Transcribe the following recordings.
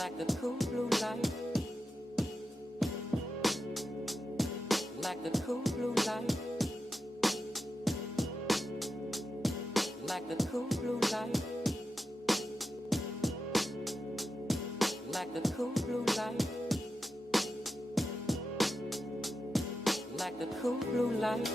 like the cool blue light, like the cool blue light, like the cool blue light, like the cool blue light, like the cool blue light.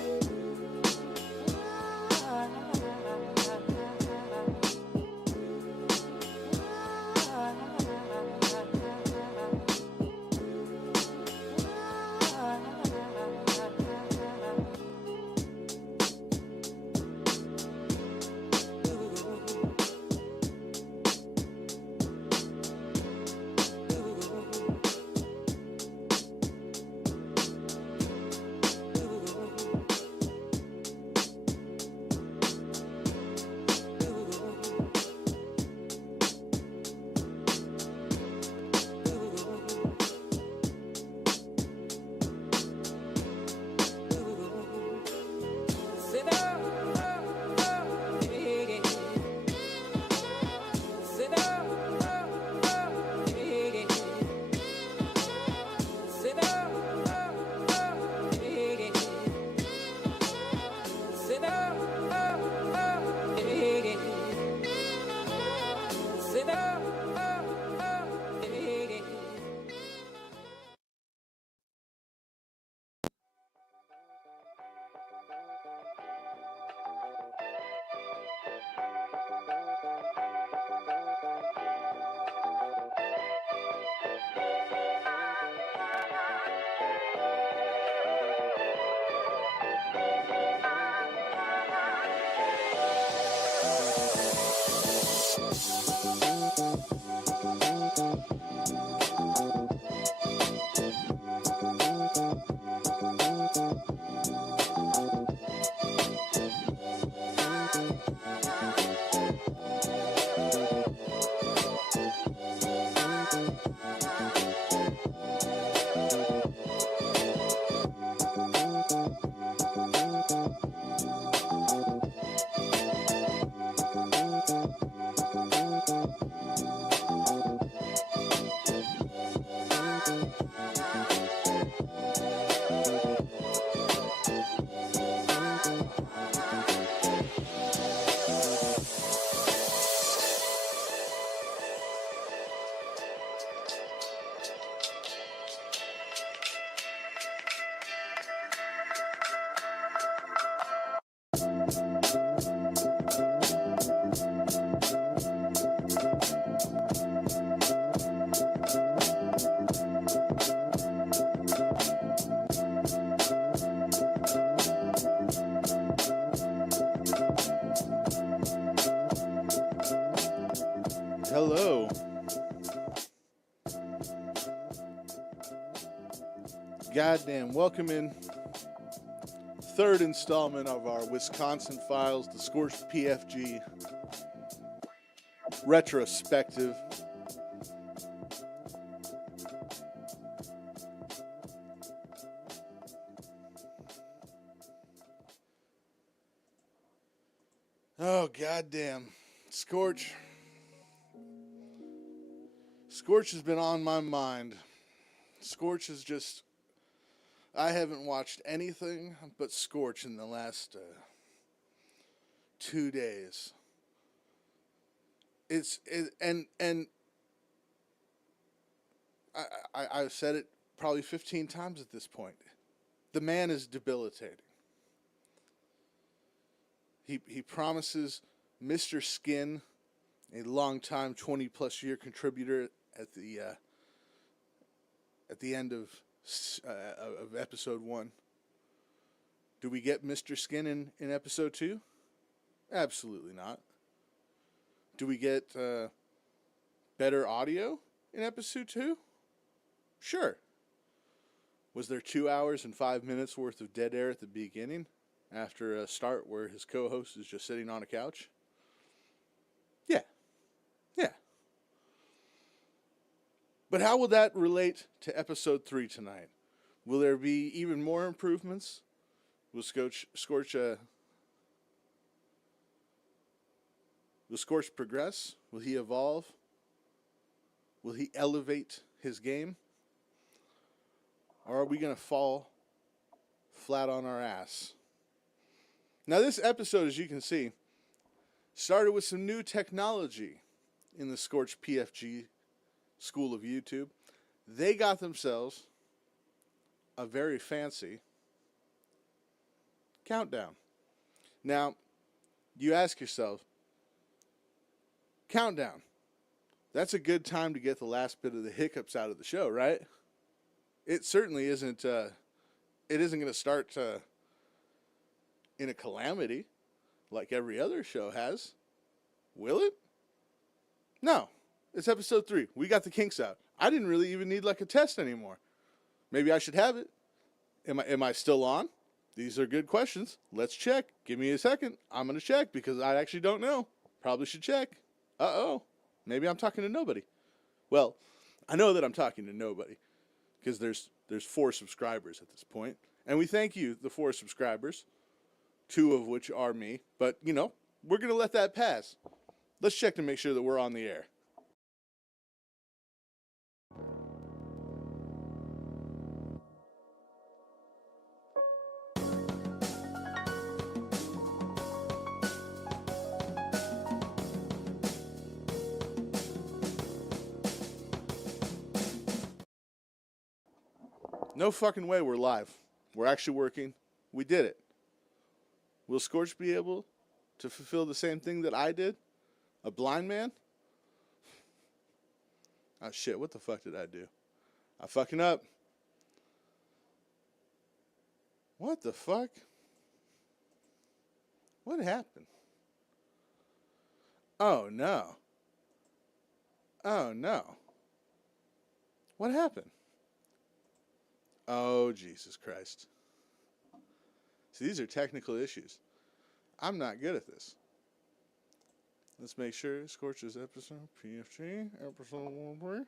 Hello. Goddamn, welcome in. Third installment of our Wisconsin Files, the Scorch PFG retrospective. Oh, goddamn. Scorch has been on my mind. Scorch is just... I haven't watched anything but Scorch in the last 2 days. I've said it probably 15 times at this point. The man is debilitating. He promises Mr. Skin, a long-time 20-plus year contributor at the end of episode 1. Do we get Mr. Skin in episode 2? Absolutely not. Do we get better audio in episode 2? Sure. Was there 2 hours and 5 minutes worth of dead air at the beginning after a start where his co-host is just sitting on a couch? Yeah. But how will that relate to episode 3 tonight? Will there be even more improvements? Will Scorch progress? Will he evolve? Will he elevate his game? Or are we going to fall flat on our ass? Now, this episode, as you can see, started with some new technology in the Scorch PFG school of YouTube. They got themselves a very fancy countdown. Now, you ask yourself, countdown. That's a good time to get the last bit of the hiccups out of the show, right? It certainly isn't. It isn't going to start in a calamity like every other show has. Will it? No. It's episode 3. We got the kinks out. I didn't really even need like a test anymore. Maybe I should have it. Am I still on? These are good questions. Let's check. Give me a second. I'm going to check because I actually don't know. Probably should check. Uh-oh. Maybe I'm talking to nobody. Well, I know that I'm talking to nobody because there's 4 subscribers at this point. And we thank you, the 4 subscribers, 2 of which are me. But, you know, we're going to let that pass. Let's check to make sure that we're on the air. No fucking way we're live. We're actually working. We did it. Will Scorch be able to fulfill the same thing that I did? A blind man? Oh shit, what the fuck did I do? I fucking up. What the fuck? What happened? Oh no. Oh no. What happened? Oh, Jesus Christ. See, these are technical issues. I'm not good at this. Let's make sure Scorch's episode, PFG, episode 1.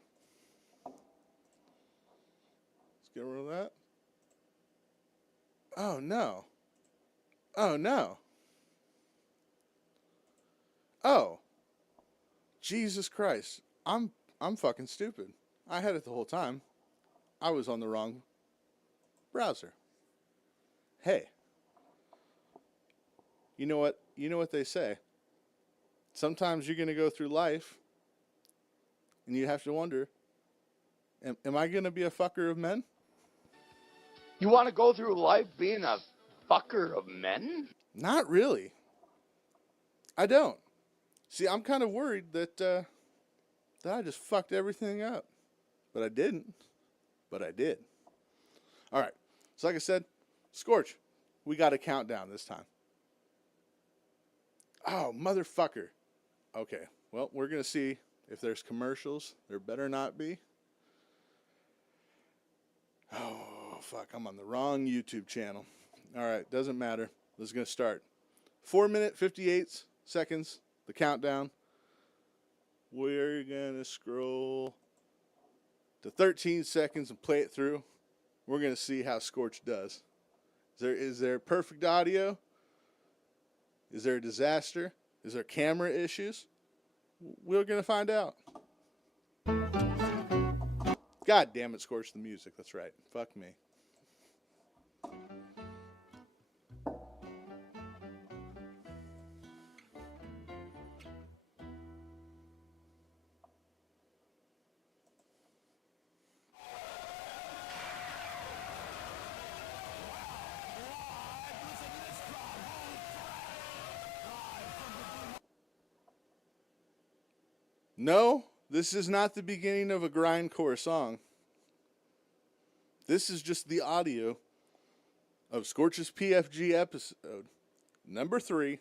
Let's get rid of that. Oh, no. Oh, no. Oh. Jesus Christ. I'm fucking stupid. I had it the whole time. I was on the wrong browser. Hey. You know what? You know what they say. Sometimes you're going to go through life and you have to wonder, am I going to be a fucker of men? You want to go through life being a fucker of men? Not really. I don't. See, I'm kind of worried that I just fucked everything up. But I didn't. But I did. All right. So like I said, Scorch, we got a countdown this time. Oh, motherfucker. Okay. Well, we're going to see if there's commercials. There better not be. Oh, fuck. I'm on the wrong YouTube channel. All right. Doesn't matter. This is going to start. 4 minute, 58 seconds. The countdown. We're going to scroll to 13 seconds and play it through. We're going to see how Scorch does. Is there perfect audio? Is there a disaster? Is there camera issues? We're going to find out. God damn it, Scorch the music. That's right. Fuck me. No, this is not the beginning of a grindcore song. This is just the audio of Scorch's PFG episode number 3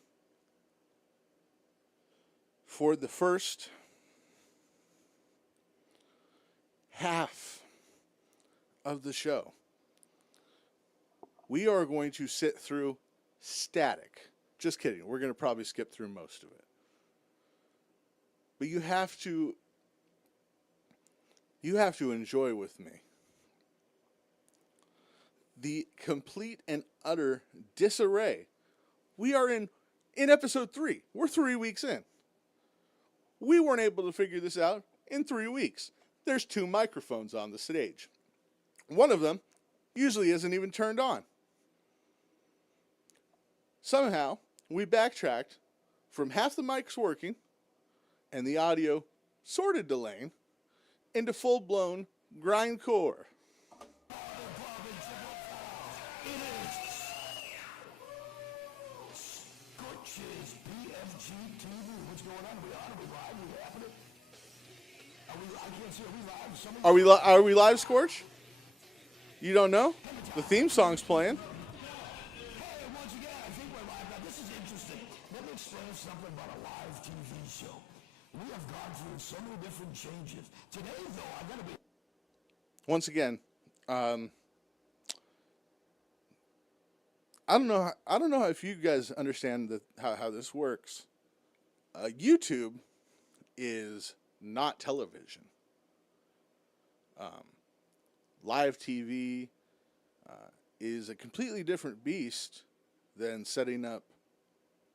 for the first half of the show. We are going to sit through static. Just kidding. We're going to probably skip through most of it. But you have to enjoy with me the complete and utter disarray. We are in episode 3. We're 3 weeks in. We weren't able to figure this out in 3 weeks. there's 2 microphones on the stage. One of them usually isn't even turned on. Somehow, we backtracked from half the mics working and the audio sort of delaying into full-blown grindcore. Scorch's PFG-TV. What's going on? Are we live? Are we happening? I can't see. Are we live? Are we live, Scorch? You don't know? The theme song's playing. Hey, once again, I think we're live. Now, this is interesting. Let me explain something about a live TV show. We have gone through so many different changes. Today, though, I'm going to be... Once again, I don't know if you guys understand how this works. YouTube is not television. Live TV is a completely different beast than setting up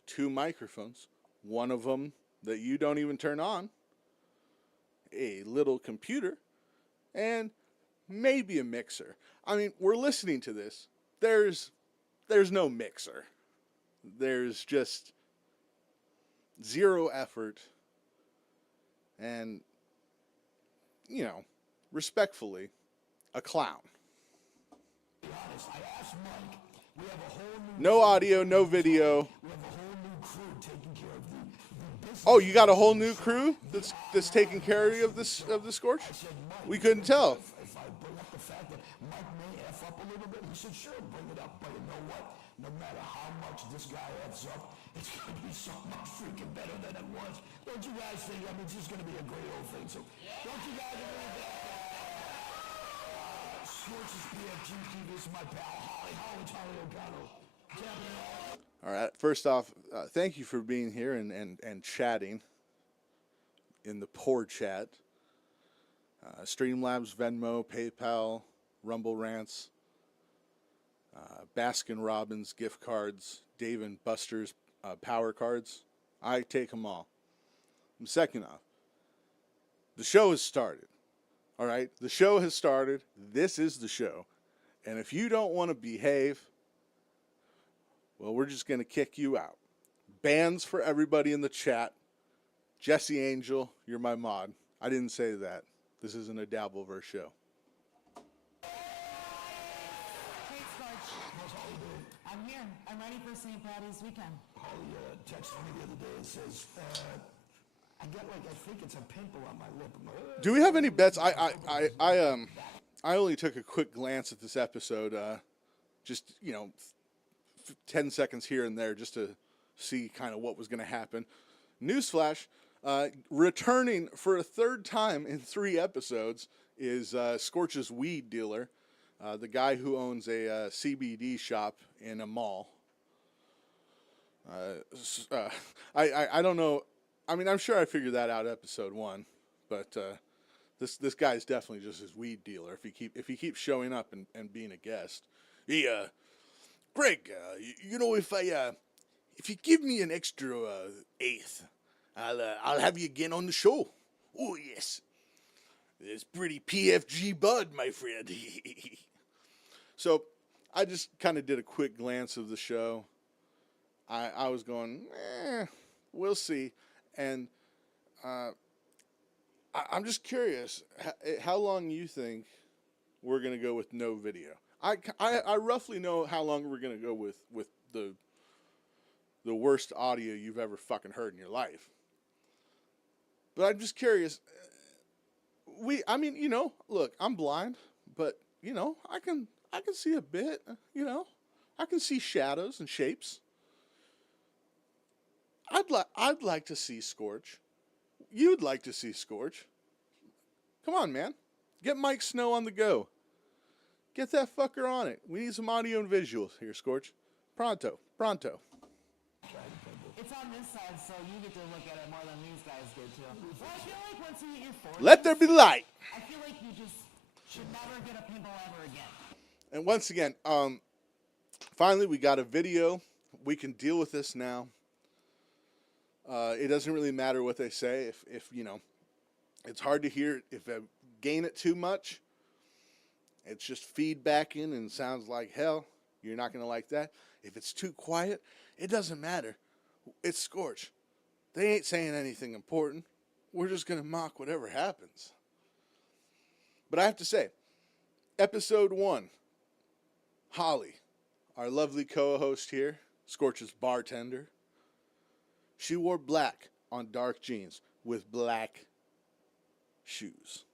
2 microphones, one of them that you don't even turn on, a little computer, and maybe a mixer. I mean, we're listening to this. There's no mixer. There's just zero effort. And, you know, respectfully, a clown. No audio, no video. Oh, you got a whole new crew that's taking care of this Scorch? We couldn't tell. If I bring up the fact that Mike may F up a little bit, he said, sure, bring it up. But you know what? No matter how much this guy F's up, it's going to be so much freaking better than it was. Don't you guys think? I mean, it's just going to be a great old thing. So, don't you guys agree with that? Scorch's PFG-TV is my pal, Holly O'Connell. All right. First off, thank you for being here and chatting in the poor chat. Streamlabs, Venmo, PayPal, Rumble Rants, Baskin Robbins gift cards, Dave and Buster's power cards. I take them all. And second off, the show has started. All right? The show has started. This is the show. And if you don't want to behave, well, we're just going to kick you out. Bans for everybody in the chat. Jesse Angel, you're my mod. I didn't say that. This isn't a Dabbleverse show. Hey, Scorch. I'm here. I'm ready for St. Patty's weekend. Holly texted me the other day and says, I think it's a pimple on my lip. Do we have any bets? I only took a quick glance at this episode, just 10 seconds here and there, just to see kind of what was going to happen. Newsflash: returning for a 3rd time in 3 episodes is Scorch's weed dealer, the guy who owns a CBD shop in a mall. I don't know. I mean, I'm sure I figured that out episode 1, but this guy's definitely just his weed dealer. If he keeps showing up and being a guest, Greg, if you give me an extra 1/8, I'll have you again on the show. Oh yes, it's pretty PFG bud, my friend. So I just kind of did a quick glance of the show. I was going, we'll see. And I'm just curious how long you think we're going to go with no video. I roughly know how long we're going to go with the worst audio you've ever fucking heard in your life. But I'm just curious. Look, I'm blind, but I can see a bit. I can see shadows and shapes. I'd like to see Scorch. You'd like to see Scorch. Come on, man. Get Mike Snow on the go. Get that fucker on it. We need some audio and visuals here, Scorch. Pronto. It's on this side, so you get to look at it more than these guys get to. Well, I feel like once you hit your 40s, Let there be light. I feel like you just should never get a pimple ever again. And once again, finally we got a video. We can deal with this now. It doesn't really matter what they say. If it's hard to hear if a gain it too much, it's just feedbacking and sounds like hell. You're not going to like that. If it's too quiet, it doesn't matter. It's Scorch. They ain't saying anything important. We're just going to mock whatever happens. But I have to say, episode 1, Holly, our lovely co-host here, Scorch's bartender, she wore black on dark jeans with black shoes.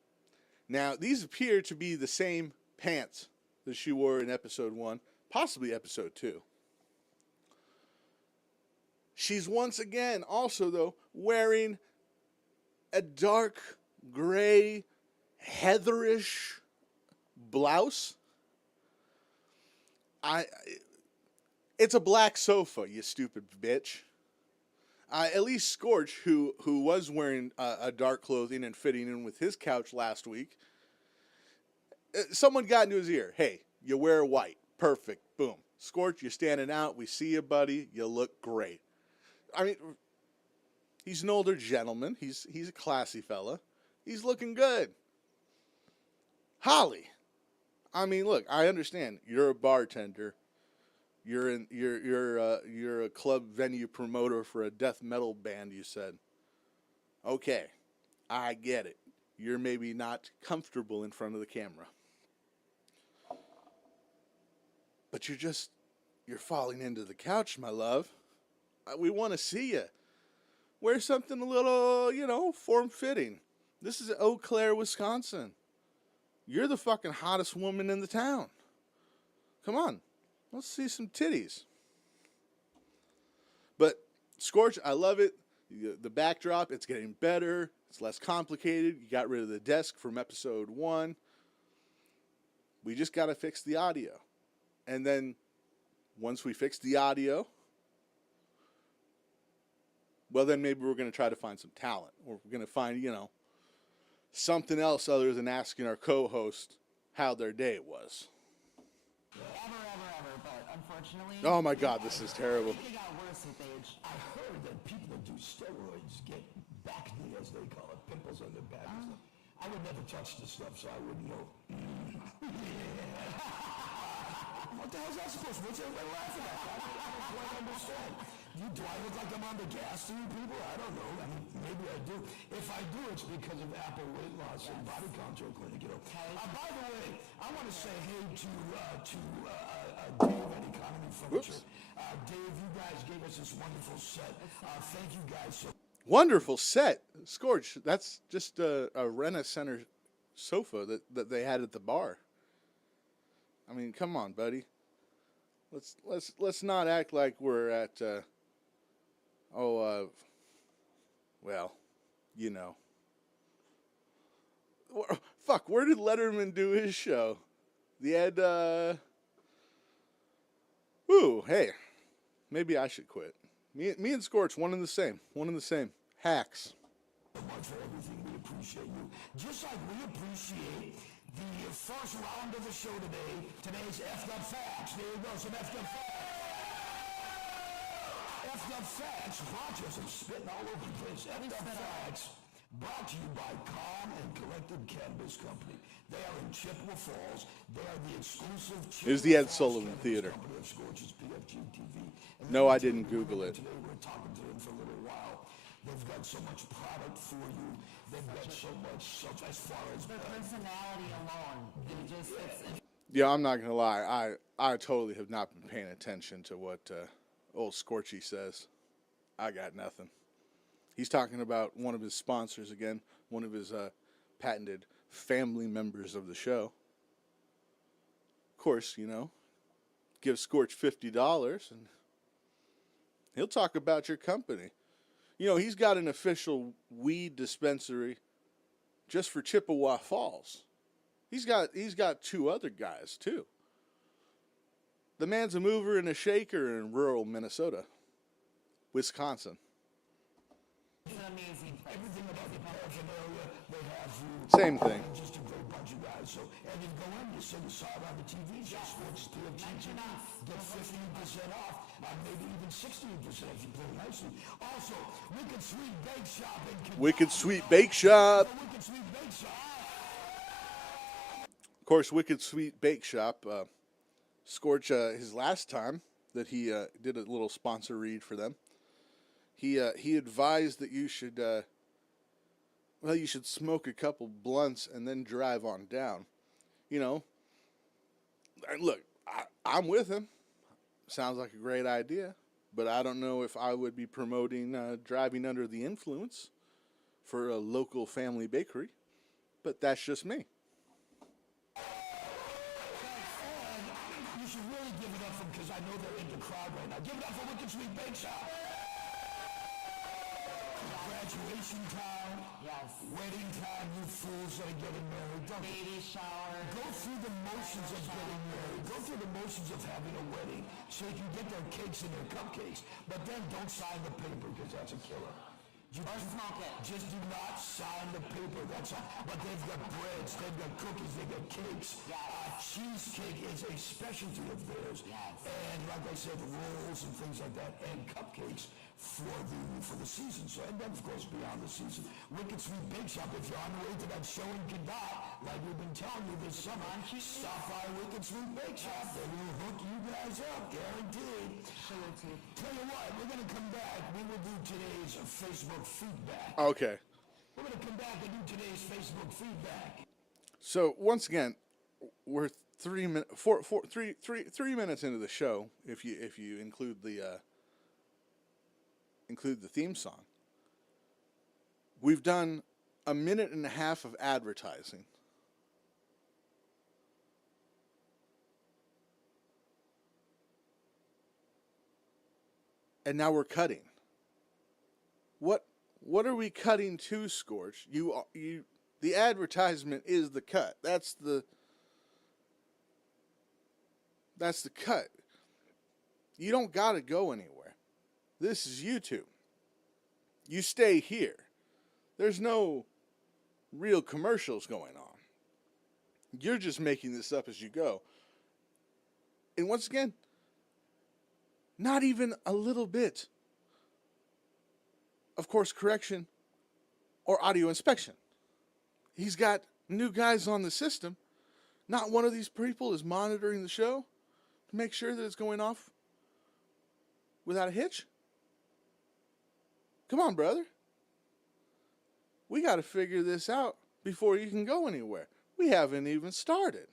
Now, these appear to be the same pants that she wore in episode 1, possibly episode 2. She's once again also, though, wearing a dark gray, heatherish blouse. It's a black sofa, you stupid bitch. At least Scorch, who was wearing a dark clothing and fitting in with his couch last week, someone got into his ear. Hey, you wear white. Perfect. Boom. Scorch, you're standing out. We see you, buddy. You look great. I mean, he's an older gentleman. He's a classy fella. He's looking good. Holly, I mean, look, I understand. You're a bartender. You're a club venue promoter for a death metal band, you said. Okay, I get it. You're maybe not comfortable in front of the camera. But you're falling into the couch, my love. We want to see you. Wear something a little, form-fitting. This is Eau Claire, Wisconsin. You're the fucking hottest woman in the town. Come on. Let's see some titties. But Scorch, I love it. The backdrop, it's getting better. It's less complicated. You got rid of the desk from episode 1. We just got to fix the audio. And then once we fix the audio, well, then maybe we're going to try to find some talent. Or we're going to find, something else other than asking our co-host how their day was. Ever, but unfortunately... Oh my God, this is terrible. It got worse with age. I heard that people that do steroids get back knee, as they call it, pimples on their back and stuff. I would never touch this stuff, so I wouldn't know. What the hell's that supposed to be? What's everybody laughing at? I don't quite understand. Do I look like I'm on the gas to you people? I don't know. I mean, maybe I do. If I do, it's because of Apple weight loss and body contour clinic. By the way, I want to say hey to Dave at Economy Furniture. Dave, you guys gave us this wonderful set. Thank you guys so much. Wonderful set. Scorch, that's just a Rent-A-Center sofa that they had at the bar. I mean, come on, buddy. Let's not act like we're at well, fuck, where did Letterman do his show? The Ed hey, maybe I should quit. Me and Scorch, one and the same. Hacks. So much for everything. We appreciate you. Just like we appreciate the first round of the show today. Today's effed up facts. There you go, some effed up facts. Effed up facts brought to us. I'm spitting all over the place. Effed up facts brought to you by Calm and Collected Cannabis Company. They are in Chippewa Falls. They are the exclusive Here's the Ed Sullivan Theater. company of Scorch's PFG-TV. No, I didn't Google it. Today we're talking to them for a little while. They've got so much product for you. They've got so much as far as The personality alone, it's Yeah, I'm not gonna lie. I totally have not been paying attention to what old Scorchy says. I got nothing. He's talking about one of his sponsors again, one of his patented family members of the show. Of course, give Scorch $50 and he'll talk about your company. He's got an official weed dispensary just for Chippewa Falls. He's got 2 other guys too. The man's a mover and a shaker in rural Minnesota, Wisconsin. an amazing place. everything about the paraphernalia they have for you. Same thing. Just a great bunch of guys. So, and you go in, you saw it on the TV show, Scorch's PFG-TV. Get 15% off, maybe even 16% if you play nicely. Also, Wicked Sweet Bake Shop in Kentucky. Wicked Sweet Bake Shop. Wicked Sweet Bake Shop. course, Wicked Sweet Bake Shop, Scorch, his last time that he did a little sponsor read for them, he advised that you should, you should smoke a couple blunts and then drive on down. You know, look, I'm with him. Sounds like a great idea, but I don't know if I would be promoting driving under the influence for a local family bakery, but that's just me. You should really give it up for them because I know they're in the crowd right now. Give it up for Wicked Sweet Bake Shop. Graduation time. Yes. Wedding time, you fools that are getting married. Baby shower. Go through the motions of getting married. Go through the motions of having a wedding so you can get their cakes and their cupcakes. But then don't sign the paper because that's a killer. Or smoke it. Just do not sign the paper, that's all. But they've got breads, they've got cookies, they've got cakes. Yes. Cheesecake is a specialty of theirs. Yes. And like I said, rolls and things like that, and cupcakes for the season. So, and then of course beyond the season, Wicked Sweet Bake Shop. If you're on the way to that show in Cadott, like we've been telling you this summer, stop by Wicked Sweet Bake Shop. They will hook you guys up, guaranteed. Sugar too. Tell you what, we're gonna come back. We will do today's Facebook feedback. Okay. We're gonna come back and do today's Facebook feedback. So once again, we're 3 minutes into the show. If you include the theme song, we've done a minute and a half of advertising. And now we're cutting. What are we cutting to, Scorch? The advertisement is the cut. That's the cut. You don't got to go anywhere. This is YouTube. You stay here. There's no real commercials going on. You're just making this up as you go. And once again, not even a little bit of course correction or audio inspection. He's got new guys on the system. Not one of these people is monitoring the show to make sure that it's going off without a hitch. Come on, brother. We got to figure this out before you can go anywhere. We haven't even started.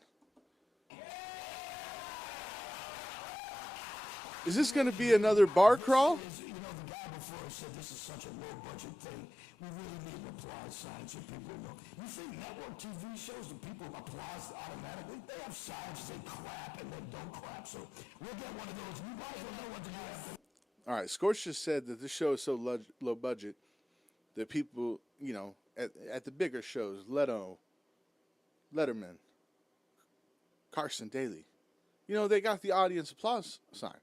Is this going to be another bar crawl? You know, the guy before said this is such a low-budget thing. We really need an applause sign so people know. You think network TV shows the people applause automatically? They have signs that say clap and then don't clap. So we'll get one of those. You might as well know what to do after. All right, Scorch just said that this show is so low budget that people, you know, at the bigger shows, Letterman, Carson Daly, you know, they got the audience applause sign.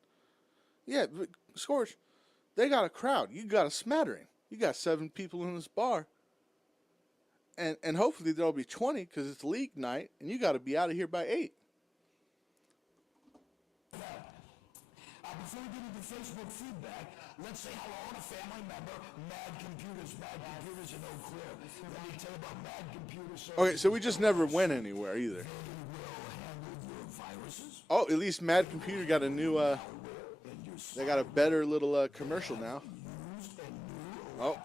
Yeah, but Scorch, they got a crowd. You got a smattering. You got 7 people in this bar. And hopefully there'll be 20 because it's league night, and you got to be out of here by 8. Before we get into Facebook feedback, let's say hello to a family member, Mad Computers. Mad Computers in Eau Claire. Let me tell you about Mad Computers. Okay, so we just never went anywhere either. Oh, at least Mad Computer got a new, they got a better little commercial now. Oh,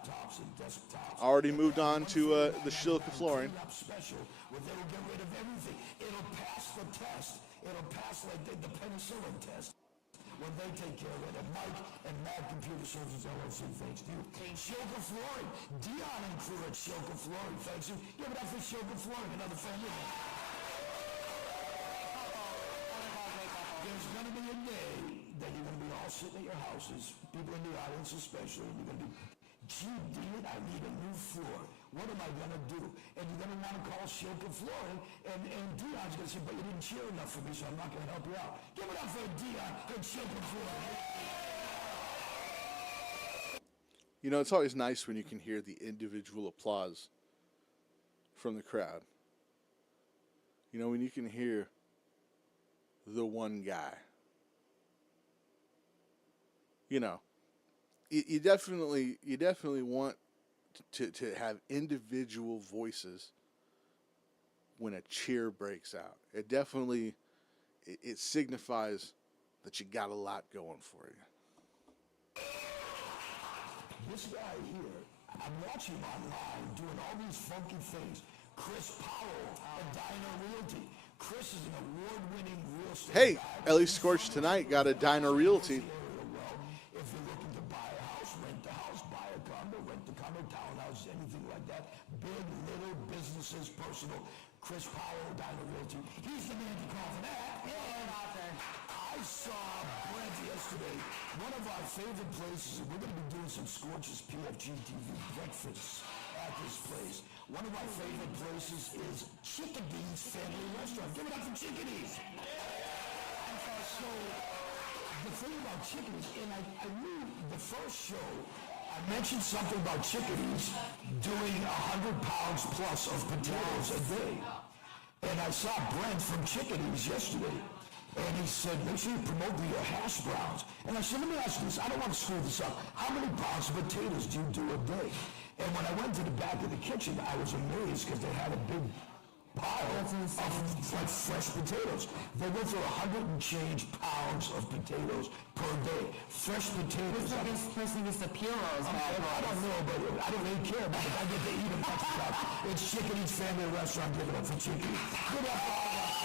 already moved on to the Shilka flooring. It'll get rid of everything. It'll pass the test. It'll pass like the penicillin test. When they take care of it, and Mike and Mad Computer Services LLC, thanks to you. Shilka Flooring, Dion and crew at Shilka Flooring, thanks to you. Give it up for Shilka Flooring, another family member. There's going to be a day that you're going to be all sitting at your houses, people in the audience especially, and you're going to be, gee, Dion, I need a new floor. What am I going to do? And you're going to want to call Shilka Flooring, and Dion's going to say, but you didn't cheer enough for me, so I'm not going to help you out. Give it up for Dion and Shilka Flooring. You know, it's always nice when you can hear the individual applause from the crowd. You know, when you can hear the one guy. You know, you definitely want to have individual voices when a cheer breaks out. It definitely, it signifies that you got a lot going for you. This guy here, I'm watching him online doing all these funky things. Chris Powell at Diner Realty. Chris is an award-winning real estate Hey, guy. at least Scorch tonight got a Diner Realty. If you're looking to buy a house, rent a house, buy a condo, rent a condo, townhouse, anything like that. Big, little businesses, personal. Chris Powell, Diner Realty. He's the man to call for that. I saw Brent yesterday. One of our favorite places, we're going to be doing some Scorch's PFG-TV breakfasts at this place. One of our favorite places is Chickadee's Family Restaurant. Give it up for Chickadee's. So, the thing about Chickadee's, and I knew the first show, I mentioned something about Chickadee's doing 100 pounds plus of potatoes a day. And I saw Brent from Chickadee's yesterday. And he said, make sure you promote your hash browns. And I said, let me ask you this. I don't want to screw this up. How many pounds of potatoes do you do a day? And when I went to the back of the kitchen, I was amazed because they had a big pile of like fresh potatoes. They go for 100 and change pounds of potatoes per day. Fresh potatoes. This person used to peel those bad I boys. don't know, but I don't really care about it. I get to eat them. It's Chickadee's Family Restaurant. Give it up for Chickadee. Good up for all that.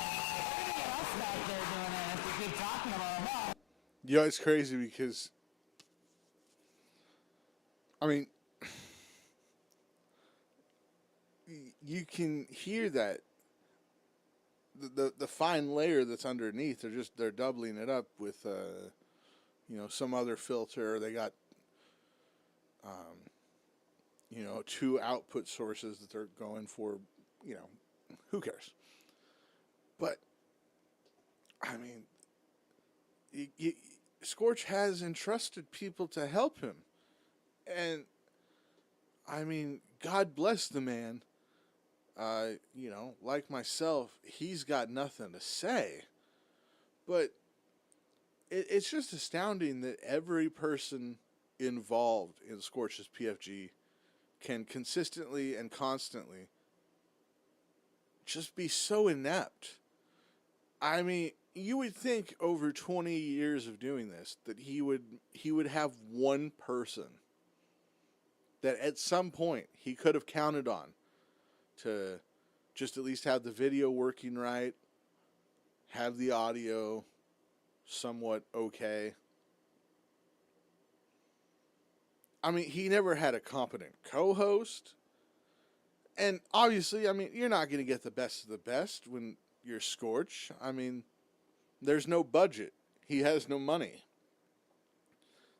Back there doing it. If we keep talking about it. You know, it's crazy because, I mean, you can hear that the fine layer that's underneath. They're doubling it up with some other filter. They got two output sources that they're going for. Who cares? But I mean, Scorch has entrusted people to help him, and I mean, God bless the man. Like myself, he's got nothing to say, but it's just astounding that every person involved in Scorch's PFG can consistently and constantly just be so inept. I mean, you would think over 20 years of doing this that he would have one person that at some point he could have counted on to just at least have the video working right, have the audio somewhat okay. I mean, he never had a competent co-host. And obviously, I mean, you're not going to get the best of the best when you're Scorch. I mean, there's no budget. He has no money.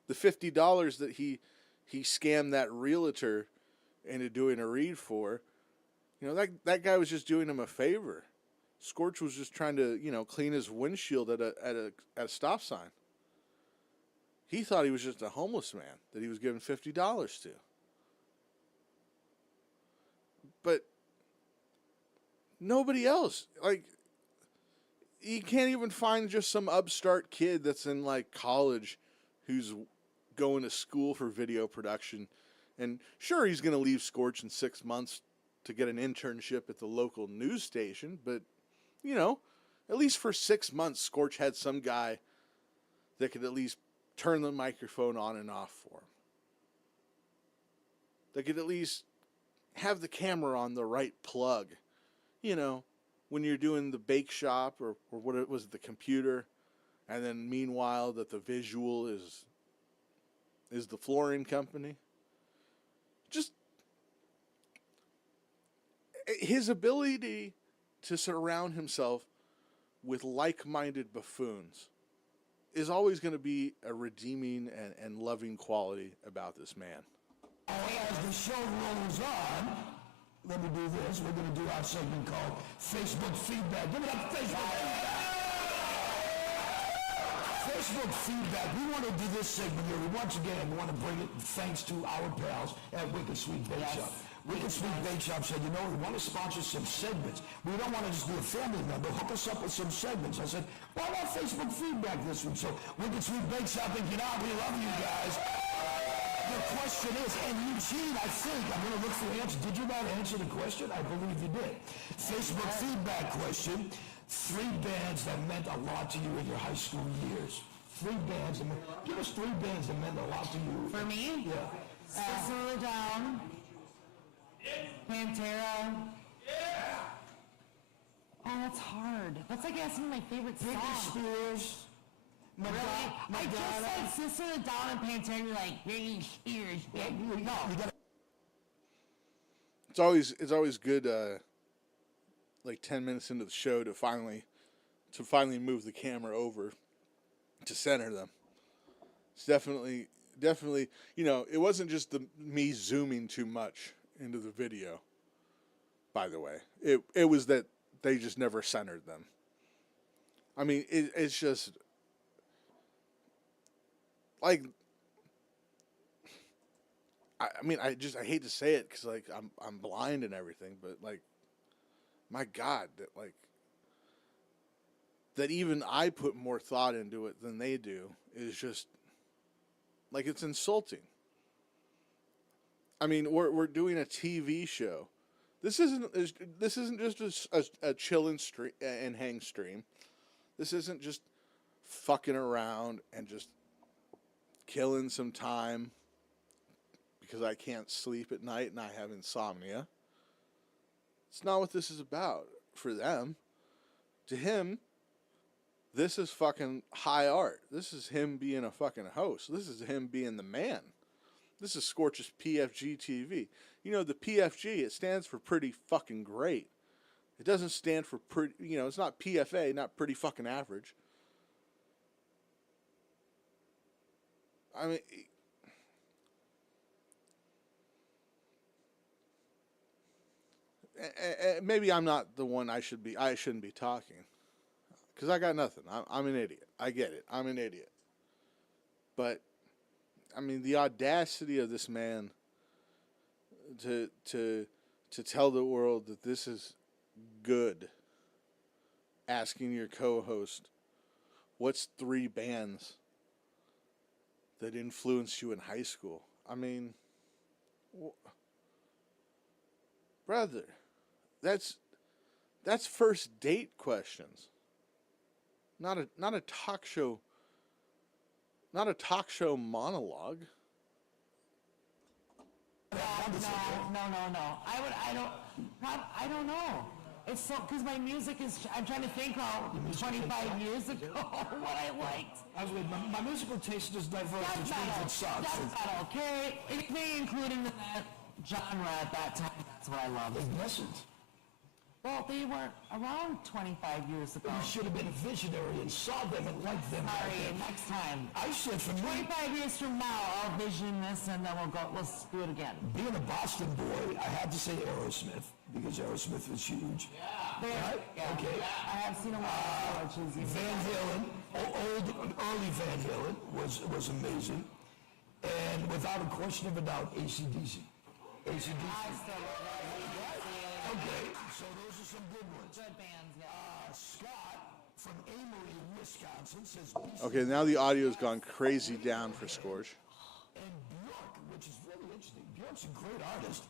The $50 that he scammed that realtor into doing a read for, that guy was just doing him a favor. Scorch was just trying to, clean his windshield at a stop sign. He thought he was just a homeless man that he was giving $50 to. But nobody else, you can't even find just some upstart kid that's in college who's going to school for video production. And sure, he's going to leave Scorch in 6 months to get an internship at the local news station. But, at least for 6 months, Scorch had some guy that could at least turn the microphone on and off for him. That could at least have the camera on the right plug. When you're doing the bake shop or what it was, the computer, and then meanwhile that the visual is the flooring company. Just his ability to surround himself with like-minded buffoons is always going to be a redeeming and loving quality about this man. As the show rolls on, let me do this. We're going to do our segment called Facebook Feedback. Give it up, Facebook Feedback. Facebook Feedback. We want to do this segment here. Once again, we want to bring it thanks to our pals at Wicked Sweet Bake Shop. Wicked Sweet Bake Shop said, we want to sponsor some segments. We don't want to just be a family member. Hook us up with some segments. I said, why not Facebook Feedback this week? So Wicked Sweet Bake Shop and we love you guys. the question is, and Eugene, I think, I'm going to look for the answer. Did you not answer the question? I believe you did. Facebook feedback question. 3 bands that meant a lot to you in your high school years. 3 bands that meant, give us 3 bands that meant a lot to you. For me? Yeah. Slow Down. Pantera. Oh, that's hard. That's like asking my favorite song. Britney Spears. Really? I just said Sister of the Down and Pantera, and you're like, Britney Spears. No. It's always good, like 10 minutes into the show to finally move the camera over to center them. It's definitely, you know, it wasn't just me zooming too much into the video, by the way. It was that they just never centered them. I mean, it's just, like, I hate to say it because, like, I'm blind and everything, but, like, my God, that even I put more thought into it than they do is just, like, it's insulting. I mean, we're doing a TV show. This isn't just a chill and hang stream. This isn't just fucking around and just killing some time because I can't sleep at night and I have insomnia. It's not what this is about for them. To him, this is fucking high art. This is him being a fucking host. This is him being the man. This is Scorch's PFG-TV. You know, the PFG, it stands for pretty fucking great. It doesn't stand for pretty, you know, it's not PFA, not pretty fucking average. I mean, maybe I'm not the one I shouldn't be talking. Because I got nothing. I'm an idiot. I get it. I'm an idiot. But, I mean, the audacity of this man to tell the world that this is good. Asking your co-host, what's 3 bands that influenced you in high school? I mean, brother, that's first date questions. Not a talk show. Not a talk show monologue. No. I don't know. It's so, because my music is, I'm trying to think of 25 years ago what I liked. My musical taste is diverse, which means it sucks. That's not okay. Anything included in that genre at that time, that's what I loved. It wasn't. Well, they weren't around 25 years ago. You should have been a visionary and saw them and liked them. Sorry, next time. I said for 25 years from now, I'll vision this and then let's do it again. Being a Boston boy, I had to say Aerosmith, because Aerosmith was huge. Yeah. Right? Yeah. Okay. I have seen a lot of Van Halen, early Van Halen was amazing. And without a question of a doubt, AC/DC. I still love that. Okay, so those are some good ones. Good bands, yeah. Scott from Amory, Wisconsin says... Okay, now the audio's gone crazy down for Scorch. And Bjork, which is really interesting. Bjork's a great artist.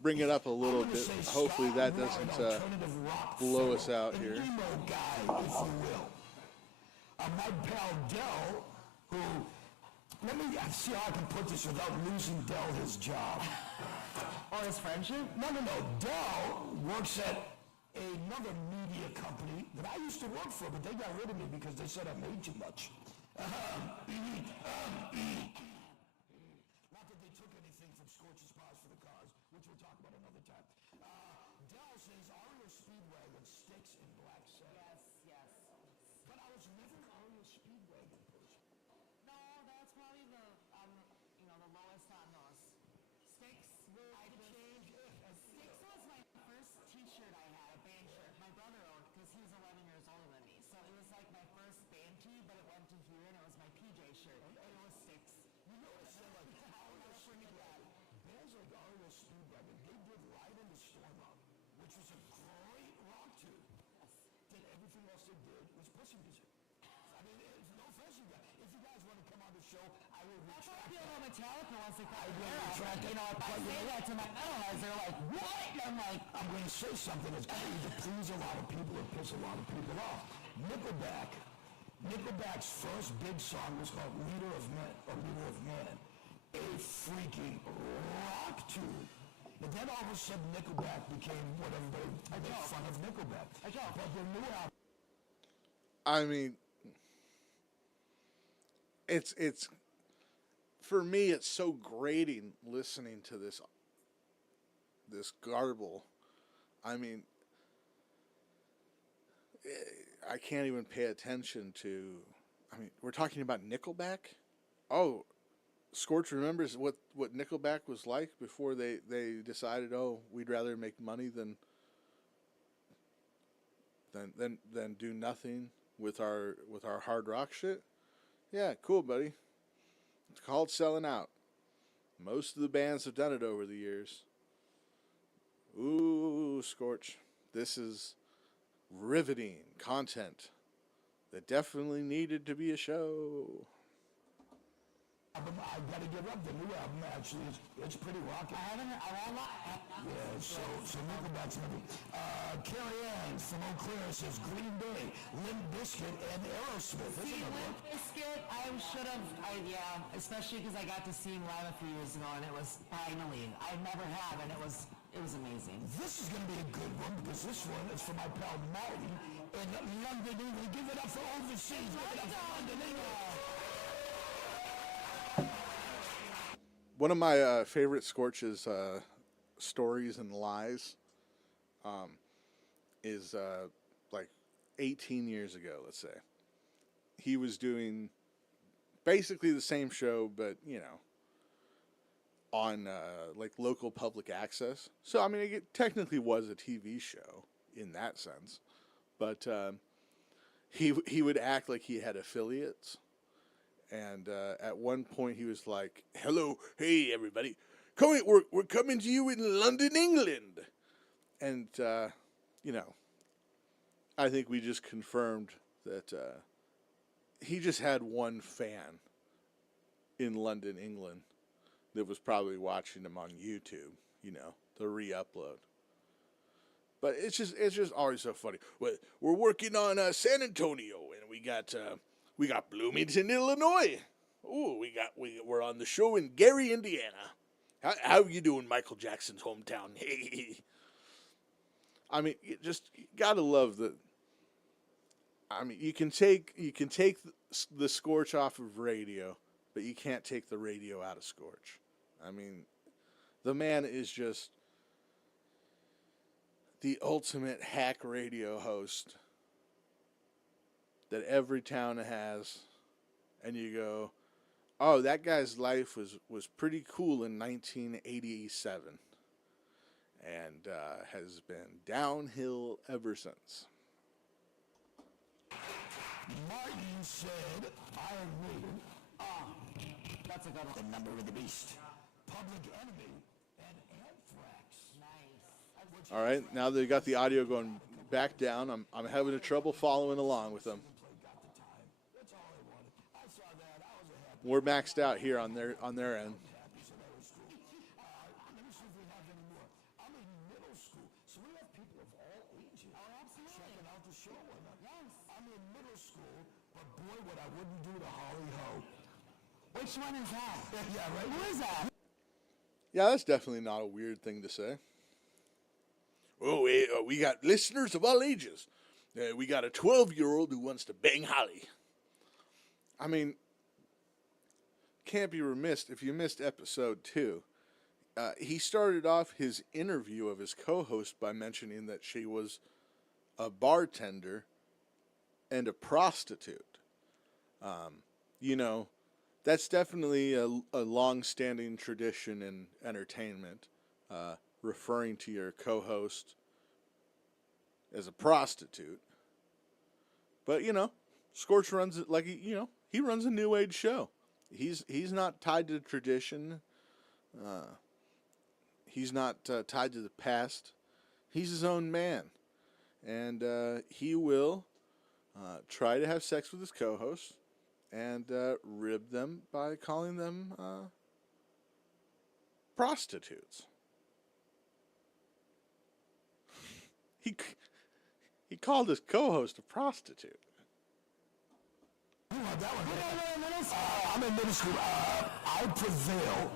Bring it up a little bit. Hopefully that doesn't blow us out here. Emo guy, if you will. My pal Dell, who... Let me see how I can put this without losing Dell his job. Or his friendship? No. Dell works at another media company that I used to work for, but they got rid of me because they said I made too much. Not that they took anything from Scorch's Pause for the Cars, which we'll talk about another time. Dell says Ario Speedwagon sticks in black set. Yes. But I was never an Ario Speedwagon person. No, that's probably the lowest on those. Sticks, I changed. Sticks was my first t-shirt I had, a band shirt. My brother owned, because he was 11 years older than me. So it was like my first band tee, but it went to here, and it was my PJ shirt. And it was Sticks. You notice that like bands like Ario Speedwagon, they did Ride in the Storm Out, which was a great rock tune. Then everything else they did was pussy music. I mean, no offense, you guys. If you guys want to come on the show, I That's how I feel about Metallica once they call it Metallica. You know, if I say that to my metalheads, they're like, what? And I'm like, I'm going to say something that's going to please a lot of people or piss a lot of people off. Nickelback's first big song was called Leader of Man. A freaking rock tune. But then all of a sudden Nickelback became what everybody made fun of Nickelback. But their new album. I mean, it's for me, it's so grating listening to this garble. I mean, I can't even pay attention to. I mean, we're talking about Nickelback. Oh, Scorch remembers what Nickelback was like before they decided, oh, we'd rather make money than do nothing with our hard rock shit. Yeah, cool, buddy. It's called selling out. Most of the bands have done it over the years. Ooh, Scorch. This is riveting content that definitely needed to be a show. I gotta give up. The new album actually it's pretty rocky. I haven't. Yeah, so Nickelback's maybe. Carrie Ann from Eau Claire says Green Day, Limp Bizkit, and Aerosmith. See, Limp Bizkit, I should have. Yeah, especially because I got to see him live a few years ago, and it was finally. I never have, and it was amazing. This is gonna be a good one because this one is for my pal Marty in London, England. Give it up for overseas. Give it up for London, England. One of my favorite Scorch's stories and lies is like 18 years ago, let's say. He was doing basically the same show, but, you know, on like local public access. So, I mean, it technically was a TV show in that sense. But he would act like he had affiliates. And at one point he was like, "Hello, hey everybody, we're coming to you in London, England." And you know, I think we just confirmed that he just had one fan in London, England, that was probably watching him on YouTube. You know, the re-upload. But it's just always so funny. We're working on San Antonio, and we got Bloomington, Illinois. Ooh, we're on the show in Gary, Indiana. How you doing, Michael Jackson's hometown? Hey. I mean, you gotta love the. I mean, you can take the Scorch off of radio, but you can't take the radio out of Scorch. I mean, the man is just the ultimate hack radio host that every town has, and you go, oh, that guy's life was pretty cool in 1987, and has been downhill ever since. Martin said, Iron Maiden, That's a good one. the number of the beast, Public Enemy, and Anthrax. Nice. All right, now they got the audio going back down. I'm having trouble following along with them. We're maxed out here on their end. Let me see if we have any more. I'm in middle school, so we have people of all ages checking out the show with us. Yes. I'm in middle school, but boy, what I wouldn't do to Holly Ho. Which one is that? Yeah, right? Who is that? Yeah, that's definitely not a weird thing to say. Oh, we got listeners of all ages. We got a 12-year-old who wants to bang Holly. I mean, can't be remiss if you missed episode 2. He started off his interview of his co-host by mentioning that she was a bartender and a prostitute. You know, that's definitely a long-standing tradition in entertainment, referring to your co-host as a prostitute. But, you know, Scorch runs it like, he runs a new age show. He's not tied to tradition. He's not tied to the past. He's his own man. And he will try to have sex with his co-host and ribbed them by calling them prostitutes. He called his co-host a prostitute. You want that one? I'm in middle school. I prevail,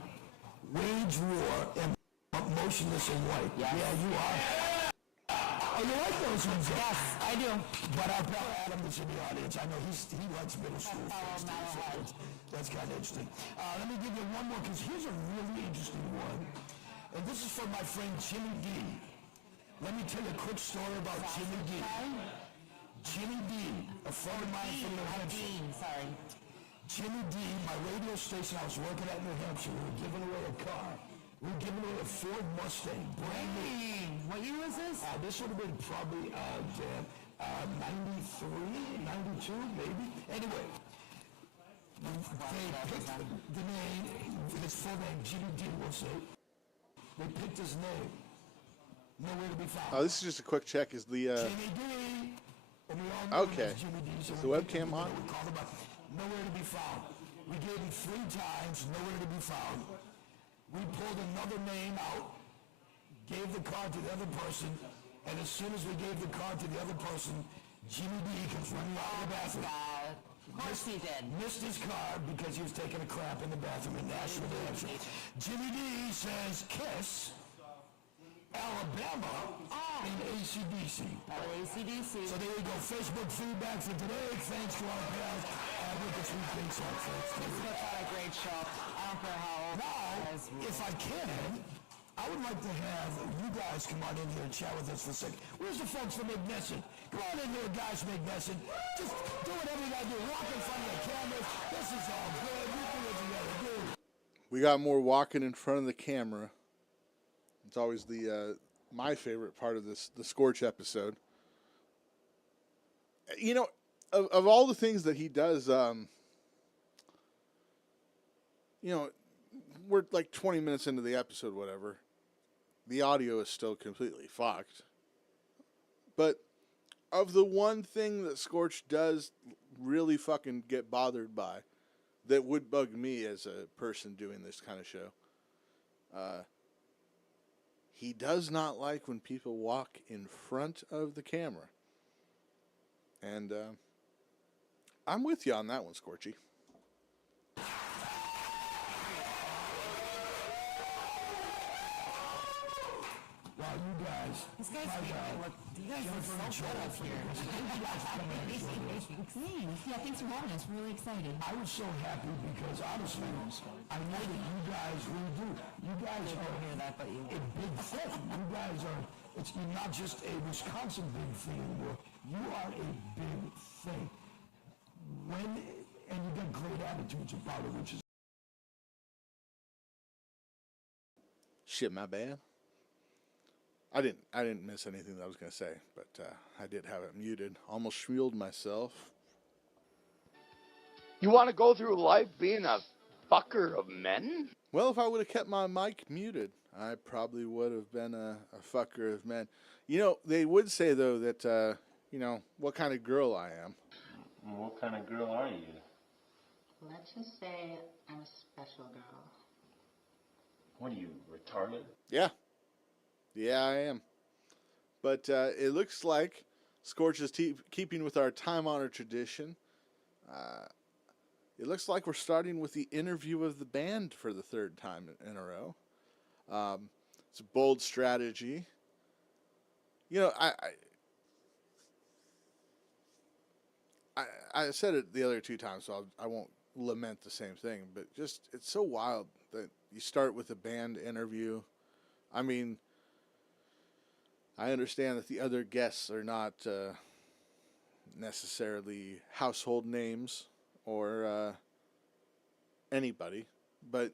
wage war, and motionless and white. Yes. Yeah, you are. Oh, you like those ones? Yes, I do. But our pal Adam is in the audience. I know he likes middle school things too, so that's kind of interesting. Let me give you one more, because here's a really interesting one. And this is from my friend Jimmy D. Let me tell you a quick story about Jimmy D. Jimmy D, a friend of mine from New Hampshire. Sorry. Jimmy D, my radio station I was working at in New Hampshire, we were giving away a car. We were giving away a Ford Mustang, brand new. What year was this? This would have been probably, 93, 92, maybe. Anyway, they picked the name, his full name, Jimmy D, we'll say. They picked his name. Nowhere to be found. Oh, this is just a quick check. Is the Jimmy D. And we all know okay? Jimmy D, so Is the webcam on? We called him up. Nowhere to be found. We gave him 3 times. Nowhere to be found. We pulled another name out, gave the card to the other person, and as soon as we gave the card to the other person, Jimmy D comes running out of the bathroom. Of course he did. Missed his card because he was taking a crap in the bathroom in Nashville, New Hampshire. Jimmy D says Kiss, Alabama, and AC/DC. AC/DC. So there you go. Facebook feedback for today. Thanks to our pals. With the 3 things on folks. It's a great show. I don't care how old. Now, if I can, I would like to have you guys come on in here and chat with us for a second. Where's the folks from McNesson? Come on in here, guys, McNesson. Just do whatever you gotta do. Walk in front of the cameras. This is all good. You do what you gotta do. We got more walking in front of the camera. It's always the my favorite part of the Scorch episode. You know, of all the things that he does, you know, we're like 20 minutes into the episode, whatever. The audio is still completely fucked. But of the one thing that Scorch does really fucking get bothered by, that would bug me as a person doing this kind of show, he does not like when people walk in front of the camera. And I'm with you on that one, Scorchy. Wow, you guys. These guys make me look. You guys look so good up here. Yeah, thanks for having us. We're really excited. I was so happy because honestly, I know that you guys really do. You guys are hear that, but you a big thing. You guys are, it's not just a Wisconsin big thing anymore. You are a big thing. And you got great attitudes about it, which is... Shit, my bad. I didn't miss anything that I was going to say, but I did have it muted. Almost shrieled myself. You want to go through life being a fucker of men? Well, if I would have kept my mic muted, I probably would have been a fucker of men. You know, they would say, though, that, you know, what kind of girl I am. What kind of girl are you? Let's just say I'm a special girl. What are you, retarded? Yeah. Yeah, I am. But it looks like Scorch is keeping with our time-honored tradition. It looks like we're starting with the interview of the band for the 3rd time in a row. It's a bold strategy. You know, I said it the other 2 times, so I won't lament the same thing. But just, it's so wild that you start with a band interview. I mean, I understand that the other guests are not necessarily household names or anybody, but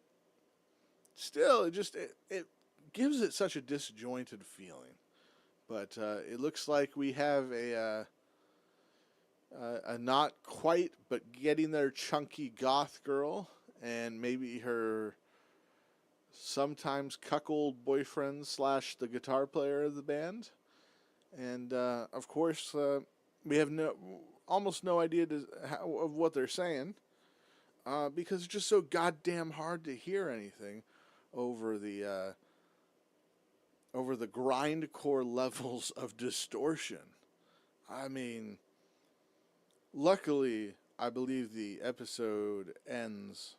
still, it gives it such a disjointed feeling. But it looks like we have a not quite but getting there chunky goth girl, and maybe her sometimes cuckold boyfriend / the guitar player of the band. And of course we have almost no idea of what they're saying, because it's just so goddamn hard to hear anything over the grindcore levels of distortion. I mean, luckily, I believe the episode ends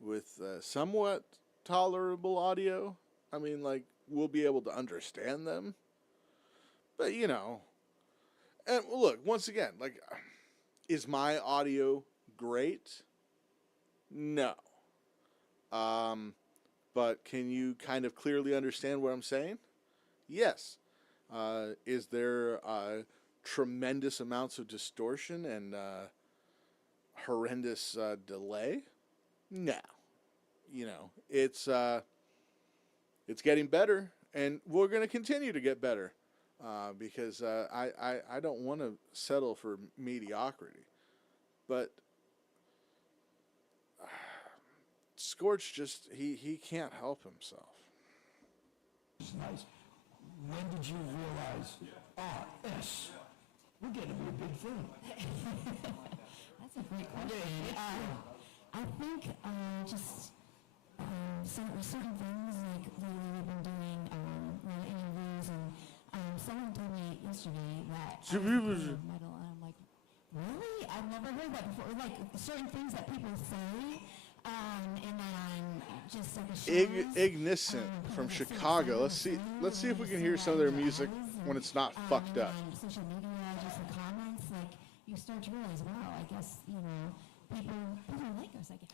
with somewhat tolerable audio. I mean, like, we'll be able to understand them. But, you know, and look, once again, like, is my audio great? No. But can you kind of clearly understand what I'm saying? Yes. Is there tremendous amounts of distortion and horrendous delay? No. You know, it's getting better, and we're going to continue to get better because I don't want to settle for mediocrity. But Scorch just, he can't help himself. It's nice. When did you realize, RS, we're getting to be a big thing? That's a great question. I think just certain things like lately we've been doing interviews, and someone told me yesterday that metal, and I'm like, really? I've never heard that before. Like certain things that people say, and then I'm just like a Igniscent from Chicago. Let's see if we can hear some of their music when it's not fucked up. Social media, just the comments, like you start to realize, wow, I guess people like us. I guess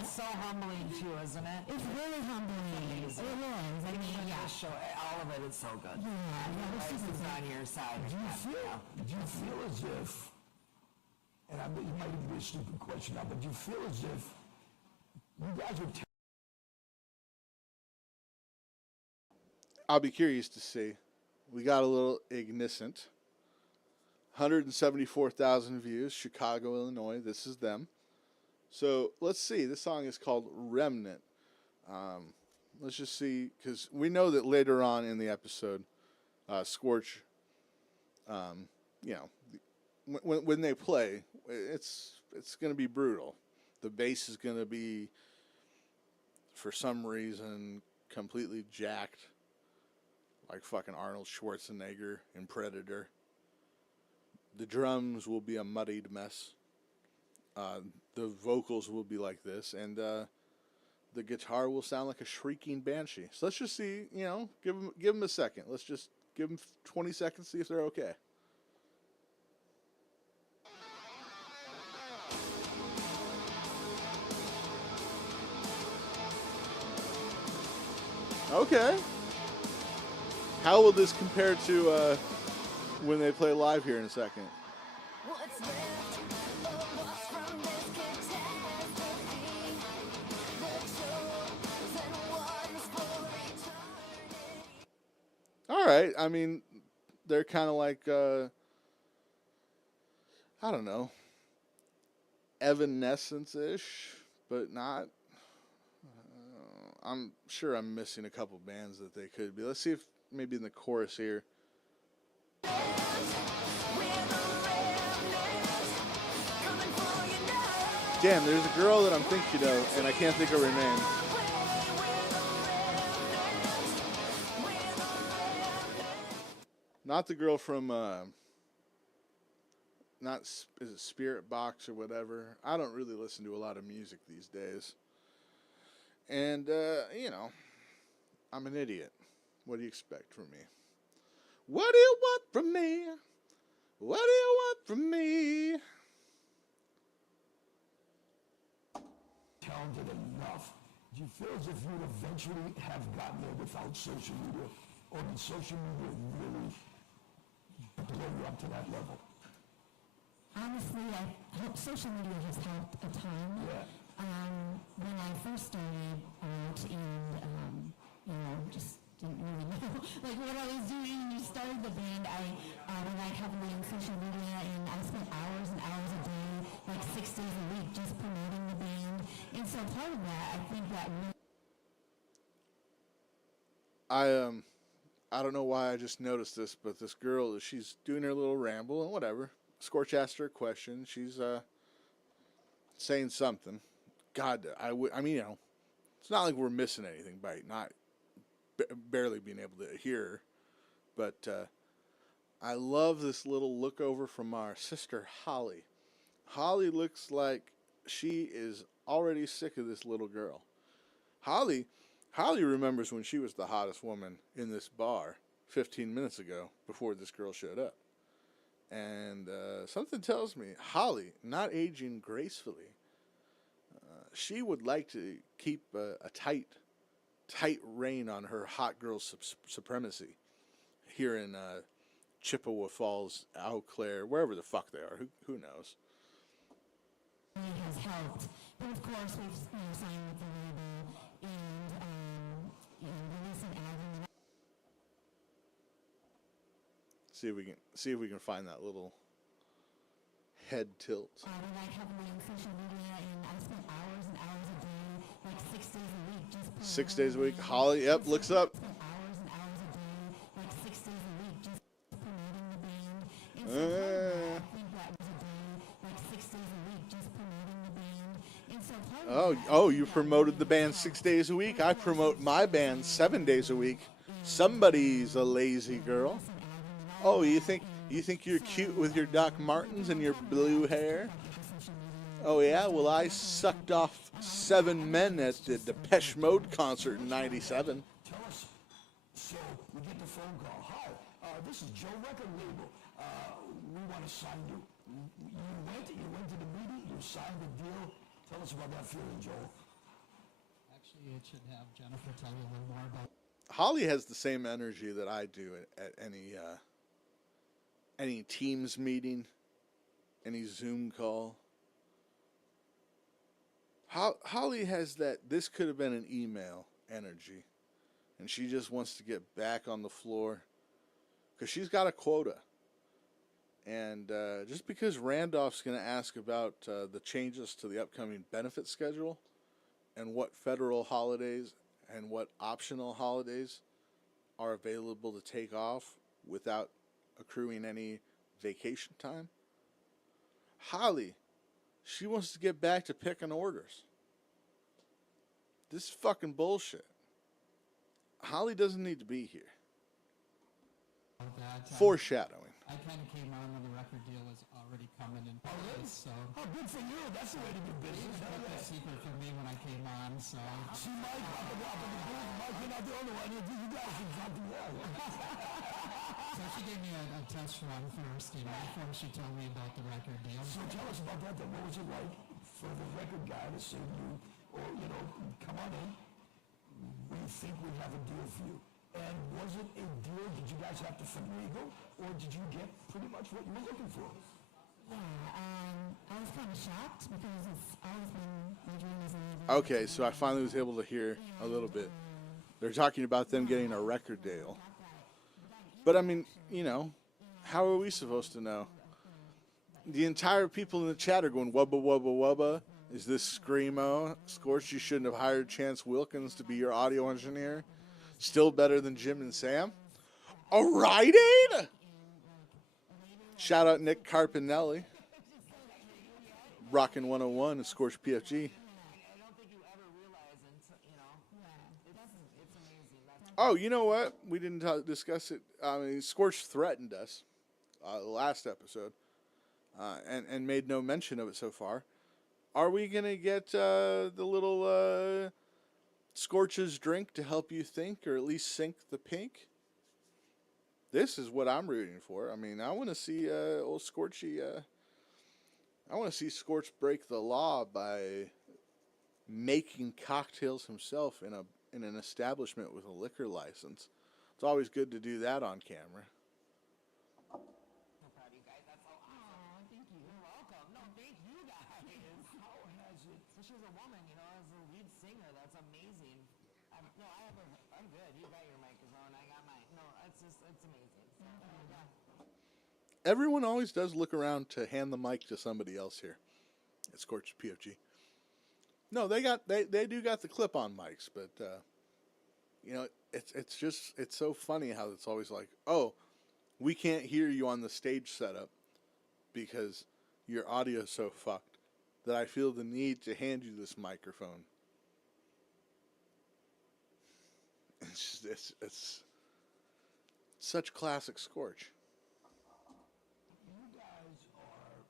It's so humbling too, isn't it? it's really humbling. It is. I mean, yeah. Show all of it is so good. Yeah, This is on your side. Do you feel as if, and it might even be a stupid question now, but do you feel as if you guys are I'll be curious to see. We got a little Igniscent. 174,000 views, Chicago, Illinois. This is them. So let's see. This song is called Remnant. Let's just see, because we know that later on in the episode, Scorch, you know, when they play, it's going to be brutal. The bass is going to be, for some reason, completely jacked, like fucking Arnold Schwarzenegger in Predator. The drums will be a muddied mess. The vocals will be like this, and the guitar will sound like a shrieking banshee. So let's just see, you know, give them a second. Let's just give them 20 seconds, see if they're okay. Okay. How will this compare to when they play live here in a second? All right. I mean, they're kind of like, I don't know, Evanescence-ish, but not. I'm sure I'm missing a couple bands that they could be. Let's see if maybe in the chorus here. Damn, there's a girl that I'm thinking of, and I can't think of her name. Not the girl from, is it Spirit Box or whatever? I don't really listen to a lot of music these days. And, you know, I'm an idiot. What do you expect from me? What do you want from me? What do you want from me? talented enough? Do you feel as if you'd eventually have gotten there without social media? Or did social media really blow you up to that level? Honestly, I hope social media has helped a ton. Yeah. When I first started out and, you know, just didn't really know like what I was doing. You started the band, I relied heavily on social media, and I spent hours and hours a day, like 6 days a week, just promoting the band. And so part of that, I think that really I don't know why I just noticed this, but this girl, she's doing her little ramble and whatever. Scorch asked her a question. She's saying something. God, I mean, it's not like we're missing anything by not barely being able to hear her. But I love this little look over from our sister Holly. Holly looks like she is already sick of this little girl. Holly remembers when she was the hottest woman in this bar 15 minutes ago before this girl showed up. And something tells me Holly, not aging gracefully, she would like to keep a tight rein on her hot girl supremacy here in Chippewa Falls, Eau Claire, wherever the fuck they are. Who knows? Has helped, but of course we've signed with the label and released an album. See if we can find that little head tilt. We like heavily on social media, and I spent hours and hours a day, like 6 days a week, just 6 days a week. Holly, yep, looks up. spent hours and hours a day, like 6 days a week, just promoting the band. And so I think that was a day, like 6 days a week, just promoting the band. And so Oh, you promoted the band 6 days a week. I promote my band 7 days a week. Somebody's a lazy girl. Oh, you think you're cute with your Doc Martens and your blue hair? Oh yeah, well I sucked off 7 men at the Depeche Mode concert in '97. Tell us. So we get the phone call. Hi, this is Joe Record Label. We want to sign you. You went to the meeting, you signed the deal. Tell us about that feeling, Joe. Actually, it should have Jennifer tell you a little more about. Holly has the same energy that I do at any Teams meeting, any Zoom call. Holly has that this could have been an email energy, and she just wants to get back on the floor because she's got a quota. And just because Randolph's going to ask about the changes to the upcoming benefit schedule and what federal holidays and what optional holidays are available to take off without accruing any vacation time, Holly, she wants to get back to picking orders. This is fucking bullshit. Holly doesn't need to be here. That. Foreshadowing. I kind of came on when the record deal was already coming in place, so Oh, good for you. That's the way to do business. it was a secret for me when I came on, so See, Mike, Mike, you're not the only one. You guys can jump the wall. she gave me a test run first, before she told me about the record deal. So tell us about that. What was it like for the record guy to say to you, or, come on in. We think we have a deal for you. And was it a deal? Did you guys have to finagle, or did you get pretty much what you were looking for? Yeah, I was kind of shocked because it's always been my dream as a Okay, so I finally was able to hear a little bit. They're talking about them getting a record deal. But I mean, how are we supposed to know? The entire people in the chat are going, wubba, wubba, wubba. Is this Screamo? Scorch, you shouldn't have hired Chance Wilkins to be your audio engineer. Still better than Jim and Sam. A Rite Aid? Shout out Nick Carpinelli. Rockin' 101 and Scorch PFG. I don't think you ever realize it's amazing. Oh, you know what? We didn't discuss it. I mean, Scorch threatened us last episode and made no mention of it so far. Are we going to get the little Scorch's drink to help you think, or at least sink the pink? This is what I'm rooting for. I mean, I want to see old Scorchy. I want to see Scorch break the law by making cocktails himself in an establishment with a liquor license. It's always good to do that on camera. So proud of you guys. That's so awesome. Thank you. You're welcome. No, thank you guys. How has it? Especially as a woman, as a lead singer, that's amazing. I'm good. You got your microphone. I got mine. No, it's amazing. So, yeah. Everyone always does look around to hand the mic to somebody else here at Scorch PFG. No, they do got the clip-on mics, but it's so funny how it's always like, oh, we can't hear you on the stage setup because your audio's so fucked. that I feel the need to hand you this microphone. It's such classic Scorch. You guys are,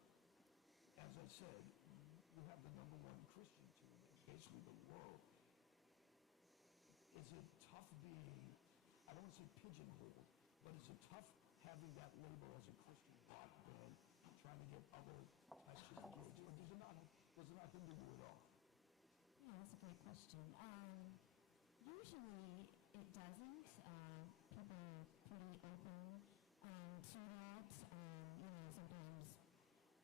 as I said, you have the number one Christian team in basically the world. Is it tough being, I don't want to say pigeonholed, but is it tough having that label as a Christian rock band, trying to get other types of gigs? Or does it not hinder you at all? Yeah, that's a great question. Usually it doesn't. People are pretty open to that.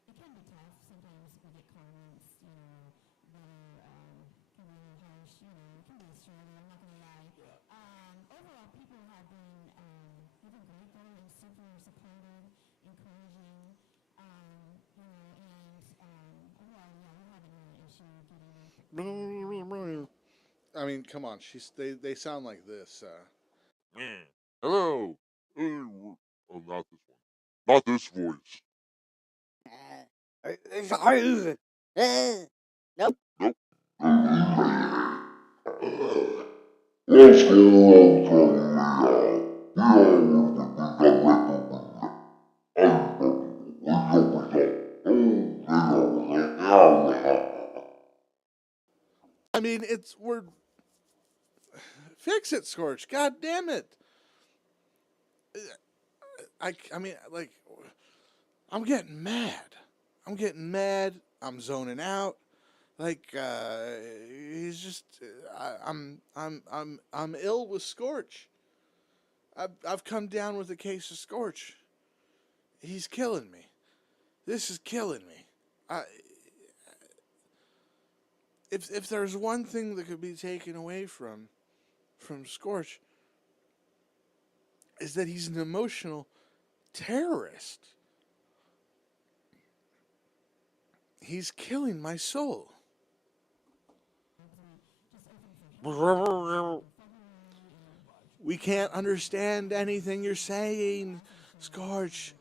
Sometimes it can be tough. Sometimes we get comments, that are can be a little harsh. It can be a struggle. I'm not going to lie. Overall, people have been great though and super supportive, encouraging. Overall, yeah, we haven't had an issue getting it. I mean, come on. They sound like this. Hello. Oh, not this one. Not this voice. Nope. Nope. Let's go over I mean, we're fix it, Scorch. God damn it. I mean, like, I'm getting mad. I'm zoning out. Like, he's just, I'm ill with Scorch. I've come down with a case of Scorch. He's killing me. This is killing me. If there's one thing that could be taken away from Scorch, is that he's an emotional terrorist. He's killing my soul. We can't understand anything you're saying, Scorch.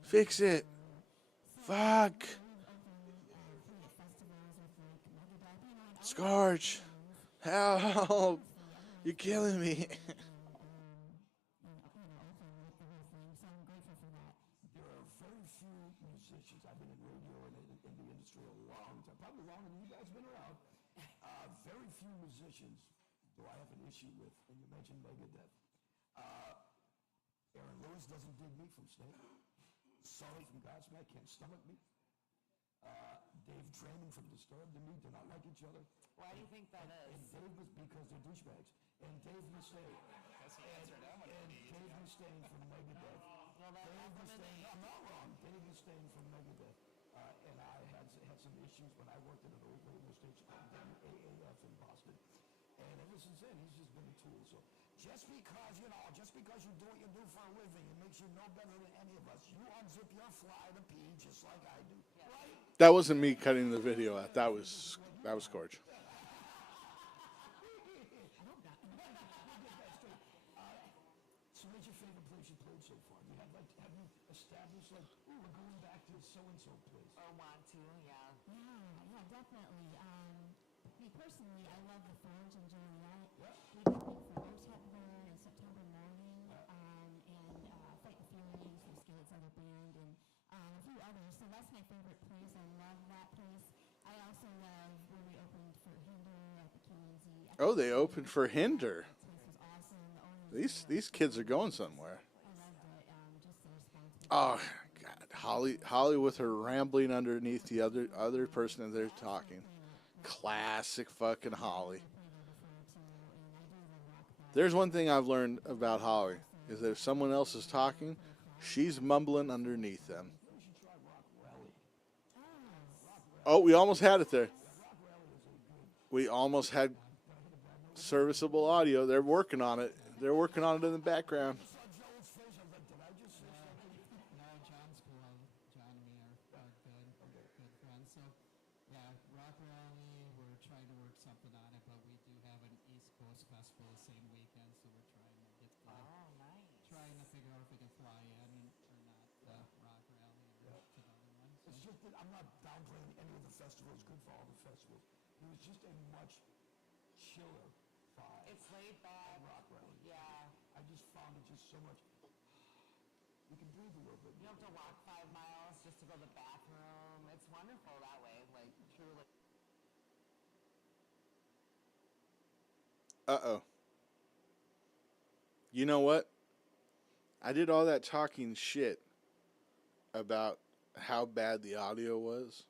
Fix it. Fuck. Scorch. Help. You're killing me. There are very few musicians. I've been in radio and in the industry a long time, probably longer than you guys have been around. Very few musicians do I have an issue with. And you mentioned Megadeth. Aaron Lewis doesn't dig me from Snake. Sully from Godsmack can't stomach me. Dave Draymond from Disturbed and me do not like each other. Why do you think that is? And Dave was because they're douchebags. And Dave Mustaine. And Dave Mustaine from Megadeth. Well, that Dave happened to Mustaine, me. I'm not wrong. Dave Mustaine from Megadeth. And I had some issues when I worked at an old radio station called WAAF in Boston. And ever since then, he's just been a tool. So just because you do what you do for a living, it makes you no better than any of us. You unzip your fly to pee just like I do. Right? That wasn't me cutting the video out. That was Scorch. So what's your favorite place you played so far? Have you established we're going back to so-and-so place? Or want to, yeah. Yeah, definitely. Me personally, I love the Forge in Joliet. We did things for Ghost Hepburn and September Morning, and Fight the Furies for Skillet's other band, and a few others. So that's my favorite place. I love that place. I also love when we opened for Hinder at the KNZ. Oh, they opened for Hinder. That place was awesome. The owners These kids are going somewhere. I loved it. Just the response. Oh God, Holly with her rambling underneath the other person that they're talking. Classic fucking Holly. There's one thing I've learned about Holly is that if someone else is talking, she's mumbling underneath them. Oh, we almost had it there. We almost had serviceable audio. They're working on it. They're working on it in the background. No, John's cool. John and me are good friends. So, yeah, Rock Rally, we're trying to work something on it, but we do have an East Coast festival the same weekend, so we're trying to get Nice. trying to figure out if we can fly in or not, Rock Rally to the other one. So. It's just I'm not downplaying any of the festivals. Good for all the festivals. It was just a much chiller vibe. It's laid back. Rock rally. Yeah. I just found it just so much. You can breathe a little bit. You don't have to walk 5 miles just to go to the bathroom. It's wonderful that way, like truly. Uh-oh. You know what? I did all that talking shit about how bad the audio was.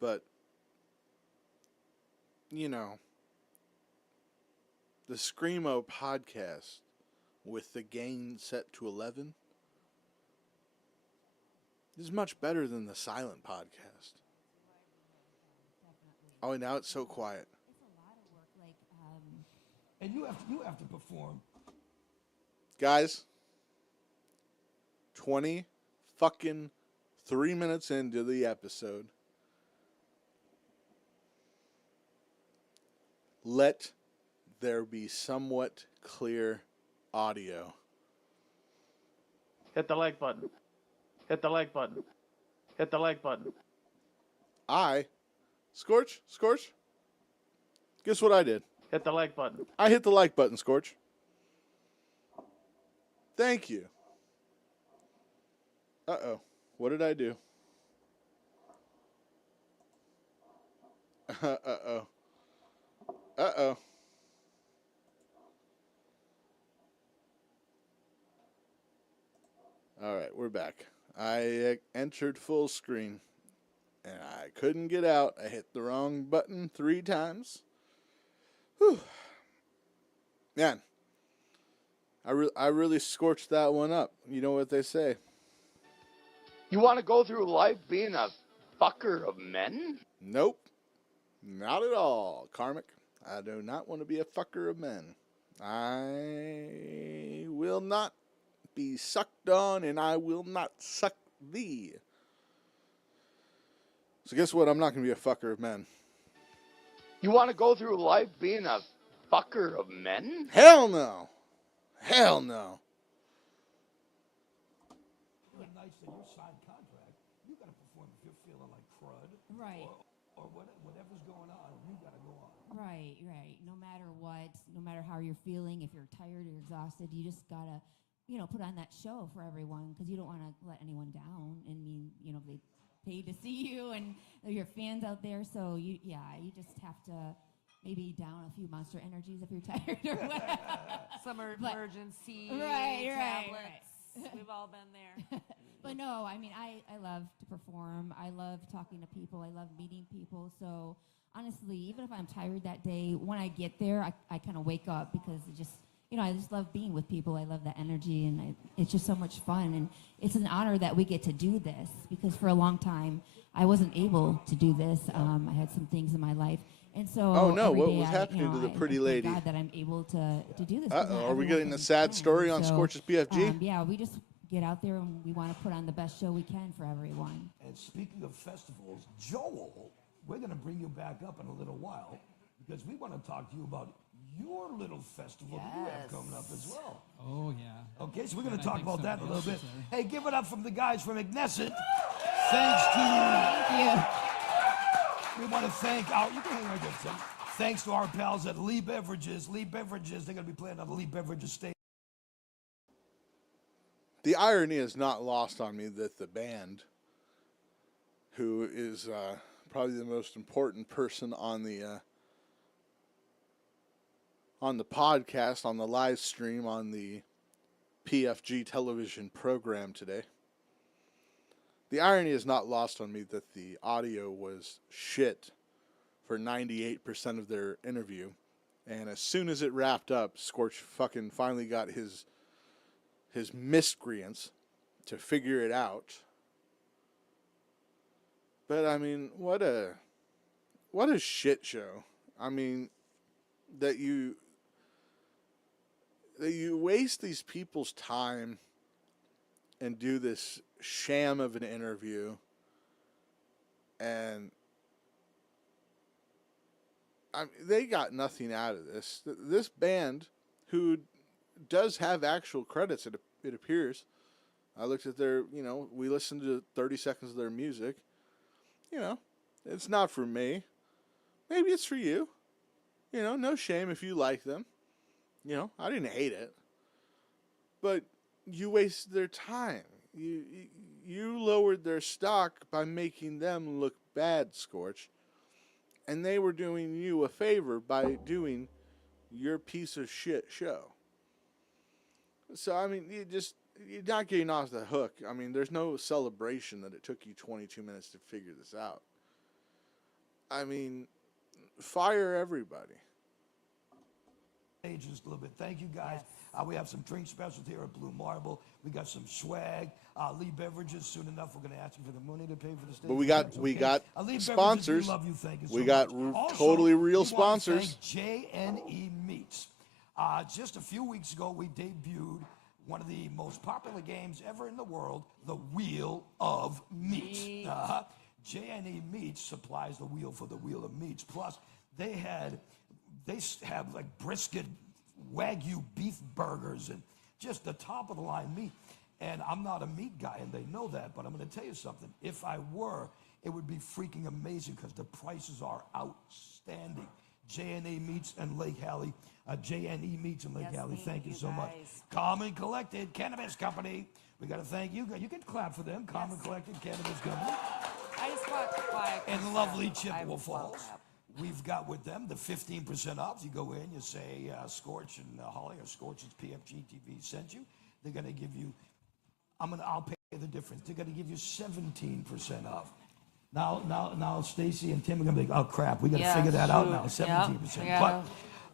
But, you know, the Screamo podcast with the gain set to 11 is much better than the silent podcast. Oh, and now it's so quiet. It's a lot of work, like, And you have to perform. Guys, 20 fucking 3 minutes into the episode. Let there be somewhat clear audio. Hit the like button. Hit the like button. Hit the like button. Scorch, guess what I did? Hit the like button. I hit the like button, Scorch. Thank you. Uh-oh. What did I do? Uh-oh. Uh-oh. All right, we're back. I entered full screen, and I couldn't get out. I hit the wrong button 3 times. Whew. Man, I really scorched that one up. You know what they say. You want to go through life being a fucker of men? Nope. Not at all, Karmic. I do not want to be a fucker of men. I will not be sucked on, and I will not suck thee. So guess what? I'm not going to be a fucker of men. You want to go through life being a fucker of men? Hell no. Hell no. The nights that you sign contract, you got to perform if you're feeling like crud. Right. Or whatever's going on, you got to go on. Right. No matter what, no matter how you're feeling, if you're tired or exhausted, you just gotta, put on that show for everyone because you don't want to let anyone down. And they paid to see you and your fans out there. So you just have to maybe down a few Monster Energies if you're tired or whatever. Some emergency Right. tablets. We've all been there. But no, I mean, I love to perform. I love talking to people. I love meeting people. So honestly, even if I'm tired that day, when I get there, I kind of wake up because it just, I just love being with people. I love the energy, and it's just so much fun. And it's an honor that we get to do this because for a long time, I wasn't able to do this. I had some things in my life. And so Oh, no. every What day was happening to the pretty thank lady? God that I'm able to do this. Uh-oh. Are we getting a sad story on Scorch's PFG? Yeah, we just get out there and we want to put on the best show we can for everyone. And speaking of festivals, Joel, we're going to bring you back up in a little while because we want to talk to you about your little festival that you have coming up as well. Oh, yeah. Okay, so we're going to I talk think about that in a little bit. somebody else is Hey, give it up from the guys from Ignescent. Thanks to we want to thank our, you can hang right there, Tim. Thanks to our pals at Lee Beverages. Lee Beverages, they're going to be playing on the Lee Beverages stage. The irony is not lost on me that the band, who is probably the most important person on the podcast, on the live stream, on the PFG television program today. The irony is not lost on me that the audio was shit for 98% of their interview. And as soon as it wrapped up, Scorch fucking finally got his miscreants to figure it out. But I mean, what a shit show. I mean, that you waste these people's time and do this sham of an interview, and they got nothing out of this. This band, who does have actual credits, it appears, I looked at their, we listened to 30 seconds of their music. It's not for me. Maybe it's for you. No shame if you like them. I didn't hate it. But you wasted their time. You lowered their stock by making them look bad, Scorch. And they were doing you a favor by doing your piece of shit show. So, I mean, you're not getting off the hook. I mean, there's no celebration that it took you 22 minutes to figure this out. I mean, fire everybody. Just a little bit. Thank you, guys. We have some drink specials here at Blue Marble. We got some swag. Lee Beverages. Soon enough, we're going to ask you for the money to pay for the stage. But we got Lee sponsors. Beverages, we love you. Thank you so we got much. totally real we want to sponsors. thank J&E Meats. Just a few weeks ago, we debuted one of the most popular games ever in the world, the Wheel of Meats. J&E Meats supplies the wheel for the Wheel of Meats. Plus, they have like brisket, Wagyu beef burgers, and just the top of the line meat. And I'm not a meat guy, and they know that, but I'm going to tell you something. If I were, it would be freaking amazing because the prices are outstanding. J&E Meats and Lake Hallie. J&E Meats and Lake Hallie, thank you so much. Calm and Collected Cannabis Company. We got to thank you. You can clap for them. Calm and Collected Cannabis Company. I just want quiet. In lovely Chippewa Falls. We've got with them the 15% off. You go in, you say Scorch and Holly or Scorch's PFG-TV sent you. They're going to give you, I'll pay the difference. They're going to give you 17% off. Now, Stacy and Tim are going to be like, oh crap, we got to figure that out now. 17%.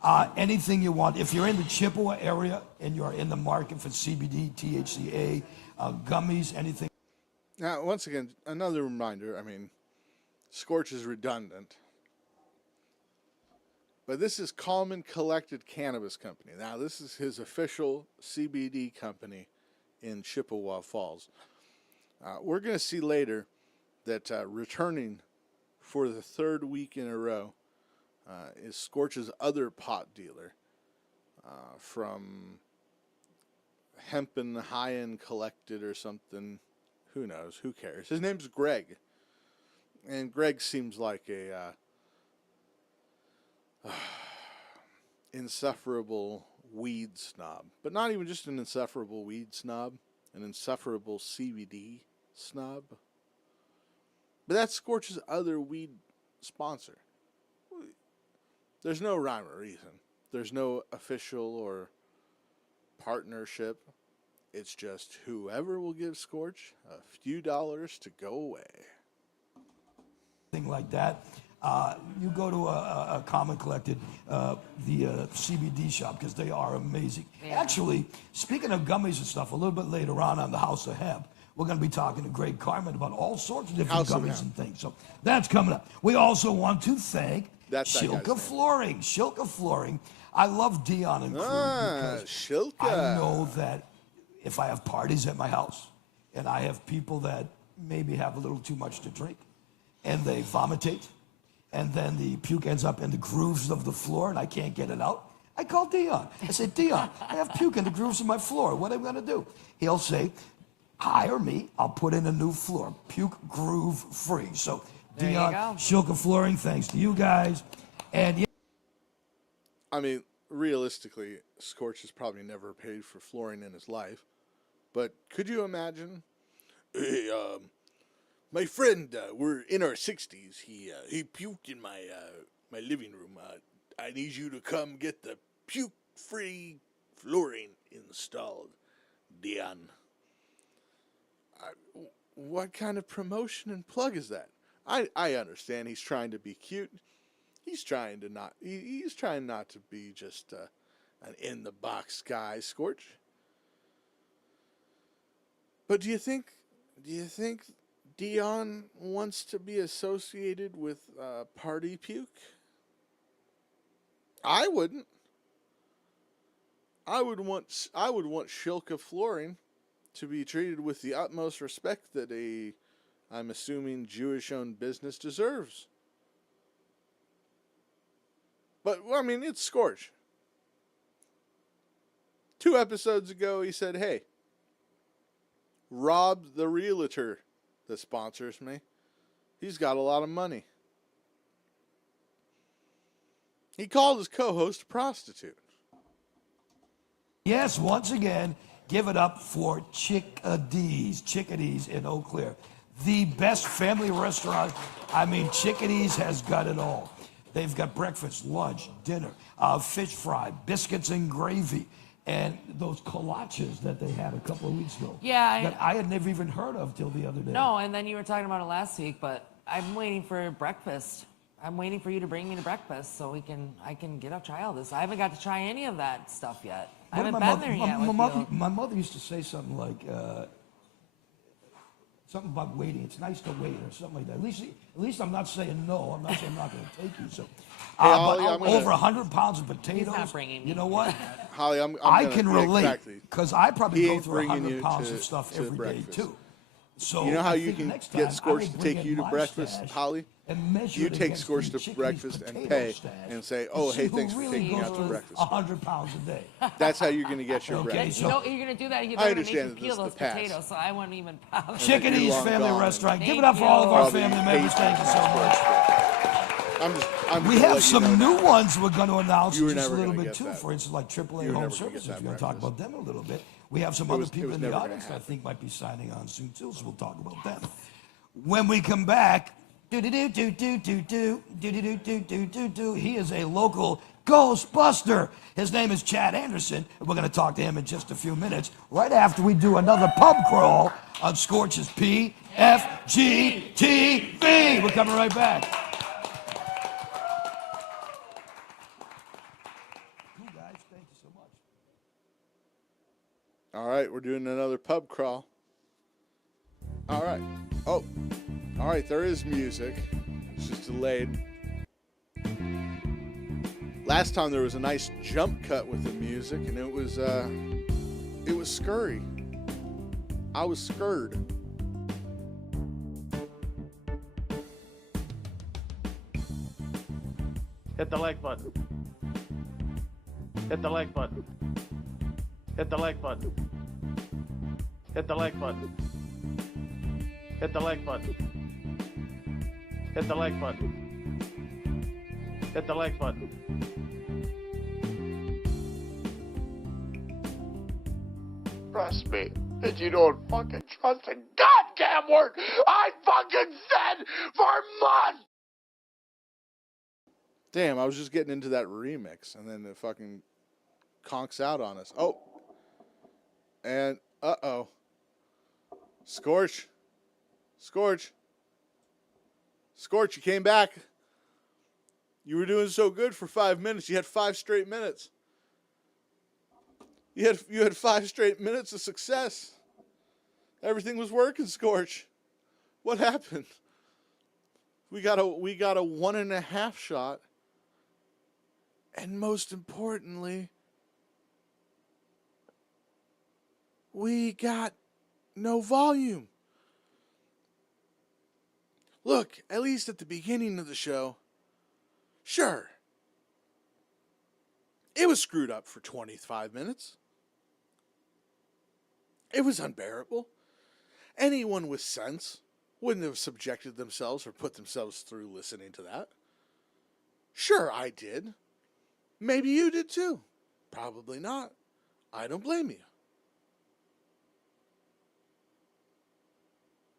But anything you want, if you're in the Chippewa area and you're in the market for CBD, THCA, gummies, anything. Now, once again, another reminder. I mean, Scorch is redundant. But this is Calm and Collected Cannabis Company. Now, this is his official CBD company in Chippewa Falls. We're going to see later that returning for the third week in a row is Scorch's other pot dealer from Hempen High End Collected or something. Who knows? Who cares? His name's Greg. And Greg seems like a insufferable weed snob. But not even just an insufferable weed snob, an insufferable CBD snob. But that's Scorch's other weed sponsor. There's no rhyme or reason. There's no official or partnership. It's just whoever will give Scorch a few dollars to go away. Thing like that. You go to a Common Collected, the CBD shop, because they are amazing. Yeah. Actually, speaking of gummies and stuff, a little bit later on the House of Hemp, we're going to be talking to Greg Carmen about all sorts of different gummies and things. So that's coming up. We also want to thank Shilka Flooring. Shilka Flooring. I love Dion and crew because Shilka. I know that if I have parties at my house and I have people that maybe have a little too much to drink and they vomitate and then the puke ends up in the grooves of the floor and I can't get it out, I call Dion. I say, Dion, I have puke in the grooves of my floor. What am I going to do? He'll say, hire me. I'll put in a new floor. Puke groove free. So, Dion, Shilka Flooring, thanks to you guys. And I mean, realistically, Scorch has probably never paid for flooring in his life. But could you imagine? Hey, my friend, we're in our 60s. He puked in my my living room. I need you to come get the puke-free flooring installed, Dion. What kind of promotion and plug is that? I understand he's trying to be cute. He's trying to not. He's trying not to be just an in-the-box guy, Scorch. But do you think Dion wants to be associated with party puke? I wouldn't. I would want Shilka Flooring to be treated with the utmost respect that I'm assuming, Jewish-owned business deserves. But, well, I mean, it's Scorch. 2 episodes ago, he said, hey, Rob, the realtor that sponsors me, he's got a lot of money. He called his co-host a prostitute. Yes, once again, give it up for Chickadees in Eau Claire. The best family restaurant. I mean, Chickadees has got it all. They've got breakfast, lunch, dinner, fish fry, biscuits and gravy, and those kolaches that they had a couple of weeks ago. Yeah, that I had never even heard of till the other day. No, and then you were talking about it last week, but I'm waiting for breakfast. I'm waiting for you to bring me to breakfast so I can get up, try all this. I haven't got to try any of that stuff yet. I haven't been there yet with you. My mother used to say something like, something about waiting. It's nice to wait or something like that. At least I'm not saying no. I'm not saying I'm not going to take you. So, Holly, but over 100 pounds of potatoes. He's not bringing me. You know what? Holly, I can relate because I probably He go ain't through bringing 100 you pounds to- of stuff to every day breakfast. too. So You know how I you think can next get time Scorch I to will take bring you in to my breakfast, stash Holly? and measure You it take against Scorch the to Chickadees breakfast and potato pay stash and say, to "Oh, see hey, who thanks for really taking me goes out to through breakfast." 100 pounds a day. That's how you're going to get your Okay, breakfast. You know, you're going to do that. You're I going to make understand me that peel this those is the past. potatoes, so I wouldn't even bother. Chickadees long Family gone. Restaurant. Give Thank it up for all of our Probably family members. hate Thank you so much. I'm We gonna have let you some know new now. ones we're going to announce You were in just a never little gonna bit get too. that. For instance, like AAA You were Home never gonna get Services. that We're going to talk breakfast. about them a little bit. We have some It other was people in the never gonna audience that I happen. think might be signing on soon too, so we'll talk about them. When we come back, he is a local Ghostbuster. His name is Chad Anderson, and we're going to talk to him in just a few minutes, right after we do another pub crawl on Scorch's PFG-TV. We're coming right back. Cool, guys. Thank you so much. All right, we're doing another pub crawl. All right. Oh, all right, there is music. It's just delayed. Last time there was a nice jump cut with the music, and it was scurry. I was scurred. Hit the like button. Hit the like button. Hit the like button. Hit the like button. Hit the like button. Hit the like button. Hit the like button. Trust me, that you don't fucking trust a goddamn word I fucking said for months! Damn, I was just getting into that remix, and then it fucking conks out on us. Oh. And, uh-oh. Scorch. Scorch. Scorch, you came back. You were doing so good for 5 minutes. You had 5 straight minutes. You had 5 straight minutes of success. Everything was working, Scorch. What happened? We got a 1.5 shot. And most importantly, we got no volume. Look, at least at the beginning of the show, sure, it was screwed up for 25 minutes. It was unbearable. Anyone with sense wouldn't have subjected themselves or put themselves through listening to that. Sure, I did. Maybe you did too. Probably not. I don't blame you.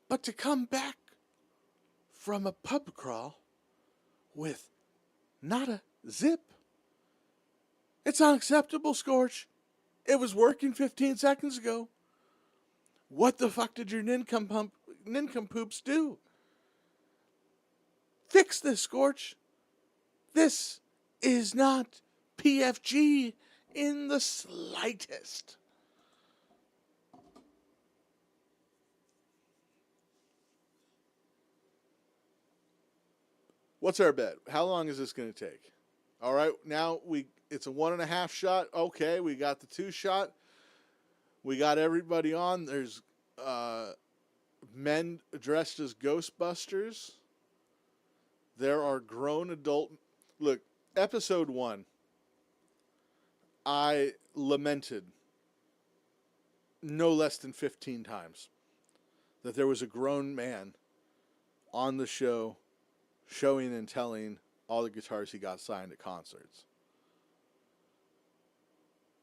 But to come back from a pub crawl with not a zip, it's unacceptable, Scorch. It was working 15 seconds ago. What the fuck did your nincompoops do? Fix this, Scorch. This is not PFG in the slightest. What's our bet? How long is this going to take? All right, now it's a 1.5 shot. Okay, we got the 2 shot. We got everybody on. There's men dressed as Ghostbusters. There are grown adult. Look, episode 1, I lamented no less than 15 times. that there was a grown man on the show showing and telling all the guitars he got signed at concerts.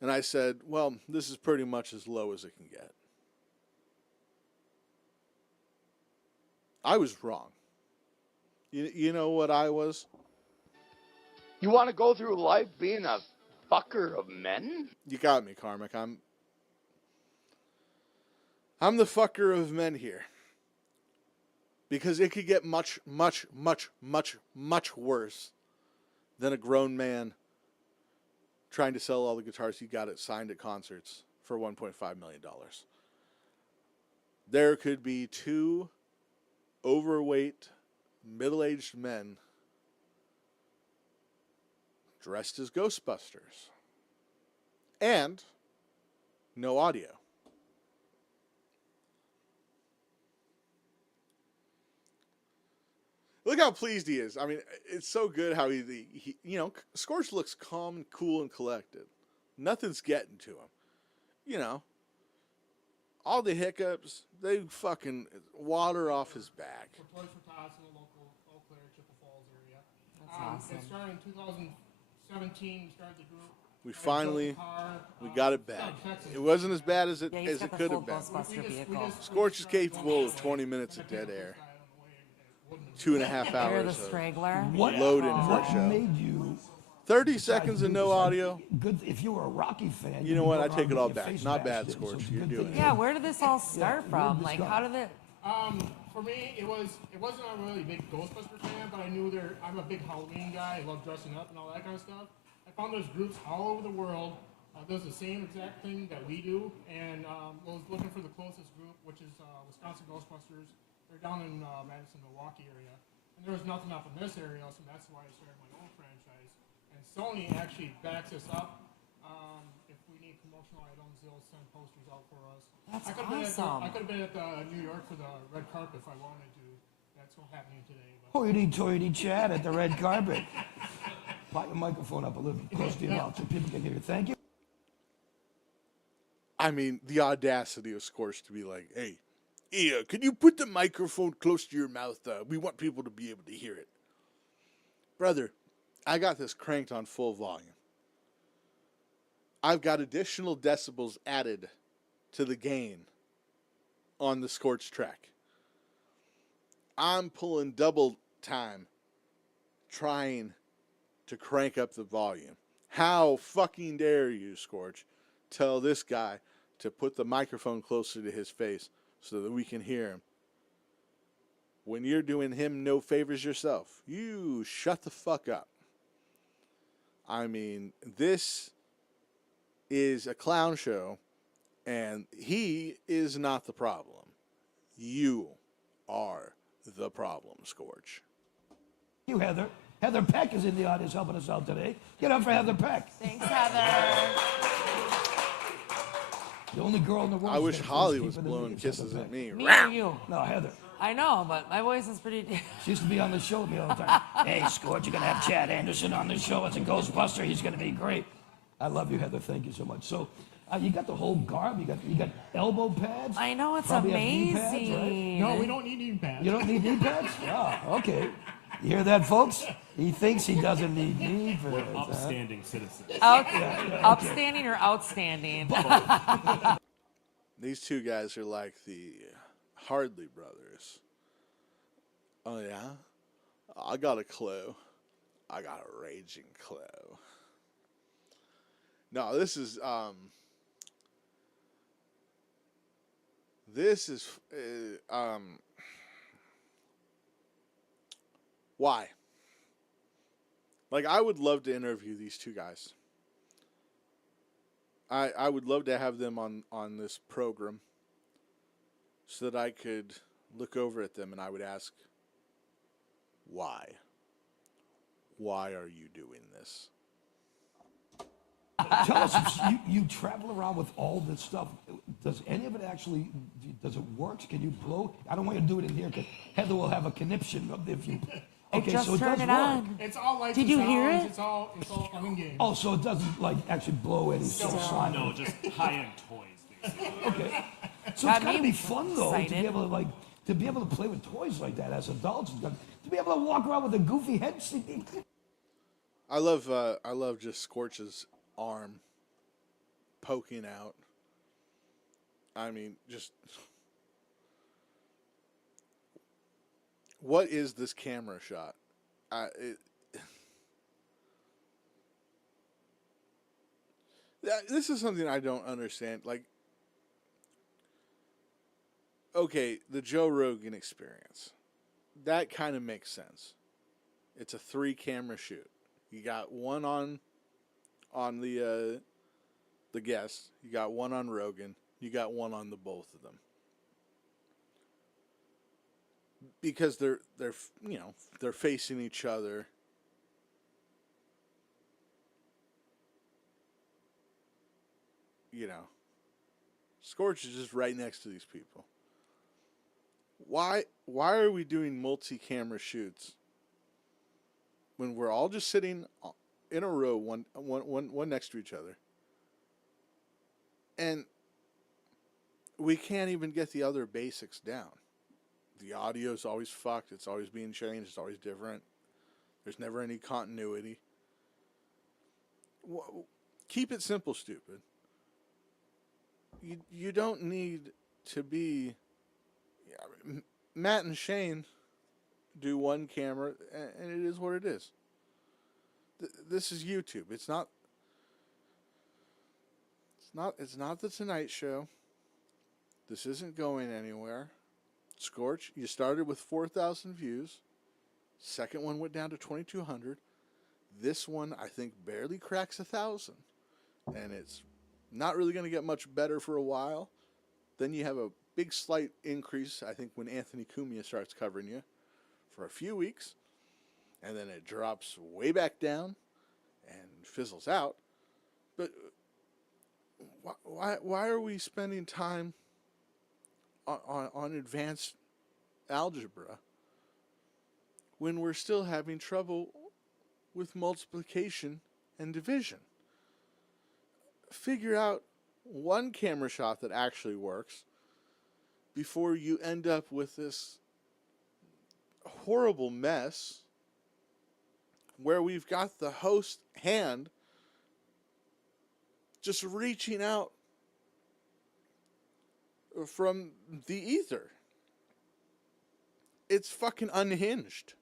And I said, well, this is pretty much as low as it can get. I was wrong. You know what I was? You want to go through life being a fucker of men? You got me, Carmack. I'm the fucker of men here. Because it could get much, much, much, much, much worse than a grown man trying to sell all the guitars he got signed at concerts for $1.5 million. There could be two overweight, middle-aged men dressed as Ghostbusters and no audio. Look how pleased he is. I mean, it's so good how he you know, Scorch looks calm and cool and collected. Nothing's getting to him. You know, all the hiccups, they fucking water off his back. For Toys for Tots in the local Eau Claire, Chippewa Falls area. That's awesome. It started in 2017. We started the group. We finally, we got it back. It wasn't as bad as it could have been. Scorch is capable of 20 minutes of dead air. 2.5 hours You're the of straggler. loading for a show. Made you 30 seconds of no audio. Good. If you were a Rocky fan, You know what? I take it all back. Not bad, Scorch. You're doing it. Yeah, where did this all start from? Like, how did it? For me, it wasn't a really big Ghostbusters fan, but I knew I'm a big Halloween guy. I love dressing up and all that kind of stuff. I found there's groups all over the world does the same exact thing that we do, and was looking for the closest group, which is Wisconsin Ghostbusters. They're down in Madison, Milwaukee area, and there was nothing up in this area, so that's why I started my own franchise. And Sony actually backs us up. If we need promotional items, they'll send posters out for us. That's I awesome. I could have been at New York for the red carpet if I wanted to. That's not happening today. Hoity-toity chat at the red carpet. Put your microphone up a little bit close to your mouth so people can hear you. Thank you. I mean, the audacity of Scorch to be like, hey, can you put the microphone close to your mouth? We want people to be able to hear it. Brother, I got this cranked on full volume. I've got additional decibels added to the gain on the Scorch track. I'm pulling double time trying to crank up the volume. How fucking dare you, Scorch, tell this guy to put the microphone closer to his face so that we can hear him. When you're doing him no favors yourself, you shut the fuck up. I mean, this is a clown show, and he is not the problem. You are the problem, Scorch. You, Heather. Heather Peck is in the audience helping us out today. Get up for Heather Peck. Thanks, Heather. The only girl in the world. I wish Holly was blowing kisses at me. Me or you? No, Heather. I know, but my voice is pretty. She used to be on the show with me all the time. Hey, Scorch, you're going to have Chad Anderson on the show as a Ghostbuster. He's going to be great. I love you, Heather. Thank you so much. So, you got the whole garb. You got elbow pads. I know, it's Probably amazing. have knee pads, right? No, we don't need knee pads. You don't need knee pads? Oh, okay. You hear that, folks? He thinks he doesn't need knee pads. We're upstanding citizens. Upstanding or outstanding? These two guys are like the Hardley brothers. Oh, yeah? I got a clue. I got a raging clue. No, this is why? Like, I would love to interview these two guys. I would love to have them on this program so that I could look over at them and I would ask, why? Why are you doing this? Tell us, you travel around with all this stuff. Does any of it actually, does it work? Can you blow? I don't want you to do it in here because Heather will have a conniption if you... Okay, just so it turn does it work. on. It's all lights Did and you sounds. hear it? It's all fun and games. Oh, so it doesn't like actually blow any slime? No, just high-end toys, basically. Okay. So it's got to be fun though to be able to play with toys like that as adults, to be able to walk around with a goofy head. I love just Scorch's arm poking out. I mean, just what is this camera shot? This is something I don't understand. Like, okay, the Joe Rogan Experience. That kind of makes sense. It's a 3-camera shoot. You got one on the guest. You got one on Rogan. You got one on the both of them. Because they're facing each other. You know, Scorch is just right next to these people. Why are we doing multi-camera shoots when we're all just sitting in a row, one next to each other, and we can't even get the other basics down? The audio is always fucked. It's always being changed. It's always different. There's never any continuity. Keep it simple, stupid. You don't need to be... Matt and Shane do one camera, and it is what it is. This is YouTube. It's not the Tonight Show. This isn't going anywhere. Scorch, you started with 4,000 views. Second one went down to 2,200. This one, I think, barely cracks 1,000. And it's not really going to get much better for a while. Then you have a big slight increase, I think, when Anthony Cumia starts covering you for a few weeks. And then it drops way back down and fizzles out. But why are we spending time on advanced algebra when we're still having trouble with multiplication and division? Figure out one camera shot that actually works before you end up with this horrible mess where we've got the host hand just reaching out from the ether. It's fucking unhinged.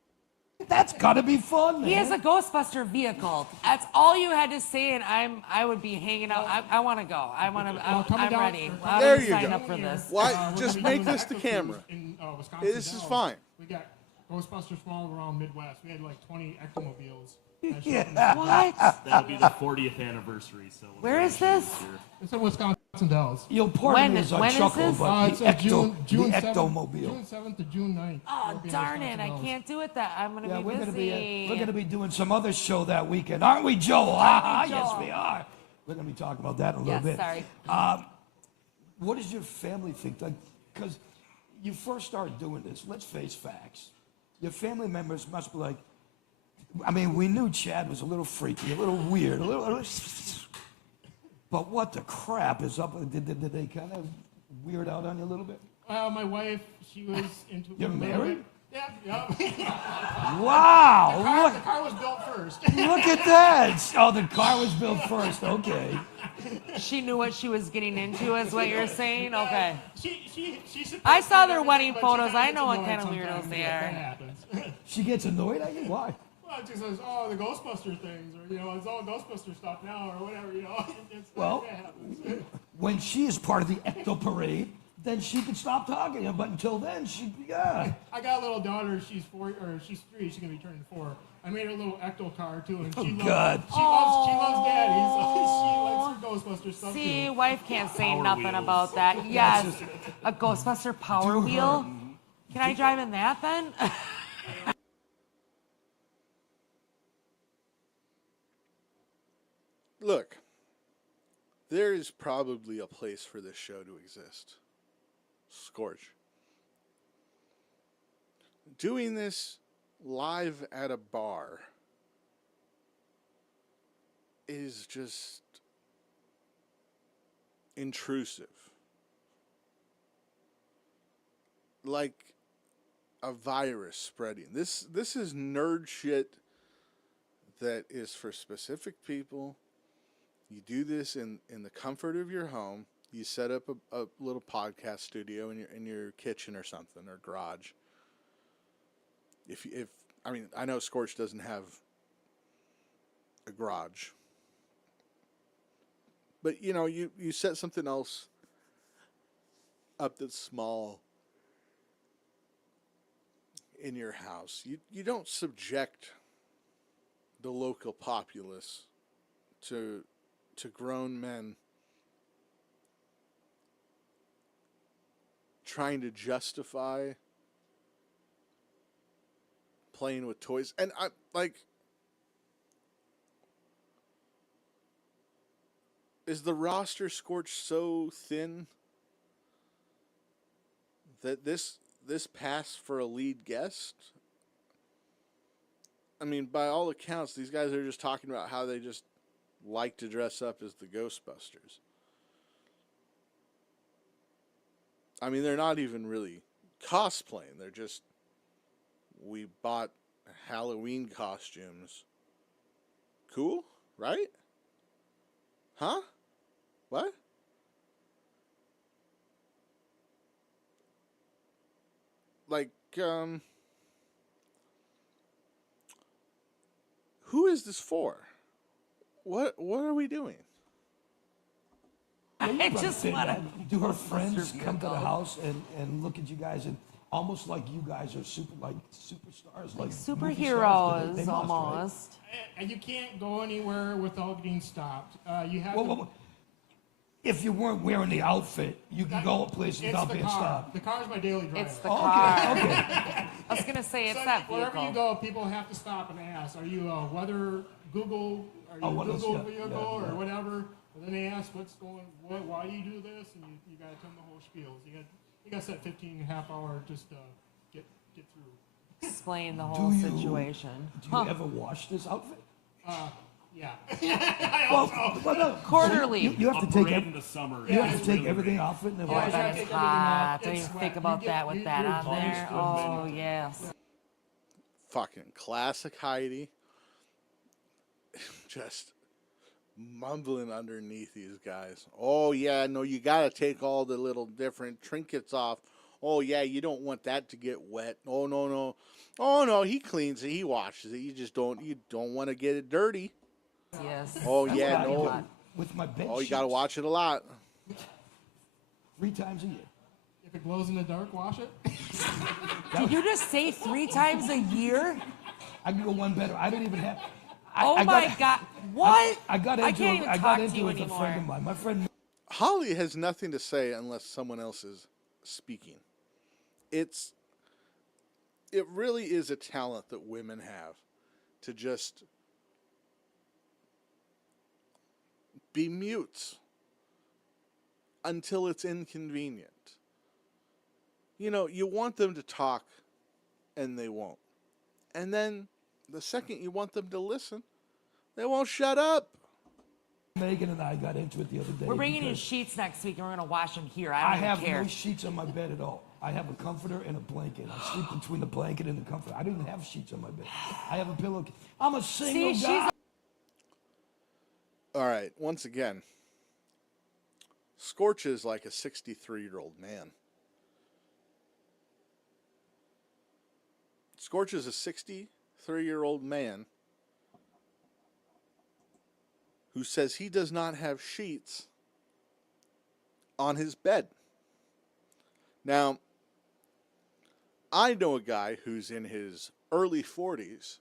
That's gotta be fun, man. He is a Ghostbuster vehicle. That's all you had to say, and I would be hanging out. I want to go. I'm ready. There you sign go. up for this. Why? Just make this the camera. In Wisconsin, This is fine. We got Ghostbusters from all around Midwest. We had like 20 ectomobiles. What? That'll be the 40th anniversary. So Where is this? It's in Wisconsin Dells. You'll pardon me as I chuckle, but it's the June 7th, ectomobile. June 7th to June 9th. Oh, darn it. I can't do it that. I'm going to be busy. We're gonna be doing some other show that weekend, aren't we, Joe? Ah, yes, we are. We're gonna be talking about that in a little bit. Sorry. What does your family think? Like, because you first started doing this. Let's face facts. Your family members must be like, I mean, we knew Chad was a little freaky, a little weird, a little but what the crap is up? Did they kind of weird out on you a little bit? My wife, she was into. You're married? Yeah. Wow! The car was built first. Look at that! Oh, the car was built first. Okay. She knew what she was getting into, is what you're saying? Okay. She I saw their wedding photos. I know what kind of weirdos they are. She gets annoyed at you? Why? Well, she says, "Oh, the Ghostbuster things, or it's all Ghostbuster stuff now, or whatever." Well, when she is part of the ecto parade, then she can stop talking to you. But until then, I got a little daughter. She's 3. She's gonna be turning 4. I made her a little ecto car too, and she loves daddy. So she likes her Ghostbuster stuff See, too. wife can't say nothing about that. Yes, a Ghostbuster Power Wheel. Can I drive in that then? Look, there is probably a place for this show to exist. Scorch. Doing this live at a bar is just intrusive. like a virus spreading. This is nerd shit that is for specific people. You do this in the comfort of your home. You set up a little podcast studio in your kitchen or something, or garage. If I mean, I know Scorch doesn't have a garage, but you know, you set something else up that's small in your house. You don't subject the local populace to grown men trying to justify playing with toys. And I like, is the roster Scorch so thin that this passed for a lead guest? I mean, by all accounts, these guys are just talking about how they just like to dress up as the Ghostbusters. I mean, they're not even really cosplaying. They're just, we bought Halloween costumes. Cool, right? Huh? What? Like, who is this for? What are we doing? I just want to. Do her friends come to the house and look at you guys and almost like you guys are superstars, like Superheroes, they must, almost. right? And you can't go anywhere without getting stopped. You have Well, if you weren't wearing the outfit, you could go a place without being stopped. The car's my daily driver. It's the car. Okay. I was gonna say it's So that vehicle. wherever you go, people have to stop and ask, "Are you a weather Google? Are you a Google vehicle or whatever?" And then they ask, "What's going? Why do you do this?" And you got to tell them the whole spiel. You got set 15 and a half hour just to get through. Explain the whole situation. Do you ever wash this outfit? Yeah. Quarterly. You have to A take parade in the summer. You have is to take really everything great. off it and then Oh, wash that it. is hot. Don't even think about that with that on there. Oh, yes. Fucking classic Heidi. Just mumbling underneath these guys. Oh, yeah, no, you got to take all the little different trinkets off. Oh, yeah, you don't want that to get wet. Oh, no, no. Oh, no, he cleans it. He washes it. You don't want to get it dirty. Yes. Oh, That's yeah, what I do no. with my bed Oh, you got to sheets. watch it a lot. 3 times a year. If it glows in the dark, wash it. Did you just say 3 times a year? I can go one better. I don't even have. Oh my God! What? I got I into can't it. even I talk got to into you it with a friend anymore. of mine. My friend. Holly has nothing to say unless someone else is speaking. It really is a talent that women have to just be mutes until it's inconvenient. You know, you want them to talk and they won't. And then the second you want them to listen, they won't shut up. Megan and I got into it the other day. We're bringing you because sheets next week, and we're gonna wash them here. I I don't have even care. no sheets on my bed at all. I have a comforter and a blanket. I sleep between the blanket and the comforter. I don't even have sheets on my bed. I have a pillow. I'm a single guy. All right, once again, Scorch is like a 63-year-old man. Scorch is a 63-year-old man who says he does not have sheets on his bed. Now, I know a guy who's in his early 40s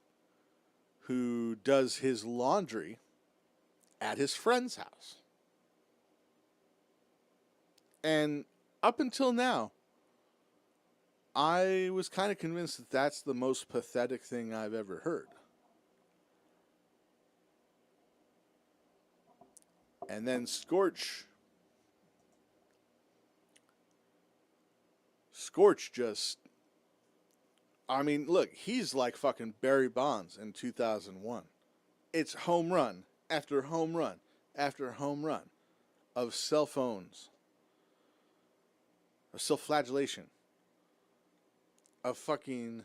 who does his laundry at his friend's house. And up until now, I was kind of convinced that that's the most pathetic thing I've ever heard. And then Scorch just, I mean, look, he's like fucking Barry Bonds in 2001. It's home run after home run after home run of cell phones, of self-flagellation, of fucking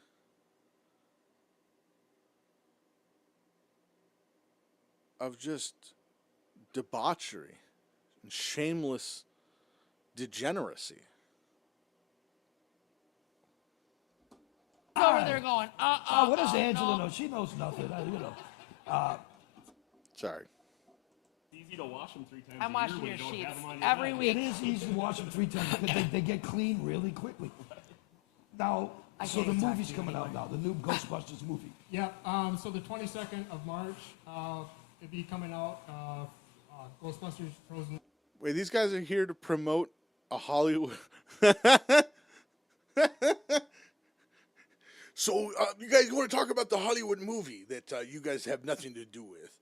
of just debauchery and shameless degeneracy. Over there going, what does Angela know? She knows nothing. Sorry. It's easy to wash them 3 times I'm a washing year when your you don't have sheets them on your every bed. week. It is easy to wash them 3 times because they get clean really quickly. Now, I so can't the talk movie's to you coming out anymore. now, the new Ghostbusters movie. Yep. So the 22nd of March, it'll be coming out. Ghostbusters Frozen. Wait, these guys are here to promote a Hollywood. So, you guys want to talk about the Hollywood movie that you guys have nothing to do with?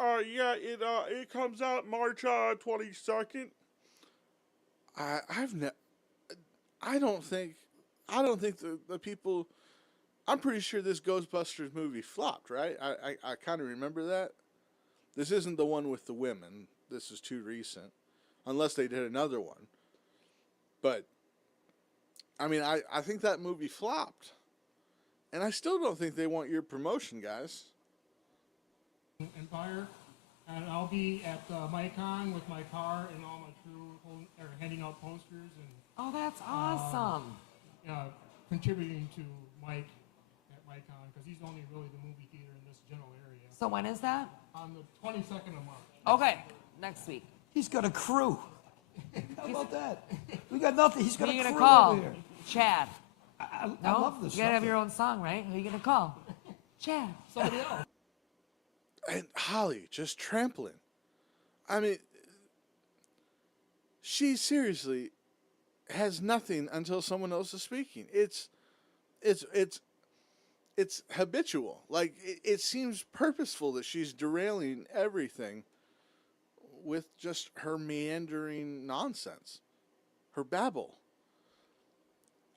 Yeah, it comes out March 22nd. I don't think the people. I'm pretty sure this Ghostbusters movie flopped, right? I kind of remember that. This isn't the one with the women. This is too recent, unless they did another one. But I mean, I think that movie flopped. And I still don't think they want your promotion, guys. Empire, and I'll be at MyCon with my car and all my crew handing out posters and. Oh, that's awesome. Contributing to Mike at MyCon because he's only really the movie theater in this general area. So when is that? On the 22nd of March. Okay, next week. He's got a crew. How about that? We got nothing. He's got Who a you crew gonna call? over here. Chad. I No? love this. You gotta have your own song, right? Who you gonna call? Chad. Somebody else. And Holly just trampling. I mean, she seriously has nothing until someone else is speaking. It's habitual. Like it seems purposeful that she's derailing everything with just her meandering nonsense, her babble.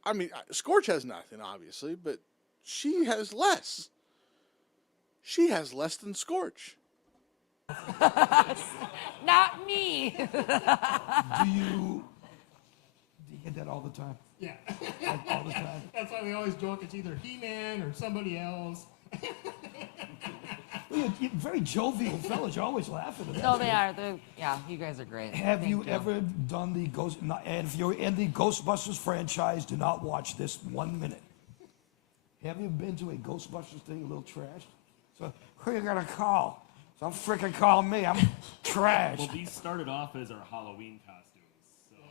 I mean, Scorch has nothing, obviously, but she has less. She has less than Scorch. Not me. Do you get that all the time? Yeah. Like, all the time? That's why we always joke it's either He-Man or somebody else. Well, you're very jovial fellas. You're always laughing at that. No, they are. Yeah, you guys are great. Have Thank you ever done the Ghost? And if you're in the Ghostbusters franchise, do not watch this 1 minute. Have you been to a Ghostbusters thing a little trashed? So who you gonna call? Don't freaking call me. I'm trash. Well, these started off as our Halloween costumes.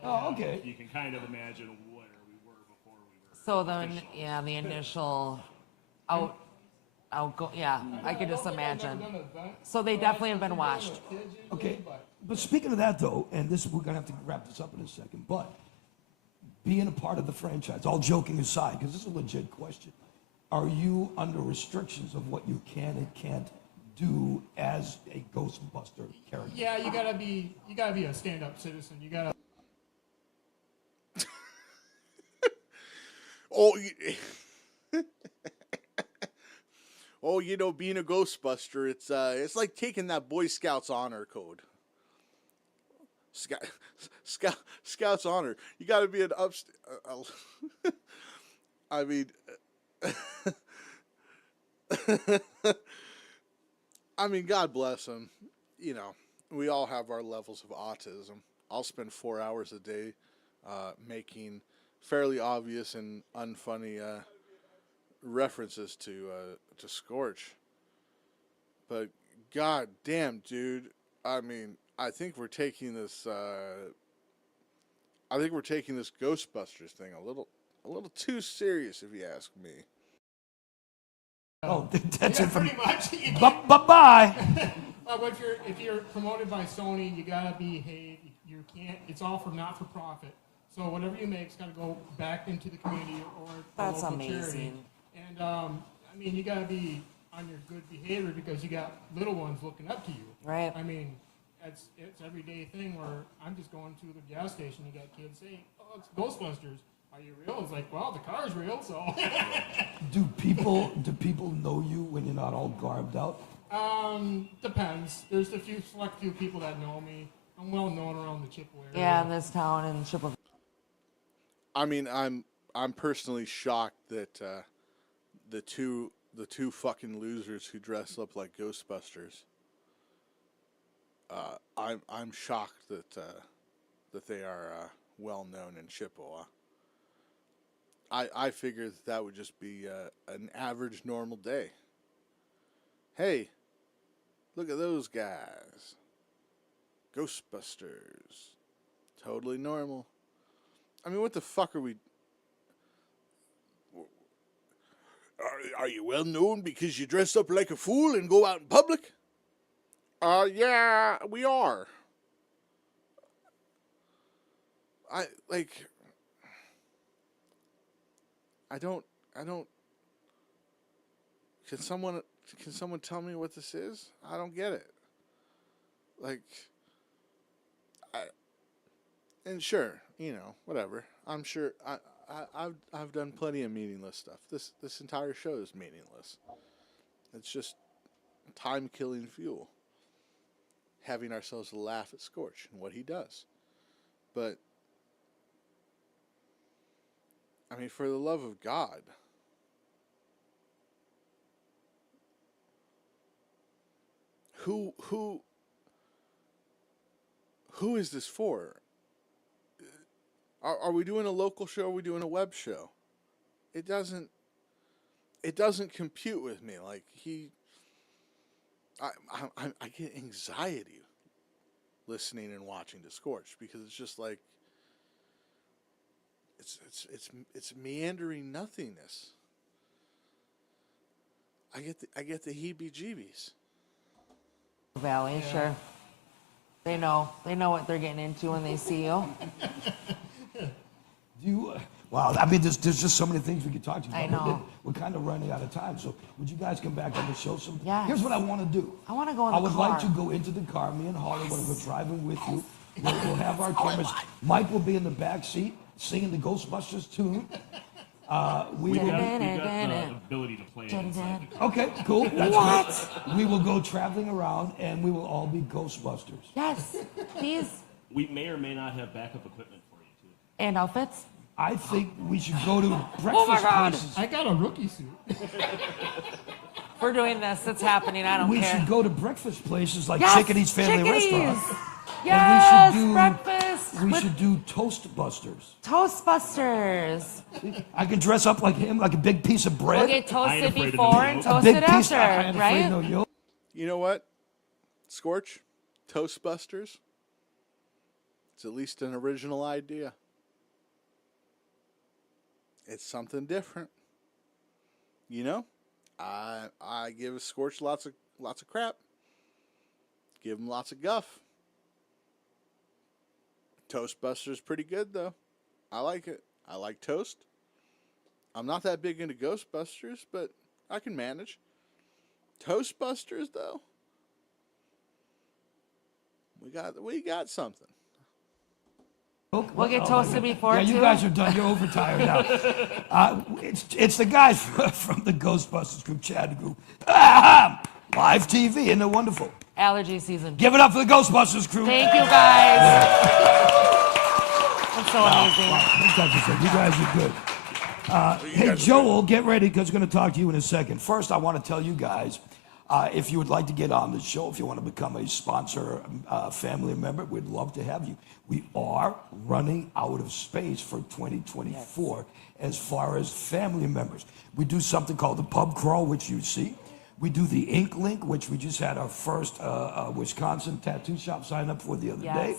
So Oh, okay. You can kind of imagine where we were before we were. So then, yeah, the initial I could just imagine. So they definitely have been watched. Okay, but speaking of that though, and this we're gonna have to wrap this up in a second, but being a part of the franchise, all joking aside, because this is a legit question, are you under restrictions of what you can and can't do as a Ghostbuster character? Yeah, you gotta be a stand-up citizen. You gotta. Oh, you know, being a Ghostbuster, it's like taking that Boy Scouts honor code. Scouts honor. You got to be an I mean, God bless them. You know, we all have our levels of autism. I'll spend 4 hours a day making fairly obvious and unfunny references to Scorch. But god damn, dude, I mean, I think we're taking this Ghostbusters thing a little too serious, if you ask me. Oh, that's it from pretty much. Bye-bye. But if you're promoted by Sony, you gotta behave. You can't. It's all for not for profit. So whatever you make's gotta go back into the community or That's local amazing. charity. And I mean, you gotta be on your good behavior because you got little ones looking up to you. Right. I mean, it's everyday thing where I'm just going to the gas station. You got kids saying, "Oh, it's Ghostbusters. Are you real?" It's like, well, the car's real, so. Do people know you when you're not all garbed out? Depends. There's a select few people that know me. I'm well known around the Chippewa area. Yeah, in this town in Chippewa. I mean, I'm I'm personally shocked that the two fucking losers who dress up like Ghostbusters. I'm shocked that they are well known in Chippewa. I figured that would just be an average normal day. Hey, look at those guys. Ghostbusters. Totally normal. I mean, what the fuck are we... Are you well known because you dress up like a fool and go out in public? Yeah, we are. I don't... Can someone tell me what this is? I don't get it. And sure, whatever. I'm sure I've done plenty of meaningless stuff. This entire show is meaningless. It's just time-killing fuel. Having ourselves a laugh at Scorch and what he does. But I mean, for the love of God, who is this for? Are we doing a local show? Are we doing a web show? It doesn't compute with me. Like I get anxiety listening and watching to Scorch because it's just like it's meandering nothingness. I get the heebie-jeebies. Valley, sure. They know what they're getting into when they see you. Wow, I mean, there's just so many things we could talk to you about. I know. We're kind of running out of time, so would you guys come back on the show some? Yes. Here's what I want to do. I want to go in the car. I would like to go into the car. Me and Holly, when we're driving with you, we'll have our cameras. Mike will be in the back seat singing the Ghostbusters tune. We've got the ability to play it inside the car. Okay, cool. That's What? great. We will go traveling around, and we will all be Ghostbusters. Yes, please. We may or may not have backup equipment for you, too. And outfits? I think we should go to breakfast Oh my God. places. I got a rookie suit. We're doing this. It's happening. I don't We care. should go to breakfast places like Yes, Chickadee's Family Chickadees. Restaurant. Yes, And breakfast. we with should do Toastbusters. Toastbusters. I can dress up like him, like a big piece of bread. We'll get I ain't toasted afraid of before no and yolk. a toasted big piece. after, I ain't afraid right? no yolk. You know what? Scorch, Toastbusters. It's at least an original idea. It's something different. I give Scorch lots of crap. Give him lots of guff. Toastbusters pretty good though. I like it. I like toast. I'm not that big into Ghostbusters, but I can manage. Toastbusters though. We got something. We'll get toasted before, Yeah, you too. guys are done. You're overtired now. It's the guys from the Ghostbusters group, Chad group. Live TV, isn't it wonderful? Allergy season. Give it up for the Ghostbusters crew. Thank you, guys. That's so amazing. You guys are good. Hey, Joel, get ready because we're going to talk to you in a second. First, I want to tell you guys, if you would like to get on the show, if you want to become a sponsor, family member, we'd love to have you. We are running out of space for 2024 as far as family members. We do something called the pub crawl, which you see. We do the Ink Link, which we just had our first Wisconsin tattoo shop sign up for the other day.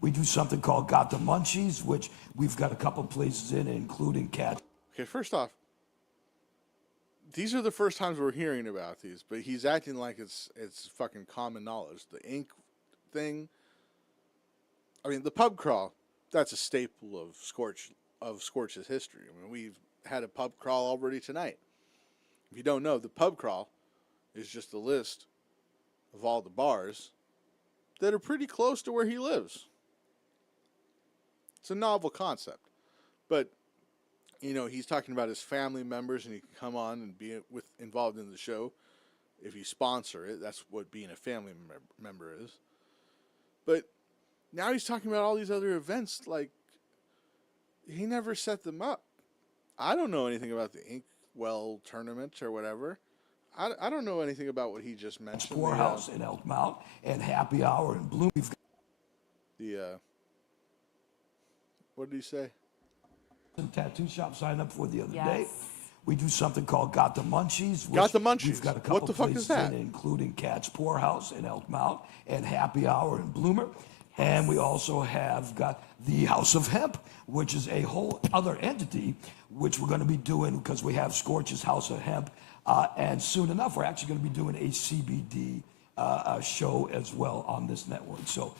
We do something called Got the Munchies, which we've got a couple places in, including Cat. Okay, first off, these are the first times we're hearing about these, but he's acting like it's fucking common knowledge. The ink thing. I mean, the pub crawl, that's a staple of Scorch's history. I mean, we've had a pub crawl already tonight. If you don't know, the pub crawl is just a list of all the bars that are pretty close to where he lives. It's a novel concept. But, he's talking about his family members, and he can come on and be involved in the show if you sponsor it. That's what being a family member is. But now he's talking about all these other events like he never set them up. I don't know anything about the Inkwell tournament or whatever. I don't know anything about what he just mentioned. Poorhouse in Elk Mount and Happy Hour in Bloom. We've got what did he say? some tattoo shop signed up for the other day. We do something called Got the Munchies. Got the Munchies. We've got a couple What the fuck places is that? including Cat's Poorhouse in Elk Mount and Happy Hour in Bloomer. And we also have got the House of Hemp, which is a whole other entity, which we're going to be doing because we have Scorch's House of Hemp. And soon enough, we're actually going to be doing a CBD show as well on this network. So,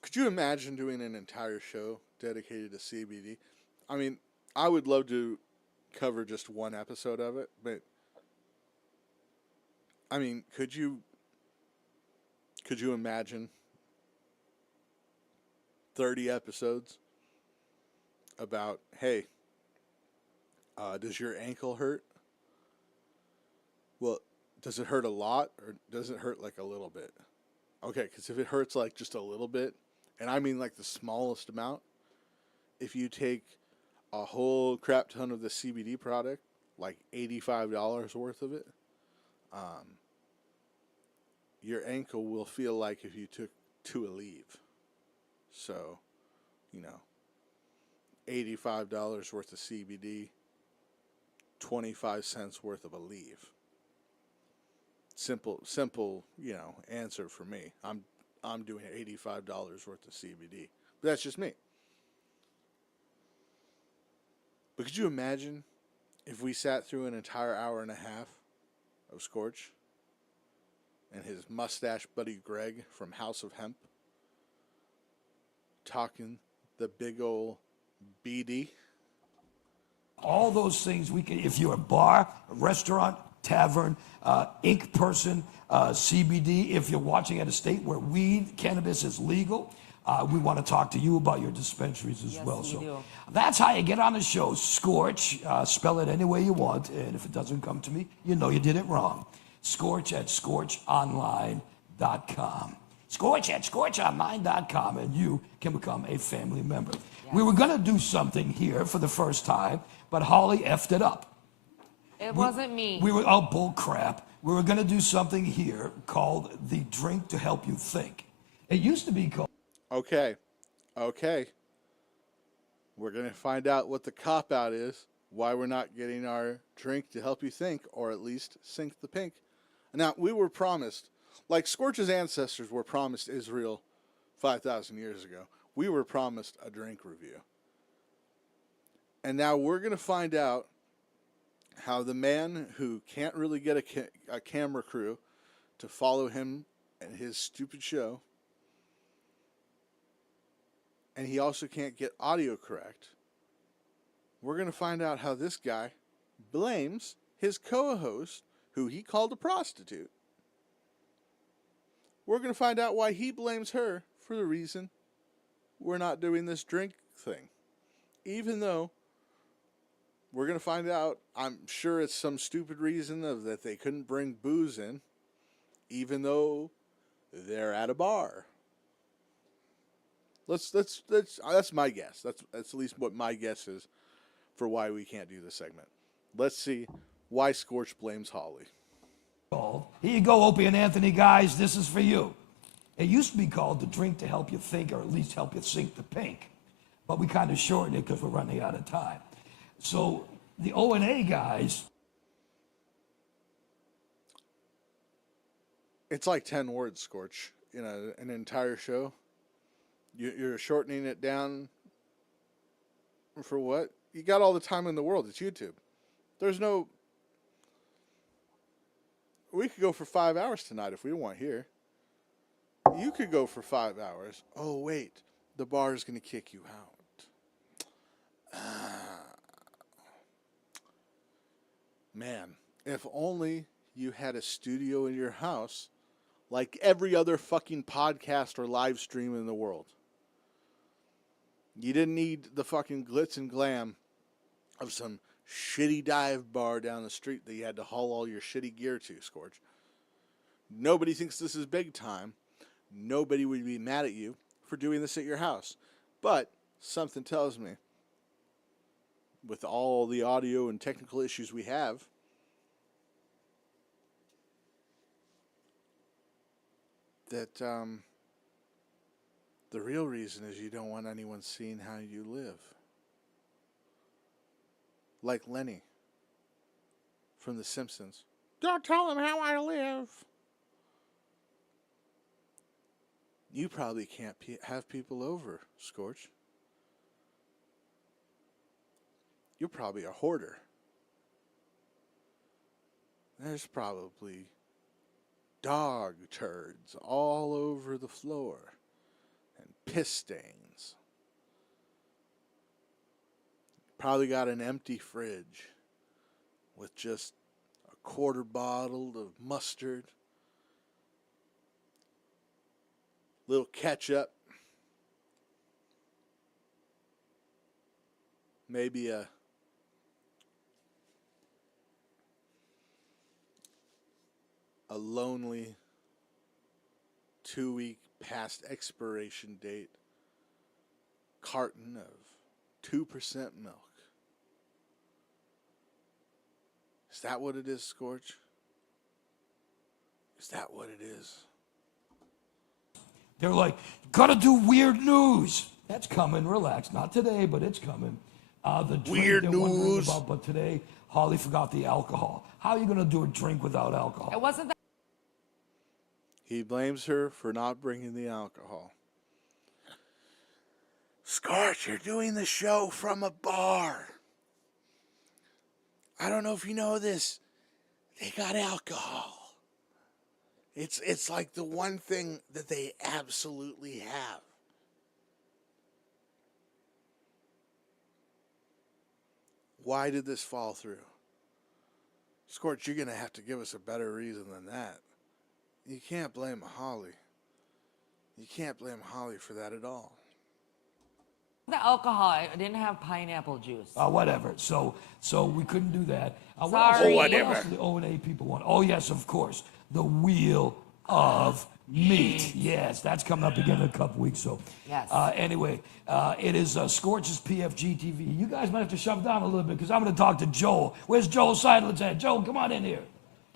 could you imagine doing an entire show dedicated to CBD? I mean, I would love to cover just one episode of it, but I mean, could you imagine 30 episodes about, hey, does your ankle hurt? Well, does it hurt a lot or does it hurt like a little bit? Okay, because if it hurts like just a little bit, and I mean like the smallest amount, if you take a whole crap ton of the CBD product, like $85 worth of it, your ankle will feel like if you took 2 Aleve. So, $85 worth of CBD, 25 cents worth of Aleve. Simple, answer for me. I'm doing $85 worth of CBD. But that's just me. But could you imagine if we sat through an entire hour and a half of Scorch and his mustache buddy Greg from House of Hemp talking the big old BD? all those things we can, if you're a bar, a restaurant, tavern, ink person, CBD, if you're watching at a state where weed, cannabis is legal, we want to talk to you about your dispensaries as well. So that's how you get on the show. Scorch, spell it any way you want, and if it doesn't come to me, you know you did it wrong. Scorch at scorchonline.com. Scorch at scorchonline.com, and you can become a family member. Yes. We were going to do something here for the first time, but Holly effed it up. It wasn't me. We were, oh, bull crap. We were going to do something here called the drink to help you think. It used to be called. Okay. We're going to find out what the cop-out is, why we're not getting our drink to help you think, or at least sink the pink. Now, we were promised, like Scorch's ancestors were promised Israel 5,000 years ago, we were promised a drink review. And now we're going to find out how the man who can't really get a camera crew to follow him and his stupid show, and he also can't get audio correct, we're going to find out how this guy blames his co-host, who he called a prostitute. We're going to find out why he blames her for the reason we're not doing this drink thing. Even though we're going to find out, I'm sure it's some stupid reason that they couldn't bring booze in, even though they're at a bar. That's my guess. That's at least what my guess is for why we can't do this segment. Let's see why Scorch blames Holly. Here you go, Opie and Anthony, guys. This is for you. It used to be called the drink to help you think, or at least help you sink the pink. But we kind of shortened it because we're running out of time. So the O&A guys. It's like 10 words, Scorch, in an entire show. You're shortening it down for what? You got all the time in the world. It's YouTube. There's no... We could go for 5 hours tonight if we want here. You could go for 5 hours. Oh, wait. The bar is going to kick you out. Man, if only you had a studio in your house like every other fucking podcast or live stream in the world. You didn't need the fucking glitz and glam of some shitty dive bar down the street that you had to haul all your shitty gear to, Scorch. Nobody thinks this is big time. Nobody would be mad at you for doing this at your house. But something tells me with all the audio and technical issues we have, that the real reason is you don't want anyone seeing how you live. Like Lenny from The Simpsons. Don't tell them how I live. You probably can't have people over, Scorch. You're probably a hoarder. There's probably dog turds all over the floor and piss stains. Probably got an empty fridge with just a quarter bottle of mustard, little ketchup, maybe a lonely 2-week past expiration date carton of 2% milk. Is that what it is, Scorch? Is that what it is? They're like, gotta do weird news. That's coming. Relax. Not today, but it's coming. The drink Weird they're wondering news. about, but today, Holly forgot the alcohol. How are you gonna do a drink without alcohol? It wasn't that. He blames her for not bringing the alcohol. Scorch, you're doing the show from a bar. I don't know if you know this. They got alcohol. It's like the one thing that they absolutely have. Why did this fall through? Scorch, you're going to have to give us a better reason than that. You can't blame Holly. You can't blame Holly for that at all. The alcohol, I didn't have pineapple juice. Whatever. So we couldn't do that. Sorry. What else do the O&A people want? Oh, yes, of course. The Wheel of Meat. Yes, that's coming up again in a couple weeks. So, Yes. Anyway, it is Scorch's PFG-TV. You guys might have to shove down a little bit because I'm going to talk to Joel. Where's Joel Seidlitz at? Joel, come on in here.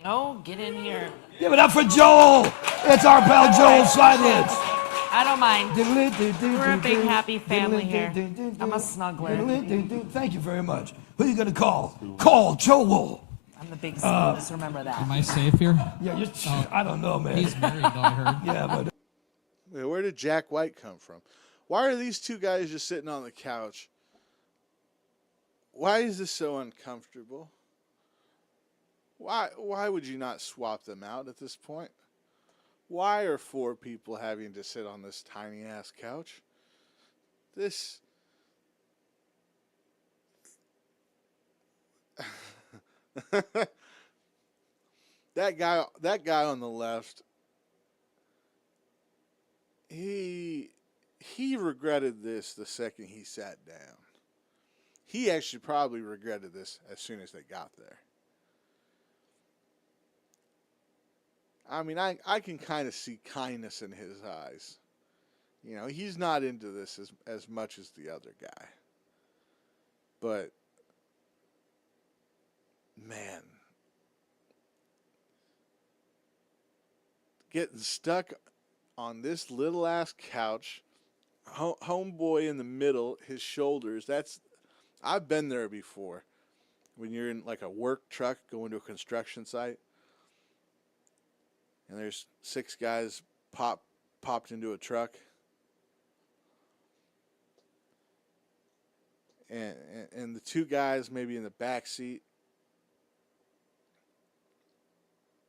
Oh, get in here. Give it up for Joel. It's our pal Joel Seidlitz. I don't mind. We're a big happy family here. I'm a snuggler. Thank you very much. Who are you going to call? Call Joel. I'm the big snuggle, just remember that. Am I safe here? Yeah, I don't know, man. He's married, I heard. Yeah, but Where did Jack White come from? Why are these two guys just sitting on the couch? Why is this so uncomfortable? Why would you not swap them out at this point? Why are 4 people having to sit on this tiny ass couch? This that guy on the left, he regretted this the second he sat down. He actually probably regretted this as soon as they got there. I mean, I can kind of see kindness in his eyes. You know, he's not into this as much as the other guy. But, man, getting stuck on this little ass couch, homeboy in the middle, his shoulders, I've been there before. When you're in like a work truck going to a construction site, and there's 6 guys popped into a truck, and the 2 guys maybe in the back seat,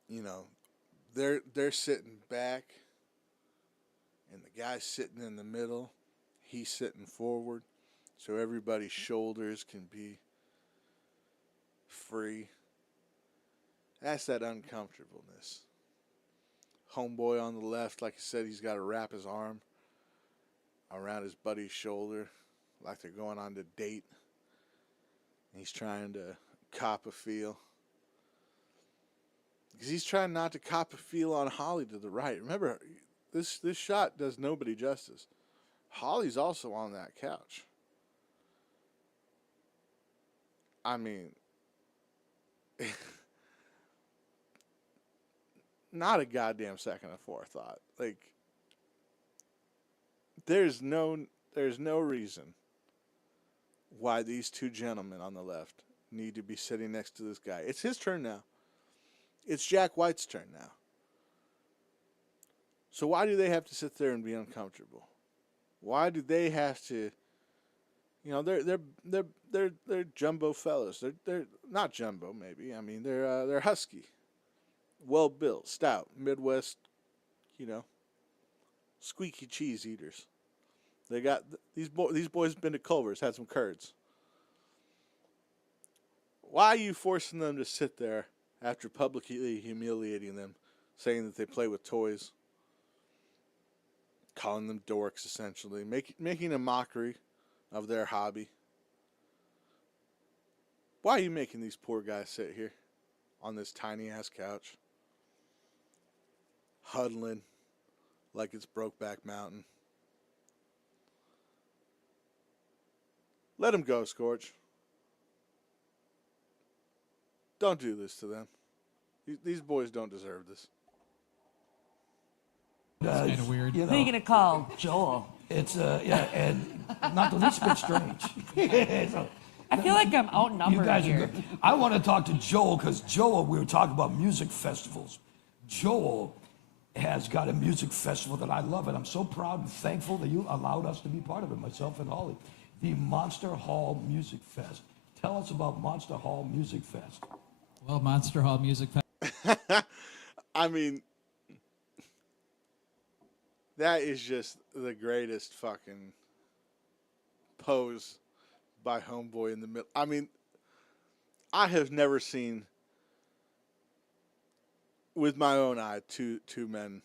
you know, they're sitting back, and the guy's sitting in the middle, he's sitting forward, so everybody's shoulders can be free. That's that uncomfortableness. Homeboy on the left, like I said, he's got to wrap his arm around his buddy's shoulder like they're going on a date. And he's trying to cop a feel. Because he's trying not to cop a feel on Holly to the right. Remember, this shot does nobody justice. Holly's also on that couch. I mean, not a goddamn second of forethought. Like, there's no reason why these two gentlemen on the left need to be sitting next to this guy. It's his turn now. It's Jack White's turn now. So why do they have to sit there and be uncomfortable? Why do they have to? You know, they're jumbo fellas. They're not jumbo, maybe. I mean, they're husky, well built, stout, Midwest. You know, squeaky cheese eaters. They got these boys been to Culver's, had some curds. Why are you forcing them to sit there after publicly humiliating them, saying that they play with toys, calling them dorks, essentially, making a mockery of their hobby? Why are you making these poor guys sit here on this tiny ass couch, huddling like it's Brokeback Mountain? Let them go, Scorch. Don't do this to them. These boys don't deserve this. It's kind of weird. Who are you gonna call? Joel. It's and not the least bit strange. So, I feel like I'm outnumbered you guys here. are good. I want to talk to Joel because Joel, we were talking about music festivals. Joel has got a music festival that I love, and I'm so proud and thankful that you allowed us to be part of it, myself and Holly. The Monster Hall Music Fest. Tell us about Monster Hall Music Fest. Well, Monster Hall Music Fest. I mean, that is just the greatest fucking pose by Homeboy in the middle. I mean, I have never seen with my own eye two men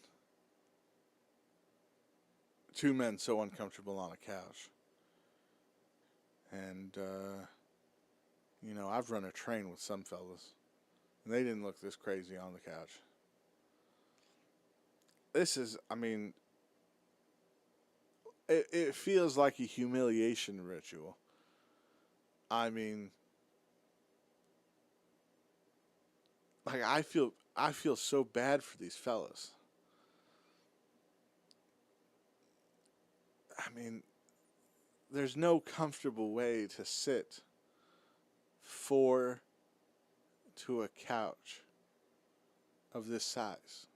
so uncomfortable on a couch. And you know, I've run a train with some fellas, and they didn't look this crazy on the couch. This is, I mean, it feels like a humiliation ritual. I mean, like I feel so bad for these fellas. I mean, there's no comfortable way to sit to a couch of this size.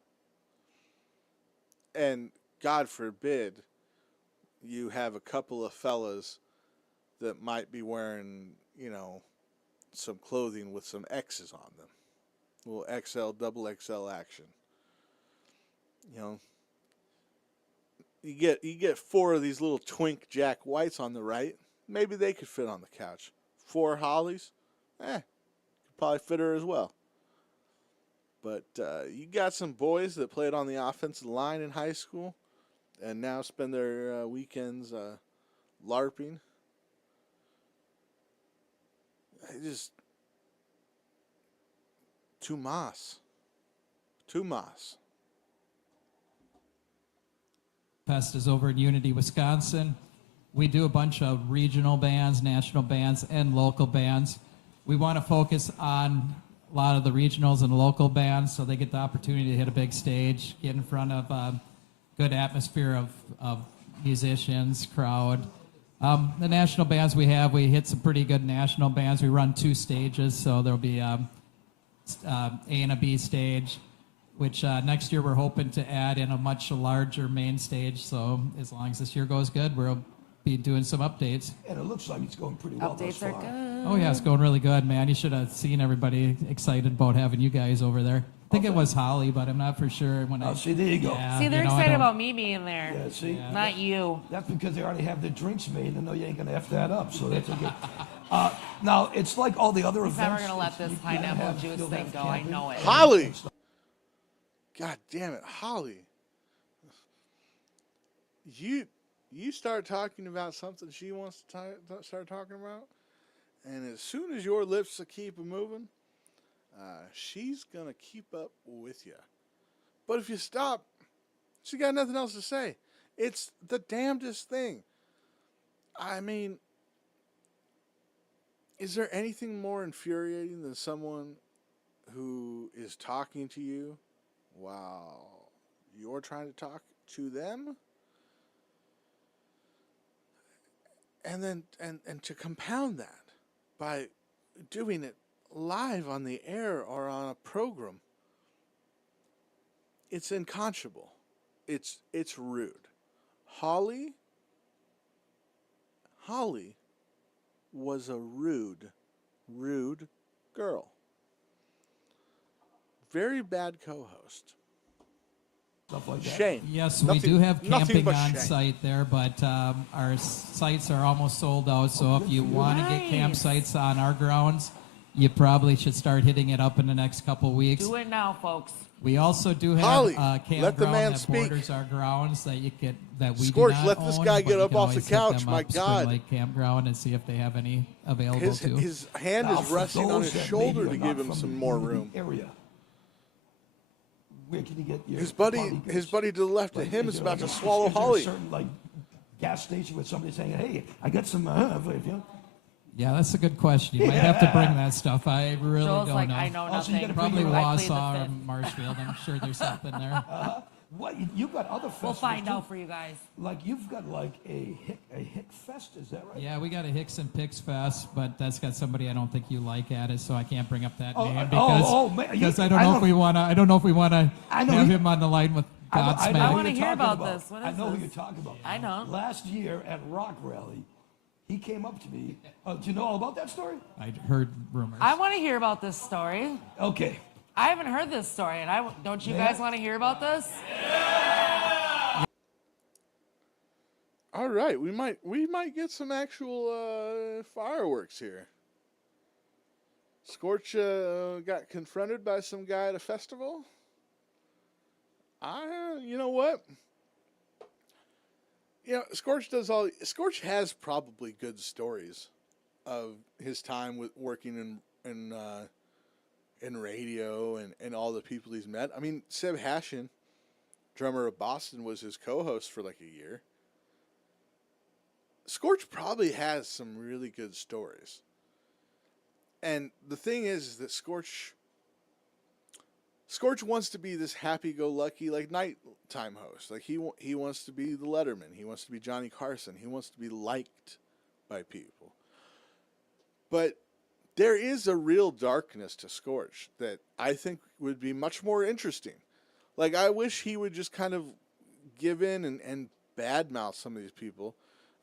And God forbid you have a couple of fellas that might be wearing, you know, some clothing with some X's on them. A little XL, double XL action. You know, you get four of these little twink Jack Whites on the right. Maybe they could fit on the couch. 4 Hollies, could probably fit her as well. But you got some boys that played on the offensive line in high school and now spend their weekends LARPing. Just too mas. Fest is over in Unity, Wisconsin. We do a bunch of regional bands, national bands, and local bands. We want to focus on a lot of the regionals and local bands so they get the opportunity to hit a big stage, get in front of a good atmosphere of musicians, crowd. The national bands we hit some pretty good national bands. We run 2 stages, so there'll be A and a B stage, which next year we're hoping to add in a much larger main stage. So as long as this year goes good, we'll be doing some updates. And it looks like it's going pretty well thus Updates are far. good. Oh yeah, it's going really good, man. You should have seen everybody excited about having you guys over there. I think it was Holly, but I'm not for sure. See, there you go. Yeah, See, they're you know, I excited don't- about me being there. Yeah, see? Not you. That's because they already have their drinks made and know you ain't going to F that up, so that's okay. Now, it's like all the other He's events. never gonna let this you gotta pineapple have- juice you'll thing have go. I camping. know it. Holly! God damn it, Holly. You start talking about something she wants to start talking about, and as soon as your lips keep moving, she's going to keep up with you. But if you stop, she got nothing else to say. It's the damnedest thing. I mean, Is there anything more infuriating than someone who is talking to you while you're trying to talk to them? And then and to compound that by doing it live on the air or on a program, it's unconscionable. It's rude. Holly was a rude girl. Very bad co-host. Stuff like that. Shame. Yes, Nothing- we do have nothing camping but on shame. site there, but our sites are almost sold out. So if you want to get campsites on our grounds, you probably should start hitting it up in the next couple weeks. Do it now, folks. We also do have Holly, a let the campground man that speak. borders our grounds that we Scorch, do not let this own, guy but get you up can off the always hit couch, them my up, Spring God. Lake Campground, and see if they have any available too. His hand Now, is for resting on those his that shoulder maybe to are give not him from some the more community room. Area. Where can you get your His buddy goods? to the left of Like, him is there about to like swallow is there Holly. a certain like gas station with somebody saying, "Hey, I got some," Yeah, that's a good question. You might have to bring that stuff. I really Joel's don't like, know. I know Oh, so you nothing. gotta Probably bring your- I plead the Wausau or fifth. Marshfield. I'm sure there's something there. What you've got other festivals We'll find too. out for you guys. Like you've got like a Hick Fest, is that right? Yeah, we got a Hicks and Picks Fest, but that's got somebody I don't think you like at it, so I can't bring up that name because I don't know if we want to. I don't know if we want to have him on the line with Godsmack. I wanna hear about this. What I is know who this? you're talking about. I know. Last year at Rock Rally, he came up to me. Do you know all about that story? I heard rumors. I want to hear about this story. Okay. I haven't heard this story, and don't you Yeah. guys want to hear about this? All right, we might get some actual fireworks here. Scorch got confronted by some guy at a festival. You know what? You know, Scorch has probably good stories of his time with working in radio and all the people he's met. I mean, Seb Hashin, drummer of Boston, was his co-host for like a year. Scorch probably has some really good stories. And the thing is that Scorch wants to be this happy-go-lucky, like, nighttime host. Like, he wants to be the Letterman. He wants to be Johnny Carson. He wants to be liked by people. But there is a real darkness to Scorch that I think would be much more interesting. Like, I wish he would just kind of give in and badmouth some of these people.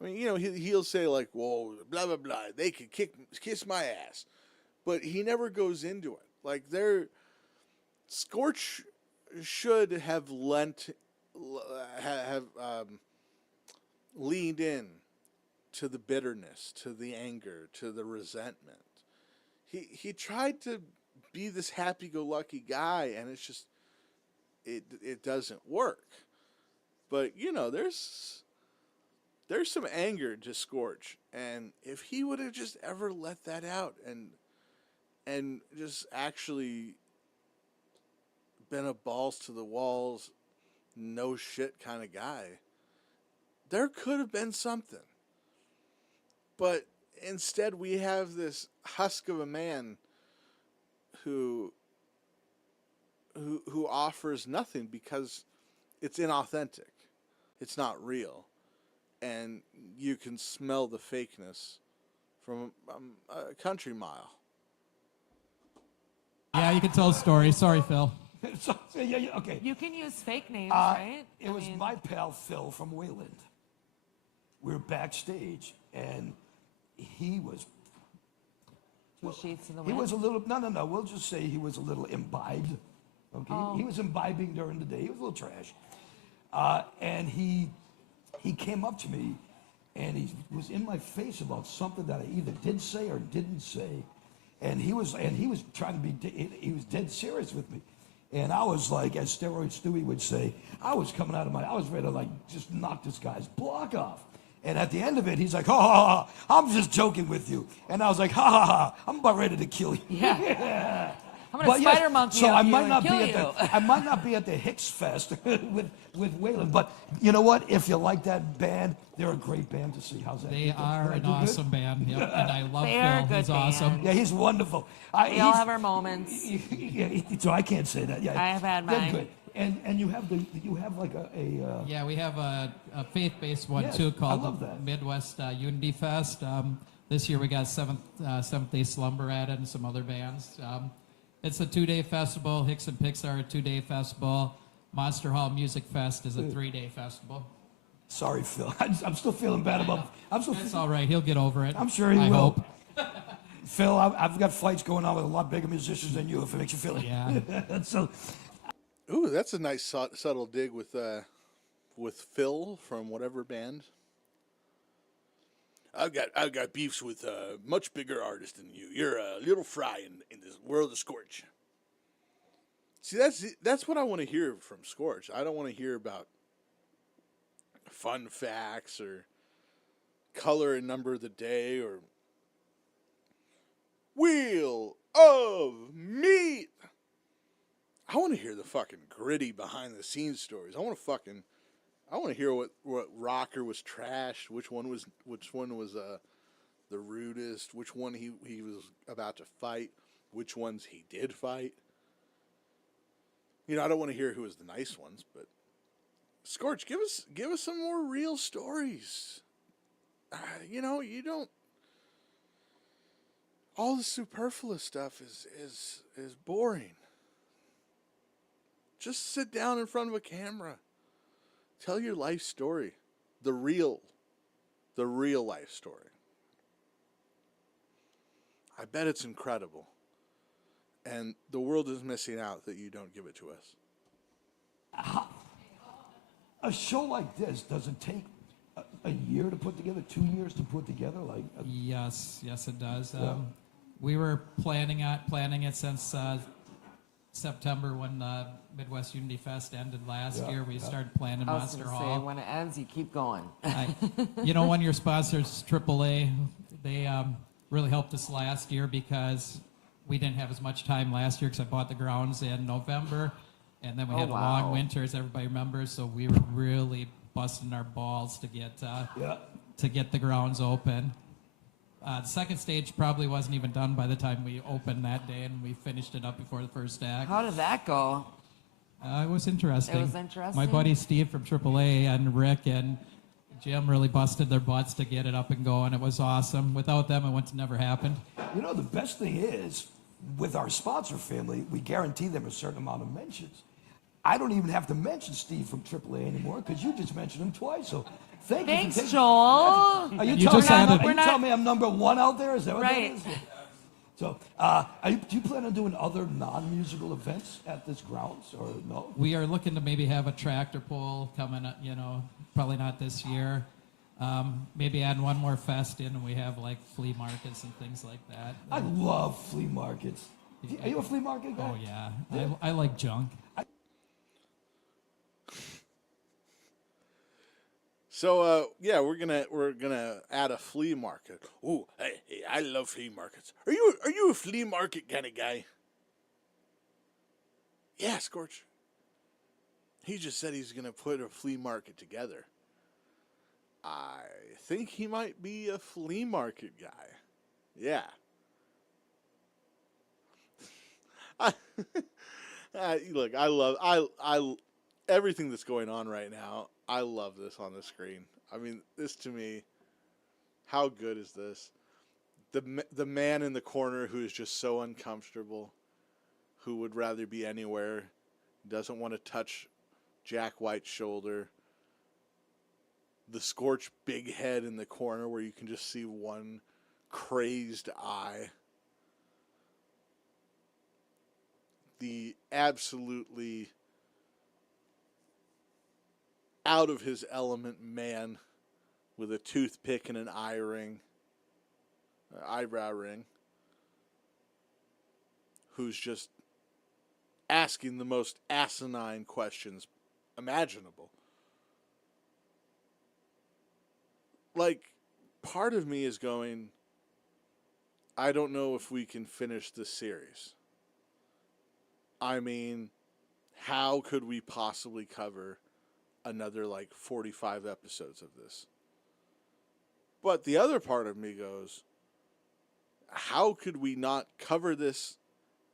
I mean, you know, he'll say, like, whoa, blah, blah, blah, they could kiss my ass. But he never goes into it. Like, Scorch should have leaned in to the bitterness, to the anger, to the resentment. He tried to be this happy-go-lucky guy, and it's just it doesn't work. But you know, there's some anger to Scorch, and if he would have just ever let that out and just actually been a balls to the walls, no shit kind of guy, there could have been something. But instead we have this husk of a man who offers nothing because it's inauthentic. It's not real. And you can smell the fakeness from a country mile. Yeah, you can tell a story. Sorry, Phil. Yeah, okay. You can use fake names, right? It was my pal Phil from Wayland. We were backstage, and he was. Two sheets in the He wind? was a little. No. We'll just say he was a little imbibed. Okay. Oh. He was imbibing during the day. He was a little trash. And he came up to me, and he was in my face about something that I either did say or didn't say, and he was trying to be. He was dead serious with me. And I was like, as Steroid Stewie would say, I was ready to like just knock this guy's block off. And at the end of it, he's like, ha, ha, ha, I'm just joking with you. And I was like, ha, ha, ha, I'm about ready to kill you. Yeah. I'm gonna spider monkey so up I you might and not be kill at you. the I might not be at the Hicks Fest with Waylon, but you know what? If you like that band, they're a great band to see. How's that? They are an awesome band. Yep. And I love They are a Phil. good He's awesome. band. Yeah, he's wonderful. We all have our moments. Yeah, so I can't say that. Yeah, I have had they're mine. good. And you have like a Yeah, we have a faith-based one Yes, too I called love the that. Midwest Unity Fest. This year we got Seventh Day Slumber at it and some other bands. It's a 2-day festival. Hicks and Picks are a 2-day festival. Monster Hall Music Fest is a 3-day festival. Sorry, Phil. I'm still feeling bad about. It's all right. He'll get over it. I'm sure he I will. hope. Phil, I've got fights going on with a lot bigger musicians than you. If it makes you feel it. Yeah. So, Ooh, that's a nice subtle dig with Phil from whatever band. I've got beefs with a much bigger artist than you. You're a little fry in this world of Scorch. See, that's what I want to hear from Scorch. I don't want to hear about fun facts or color and number of the day or wheel of meat. I want to hear the fucking gritty behind the scenes stories. I want to hear what rocker was trashed, which one was the rudest, which one he was about to fight, which ones he did fight. You know, I don't want to hear who was the nice ones, but Scorch, give us some more real stories. You know, you don't. All the superfluous stuff is boring. Just sit down in front of a camera. Tell your life story. The real life story. I bet it's incredible. And the world is missing out that you don't give it to us. a show like this, does it take a year to put together, 2 years to put together? Yes, it does. Yeah. We were planning it since September when the Midwest Unity Fest ended last year. We started planning I was Monster gonna Hall. say, when it ends, you keep going. You know, one of your sponsors, AAA, they really helped us last year because we didn't have as much time last year because I bought the grounds in November, and then we had a long winter, as everybody remembers. So we were really busting our balls to get the grounds open. The second stage probably wasn't even done by the time we opened that day, and we finished it up before the first act. How did that go? It was interesting. It was interesting? My buddy Steve from AAA and Rick and Jim really busted their butts to get it up and going. It was awesome. Without them, it wouldn't have never happened. You know, the best thing is, with our sponsor family, we guarantee them a certain amount of mentions. I don't even have to mention Steve from AAA anymore because you just mentioned him twice. So thank you. Thanks, Joel. Are you telling me I'm number one out there? Is that what that is? So, do you plan on doing other non-musical events at this grounds, or no? We are looking to maybe have a tractor pull coming up, you know, probably not this year. Maybe add one more fest in, and we have like flea markets and things like that. I love flea markets. Are you a flea market guy? Oh yeah, I like junk. So yeah, we're gonna add a flea market. Ooh, hey, I love flea markets. Are you a flea market kind of guy? Yeah, Scorch. He just said he's gonna put a flea market together. I think he might be a flea market guy. Yeah. Look, I love everything that's going on right now. I love this on the screen. I mean, this to me, how good is this? The man in the corner who is just so uncomfortable, who would rather be anywhere, doesn't want to touch Jack White's shoulder. The Scorch big head in the corner where you can just see one crazed eye. The absolutely out of his element man with a toothpick and an eyebrow ring, who's just asking the most asinine questions imaginable. Like, part of me is going, I don't know if we can finish this series. I mean, how could we possibly cover another like 45 episodes of this? But the other part of me goes, how could we not cover this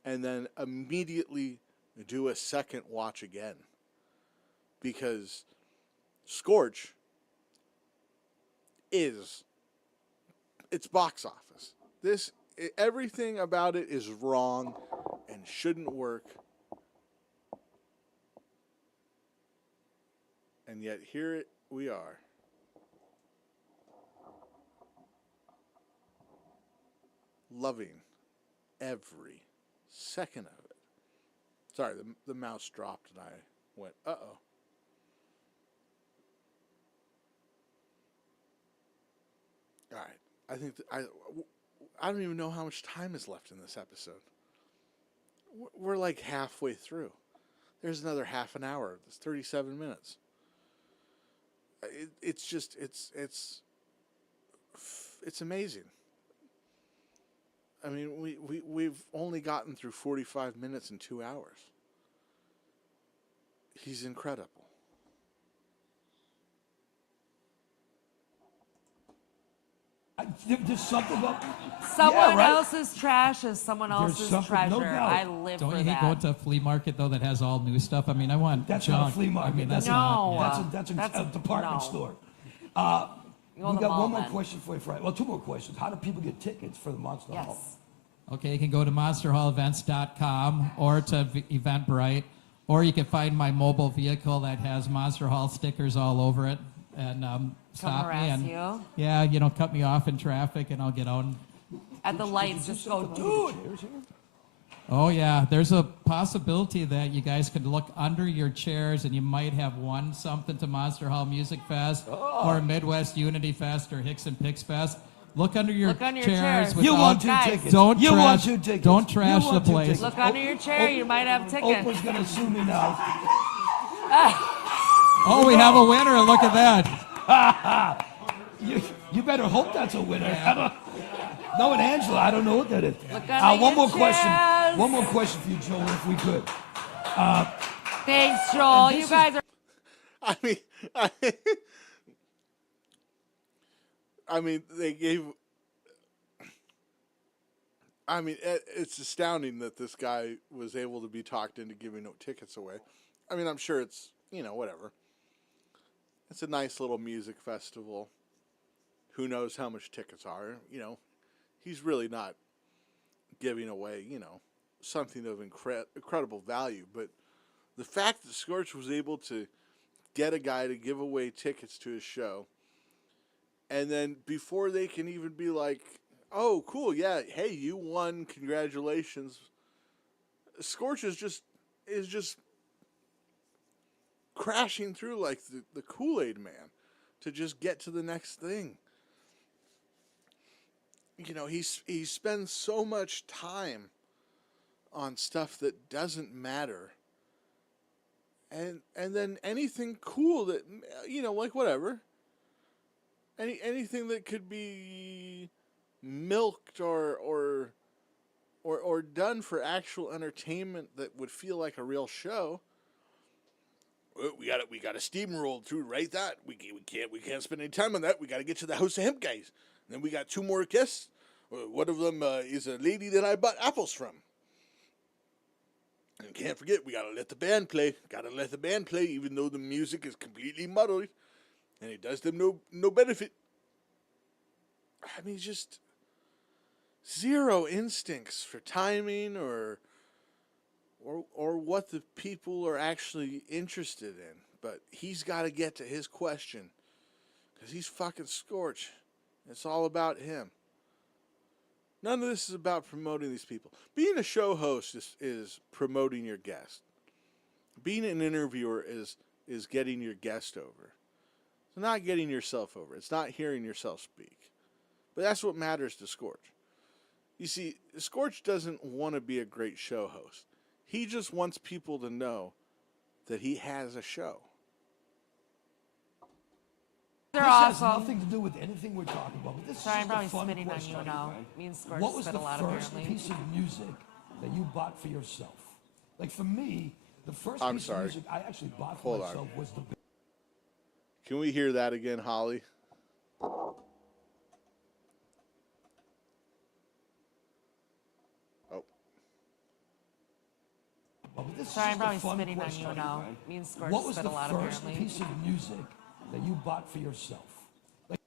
and then immediately do a second watch again? Because Scorch is, it's box office. Everything about it is wrong and shouldn't work. And yet here we are. Loving every second of it. Sorry, the mouse dropped and I went, uh-oh. All right. I think I don't even know how much time is left in this episode. We're like halfway through. There's another half an hour. It's 37 minutes. It's just, it's amazing. I mean, we've only gotten through 45 minutes in 2 hours. He's incredible. There's something about Someone else's trash is someone else's treasure. No doubt. I live Don't for you hate that. going to a flea market though that has all new stuff? I mean, I want That's junk. not a flea market. I mean, that's a department store. We got one more question for you, Frank. Well, two more questions. How do people get tickets for the Monster Hall? Okay, you can go to monsterhallevents.com or to Eventbrite, or you can find my mobile vehicle that has Monster Hall stickers all over it, and stop me and cut me off in traffic, and I'll get on. At the lights, just go, dude. Oh yeah, there's a possibility that you guys could look under your chairs and you might have won something to Monster Hall Music Fest or Midwest Unity Fest or Hicks and Picks Fest. Look under your chairs. You want two tickets. Don't you trash, want two tickets. Don't trash the place. Look under your chair, you might have tickets. Oprah's going to sue me now. Oh, we have a winner. Look at that. You better hope that's a winner. No, and Angela, I don't know what that is. One more question for you, Joel, if we could. Thanks, Joel. You guys are. I mean, they gave. I mean, it's astounding that this guy was able to be talked into giving no tickets away. I mean, I'm sure it's, whatever. It's a nice little music festival. Who knows how much tickets are, He's really not giving away, something of incredible value. But the fact that Scorch was able to get a guy to give away tickets to his show, and then before they can even be like, oh, cool, yeah, hey, you won, congratulations, Scorch is just crashing through like the Kool-Aid man to just get to the next thing. He spends so much time on stuff that doesn't matter. And then anything cool that, like whatever. Anything that could be milked or done for actual entertainment that would feel like a real show. We got to steamroll through right that. We can't spend any time on that. We got to get to the House of Hemp guys. And then we got two more guests. One of them is a lady that I bought apples from. And can't forget, we got to let the band play. Even though the music is completely muddled. And it does them no benefit. I mean, just zero instincts for timing or what the people are actually interested in. But he's got to get to his question. Because he's fucking Scorch. It's all about him. None of this is about promoting these people. Being a show host is promoting your guest. Being an interviewer is getting your guest over. It's not getting yourself over. It's not hearing yourself speak. But that's what matters to Scorch. You see, Scorch doesn't want to be a great show host. He just wants people to know that he has a show. They're This has awesome. nothing to do with anything we're talking about. But this Sorry, is I'm just probably a fun spitting on question. you now. Me and Scorch What was spit the a lot, first apparently. piece of music that you bought for yourself? Like for me, the first I'm piece sorry. of music I actually bought for Hold on. myself was the. Can we hear that again, Holly? Oh. Well, this Sorry, is I'm probably the fun spitting on question. you now. Me and Scorch What was spit the a lot first apparently. piece of music that you bought for yourself? Like,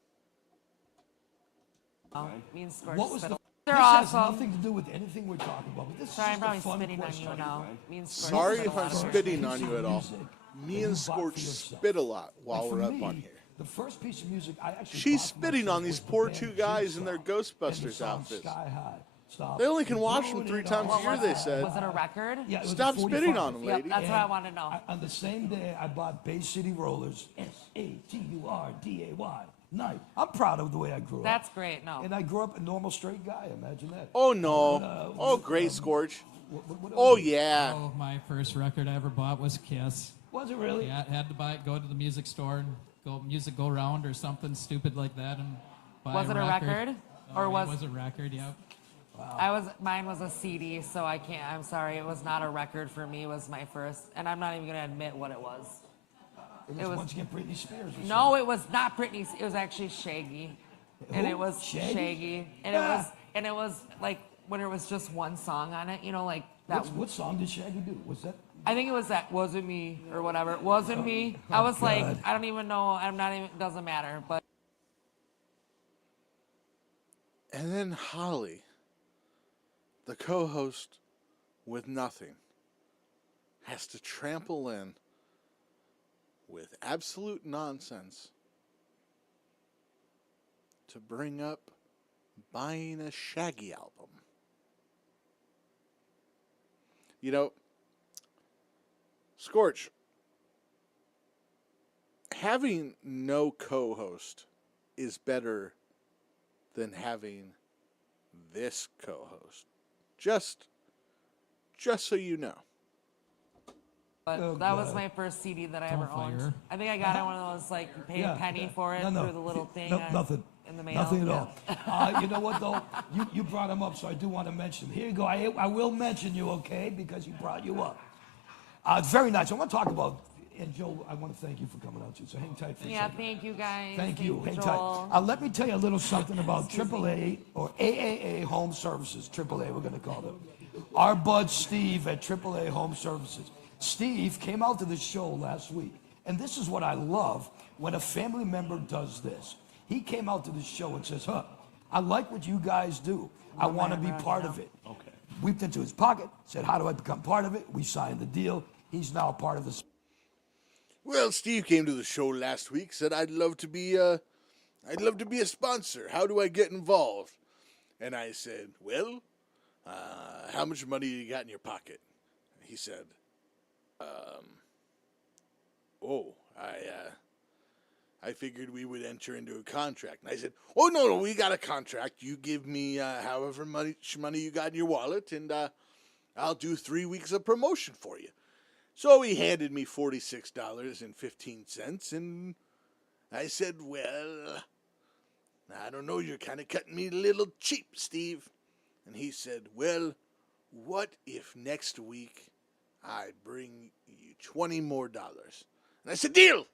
Me and Scorch what was spit the? a They're This has awesome. nothing to do with anything we're talking about. But this Sorry, is I'm the probably fun spitting on question. you now. Me and Scorch Sorry spit a if lot I'm apparently. spitting on you at all. Me and Scorch spit a lot while Like for we're up me, on here. The first piece of music I actually She's bought for spitting myself on these was the poor band two guys in their Jigsaw and the Ghostbusters song outfits. Sky High. Stop. They only can watch them Put 3 it times on. a year, they said. Was it a record? Yeah, it was Stop a spitting 45. on them, lady. Yep, that's what I want to know. On the same day, I bought Bay City Rollers, SATURDAY. Night. I'm proud of the way I grew up. That's great. No. And I grew up a normal straight guy. Imagine that. Oh, no. Oh, great, Scorch. What Oh, yeah. Oh, my first record I ever bought was Kiss. Was it really? Yeah, I had to buy it, go to the music store and go round or something stupid like that and buy Was it a record? Or Oh, was it was a record, yeah. Mine was a CD, so I can't. I'm sorry, it was not a record for me. It was my first, and I'm not even gonna admit what it was. It was once again Britney Spears. Or No, it was not Britney. It was actually Shaggy, and Who? it was Shaggy? and it was like when it was just one song on it. You know, like that. What song did Shaggy do? Was that? I think it was that "Wasn't Me" or whatever. It wasn't me. I was like, God. I don't even know. I'm not even. Doesn't matter. But And then Holly, the co-host with nothing, has to trample in with absolute nonsense to bring up buying a Shaggy album. You know, Scorch, having no co-host is better than having this co-host. Just so you know. But that was my first CD that I ever owned. I think I got it one of those, like, you pay a penny for it through the little thing nothing. in the mail. Nothing at all. You know what, though? You brought him up, so I do want to mention him. Here you go. I will mention you, okay, because he brought you up. It's very nice. I want to talk about, and Joe, I want to thank you for coming out, too, so hang tight for a second. Thank you, guys. Thank you. Hang Joel. tight. Let me tell you a little something about AAA or AAA Home Services. AAA, we're going to call them. Our bud Steve at AAA Home Services. Steve came out to the show last week, and this is what I love when a family member does this. He came out to the show and says, I like what you guys do. I want to be part of it. Okay. Whipped into his pocket, said, how do I become part of it? We signed the deal. He's now part of the... Well, Steve came to the show last week, said I'd love to be a sponsor. How do I get involved? And I said, well, how much money you got in your pocket? He said, I figured we would enter into a contract. And I said, oh, no, we got a contract. You give me however much money you got in your wallet, and I'll do 3 weeks of promotion for you. So he handed me $46.15, and I said, well, I don't know, you're kind of cutting me a little cheap, Steve. And he said, well, what if next week I bring you $20 more? And I said, deal.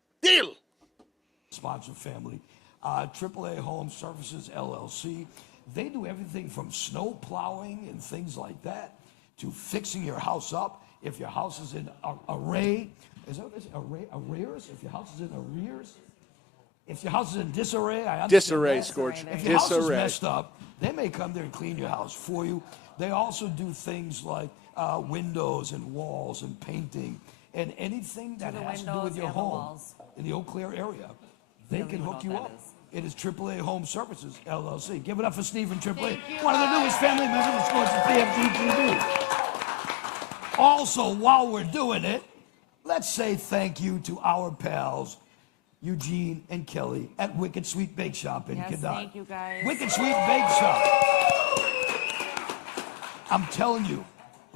Sponsor family, AAA Home Services, LLC. They do everything from snow plowing and things like that to fixing your house up. If your house is in array, is that what they say? Arrears? If your house is in arrears? If your house is in disarray, I understand Disarray, that. Scorch. If your house is Disarray. messed up, they may come there and clean your house for you. They also do things like windows and walls and painting and anything that has to do with your home in the Eau Claire area. They can hook you up. It is AAA Home Services, LLC. Give it up for Steve and AAA. One of the newest family members of Scorch at PFG-TV. Also, while we're doing it, let's say thank you to our pals, Eugene and Kelly at Wicked Sweet Bake Shop in Kedar. Thank you, guys. Wicked Sweet Bake Shop. I'm telling you,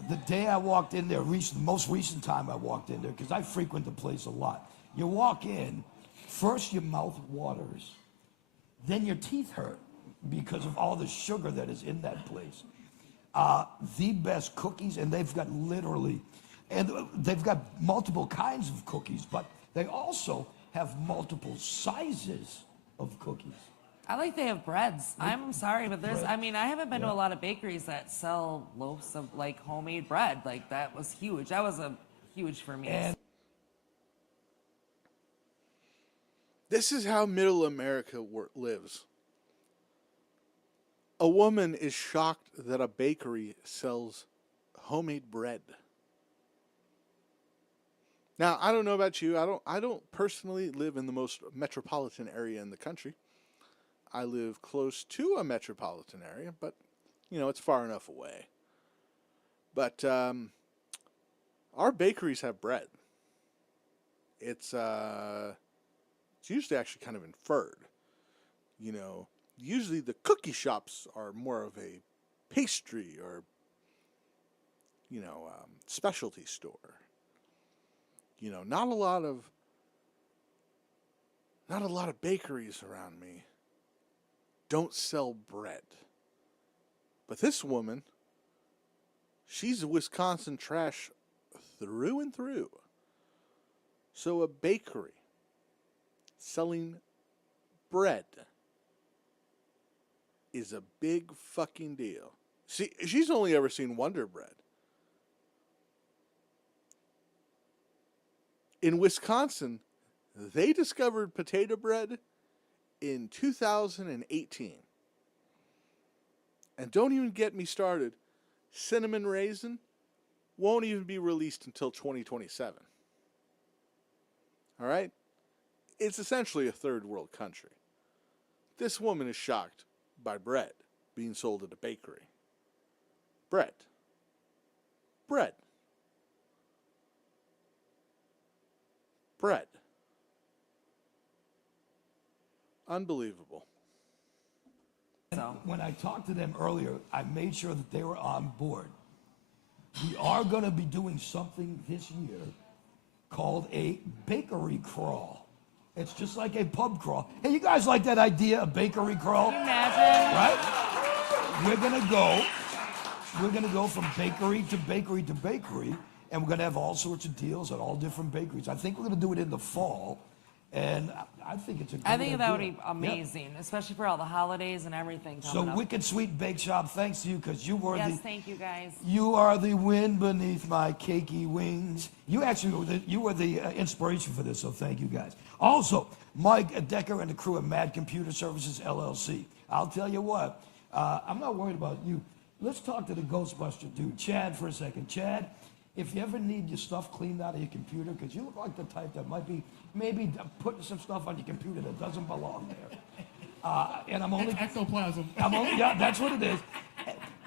the day I walked in there, most recent time I walked in there, because I frequent the place a lot. You walk in, first your mouth waters, then your teeth hurt because of all the sugar that is in that place. The best cookies, and they've got literally And they've got multiple kinds of cookies, but they also have multiple sizes of cookies. I like they have breads. I'm sorry, but there's, Bread. I mean, I haven't been to Yeah. a lot of bakeries that sell loaves of like homemade bread. Like that was huge. That was a huge for me. And This is how middle America lives. A woman is shocked that a bakery sells homemade bread. Now, I don't know about you. I don't personally live in the most metropolitan area in the country. I live close to a metropolitan area, but it's far enough away. But our bakeries have bread. It's usually actually kind of inferred. Usually the cookie shops are more of a pastry or specialty store. Not a lot of bakeries around me don't sell bread. But this woman, she's a Wisconsin trash through and through. So a bakery selling bread is a big fucking deal. See, she's only ever seen Wonder Bread. In Wisconsin, they discovered potato bread in 2018. And don't even get me started. Cinnamon raisin won't even be released until 2027. All right? It's essentially a third world country. This woman is shocked by bread being sold at a bakery. Bread. Bread. Bread. Unbelievable. So when I talked to them earlier, I made sure that they were on board. We are going to be doing something this year called a bakery crawl. It's just like a pub crawl. Hey, you guys like that idea, a bakery crawl? Can you imagine? Right? We're gonna go from bakery to bakery to bakery, and we're gonna have all sorts of deals at all different bakeries. I think we're gonna do it in the fall, and I think it's a good I think that would idea. be amazing, especially for all the holidays and everything So coming up. Wicked Sweet Bake Shop, thanks to you, because you were Yes, the thank you guys. you are the wind beneath my cakey wings. You actually were the inspiration for this, so thank you guys. Also, Mike Decker and the crew at Mad Computer Services LLC. I'll tell you what, I'm not worried about you. Let's talk to the Ghostbuster dude, Chad, for a second. Chad, if you ever need your stuff cleaned out of your computer, because you look like the type that might be maybe putting some stuff on your computer that doesn't belong there. And I'm only ectoplasm. Yeah, that's what it is.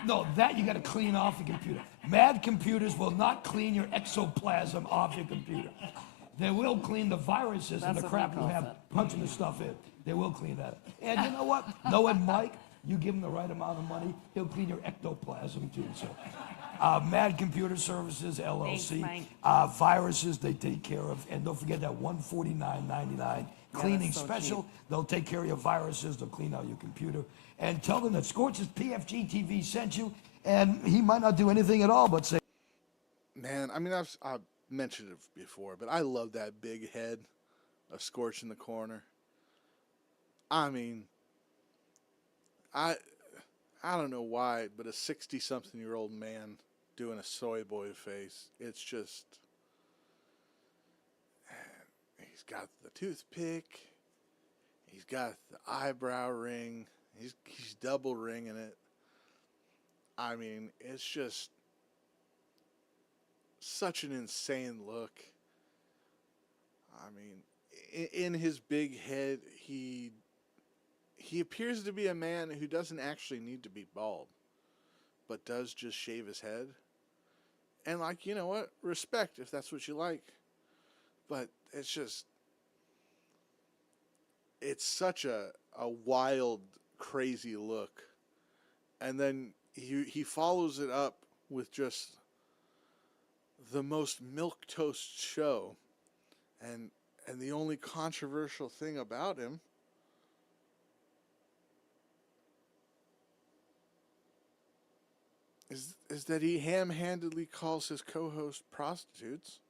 No, that you got to clean off your computer. Mad Computers will not clean your exoplasm off your computer. They will clean the viruses and That's the what crap he you calls have it. punching the stuff in. They will clean that. And you know what? Knowing Mike, you give him the right amount of money, he'll clean your ectoplasm too. So, Mad Computer Services LLC. Thanks, Viruses they take care of, and don't forget that $149.99 cleaning so special. They'll take care of your viruses. They'll clean out your computer, and tell them that Scorch's PFG-TV sent you. And he might not do anything at all, but say, Man, I mean, I've mentioned it before, but I love that big head of Scorch in the corner. I mean, I don't know why, but a 60-something-year-old man doing a soy boy face, it's just, he's got the toothpick, he's got the eyebrow ring, he's double ringing it. I mean, it's just such an insane look. I mean, in his big head, he appears to be a man who doesn't actually need to be bald, but does just shave his head. And like, you know what? Respect if that's what you like. But it's just, it's such a wild, crazy look. And then he follows it up with just the most milquetoast show. And the only controversial thing about him is that he ham-handedly calls his co-host prostitutes,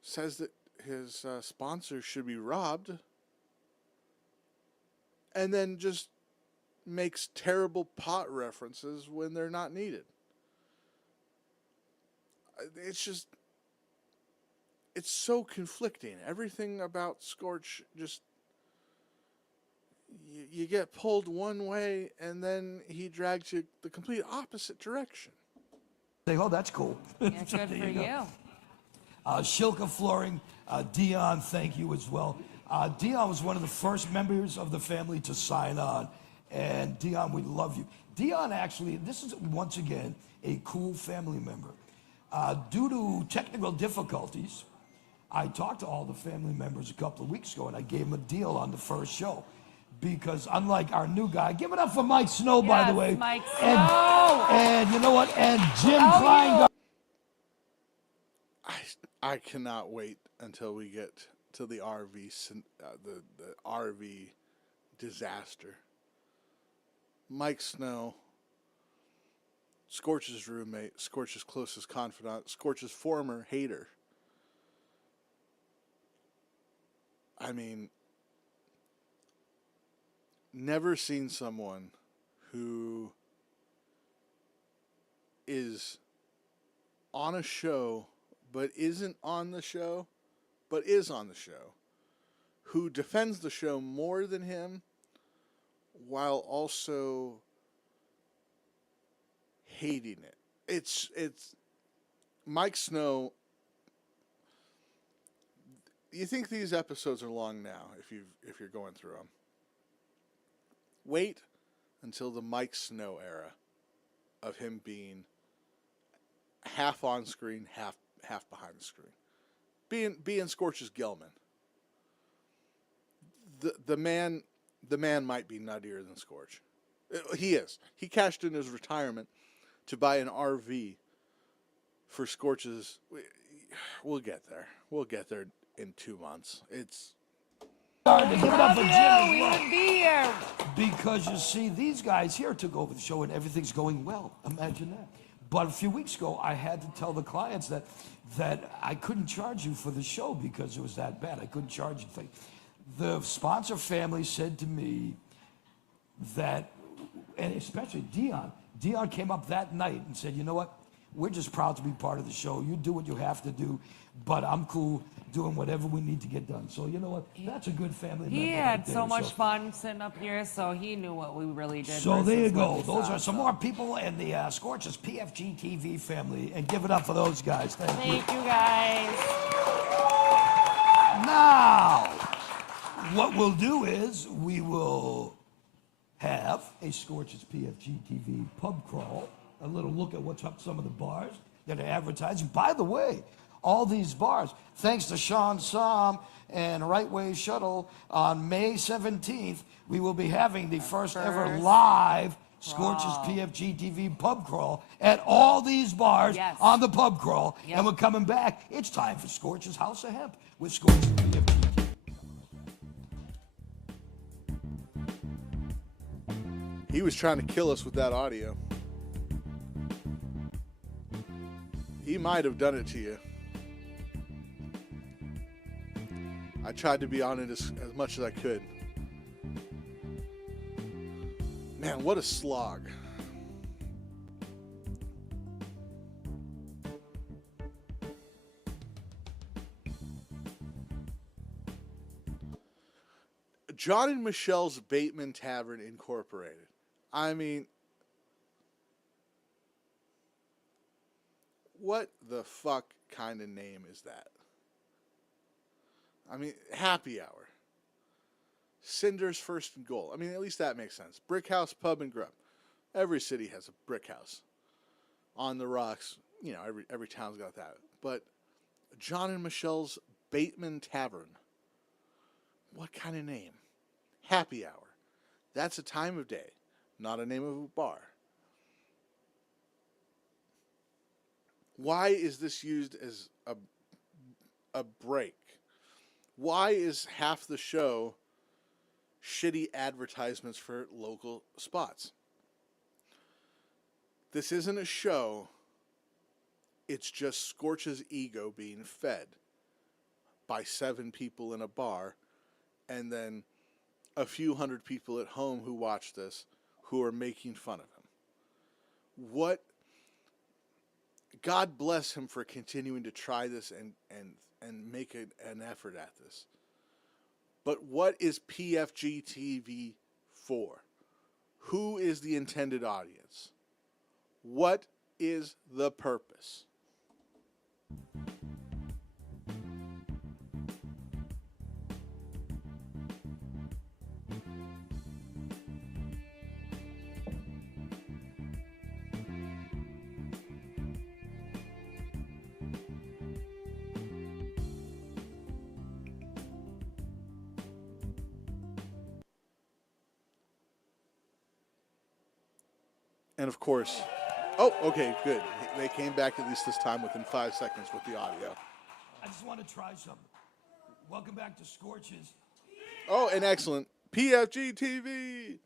says that his sponsors should be robbed, and then just makes terrible pot references when they're not needed. It's just, it's so conflicting. Everything about Scorch just, you get pulled one way and then he drags you the complete opposite direction. Say, oh, that's cool. Yeah, good for you. Shilka Flooring, Dion, thank you as well. Dion was one of the first members of the family to sign on. And Dion, we love you. Dion actually, this is once again a cool family member. Due to technical difficulties, I talked to all the family members a couple of weeks ago and I gave them a deal on the first show. Because unlike our new guy, give it up for Mike Snow, by the way. Mike Snow. And you know what? And Jim Klein. I cannot wait until we get to the the RV disaster. Mike Snow, Scorch's roommate, Scorch's closest confidant, Scorch's former hater. I mean, never seen someone who is on a show but isn't on the show but is on the show, who defends the show more than him while also hating it. It's Mike Snow. You think these episodes are long now if you're going through them. Wait until the Mike Snow era of him being half on screen, half behind the screen. Being Scorch's Gelman. The man might be nuttier than Scorch. He is. He cashed in his retirement to buy an RV for Scorch's. We'll get there. We'll get there in 2 months. It's. Give it up for Jim as We well. would be here. Because you see, these guys here took over the show and everything's going well. Imagine that. But a few weeks ago, I had to tell the clients that I couldn't charge you for the show because it was that bad. I couldn't charge you things. The sponsor family said to me that, and especially Dion came up that night and said, you know what? We're just proud to be part of the show. You do what you have to do, but I'm cool doing whatever we need to get done. So you know what? That's a good family member. He right had there. so much fun sitting up here, so he knew what we really did. So there you versus what go. we Those saw, are some more people in the Scorch's PFG-TV family. And give it up for those guys. Thank you. Thank you, guys. Now, what we'll do is we will have a Scorch's PFG-TV pub crawl, a little look at what's up some of the bars that are advertising. By the way, all these bars, thanks to Sean Som and Right Way Shuttle, on May 17th, we will be having the first ever live Scorch's PFG-TV pub crawl at all these bars on the pub crawl. And we're coming back. It's time for Scorch's House of Hemp with Scorch's PFG. He was trying to kill us with that audio. He might have done it to you. I tried to be on it as much as I could. Man, what a slog. John and Michelle's Bateman Tavern Incorporated. I mean, what the fuck kind of name is that? I mean, happy hour. Cinder's First and Goal. I mean, at least that makes sense. Brick House Pub and Grub. Every city has a brick house. On the Rocks, you know, every town's got that. But John and Michelle's Bateman Tavern. What kind of name? Happy hour. That's a time of day, not a name of a bar. Why is this used as a break? Why is half the show shitty advertisements for local spots? This isn't a show. It's just Scorch's ego being fed by 7 people in a bar, and then a few hundred people at home who watch this who are making fun of him. What? God bless him for continuing to try this and make an effort at this. But what is PFG-TV for? Who is the intended audience? What is the purpose? And of course, oh, okay, good. They came back at least this time within 5 seconds with the audio. I just want to try something. Welcome back to Scorch's. Oh, and excellent. PFG-TV.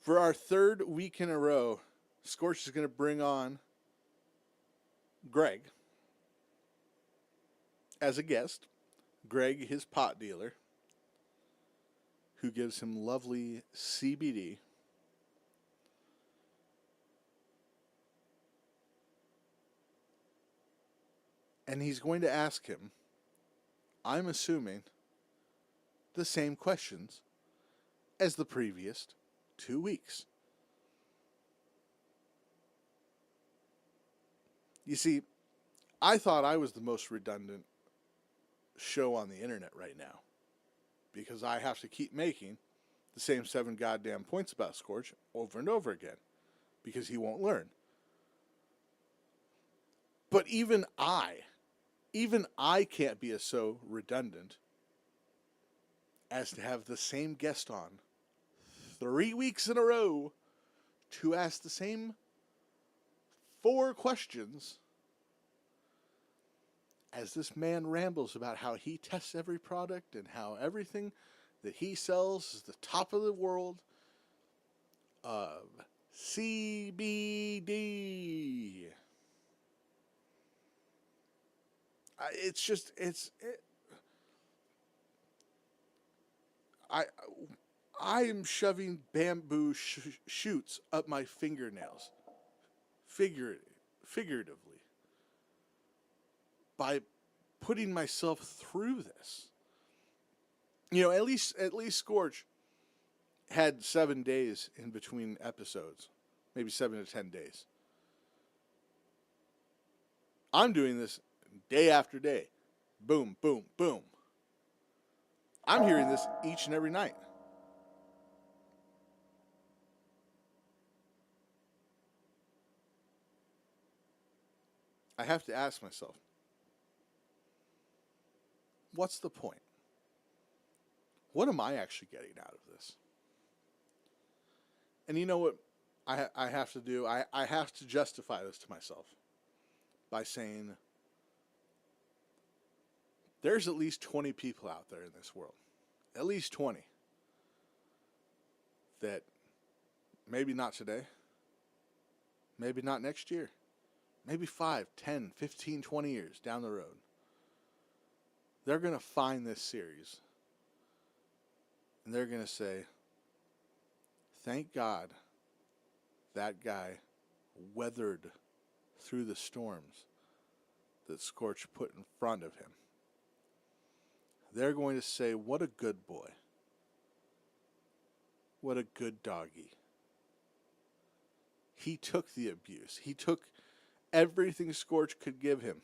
For our 3rd week in a row, Scorch is going to bring on Greg as a guest. Greg, his pot dealer, who gives him lovely CBD. And he's going to ask him, I'm assuming, the same questions as the previous 2 weeks. You see, I thought I was the most redundant show on the internet right now, because I have to keep making the same 7 goddamn points about Scorch over and over again, because he won't learn. But even I can't be so redundant as to have the same guest on 3 weeks in a row to ask the same 4 questions as this man rambles about how he tests every product and how everything that he sells is the top of the world of CBD. I am shoving bamboo shoots up my fingernails, figuratively, by putting myself through this. You know, at least Scorch had 7 days in between episodes, maybe 7 to 10 days. I'm doing this day after day. Boom, boom, boom. I'm hearing this each and every night. I have to ask myself, what's the point? What am I actually getting out of this? And you know what I have to do? I have to justify this to myself by saying, there's at least 20 people out there in this world, at least 20, that maybe not today, maybe not next year, maybe 5, 10, 15, 20 years down the road, they're going to find this series and they're going to say, thank God that guy weathered through the storms that Scorch put in front of him. They're going to say, what a good boy. What a good doggy. He took the abuse. He took everything Scorch could give him.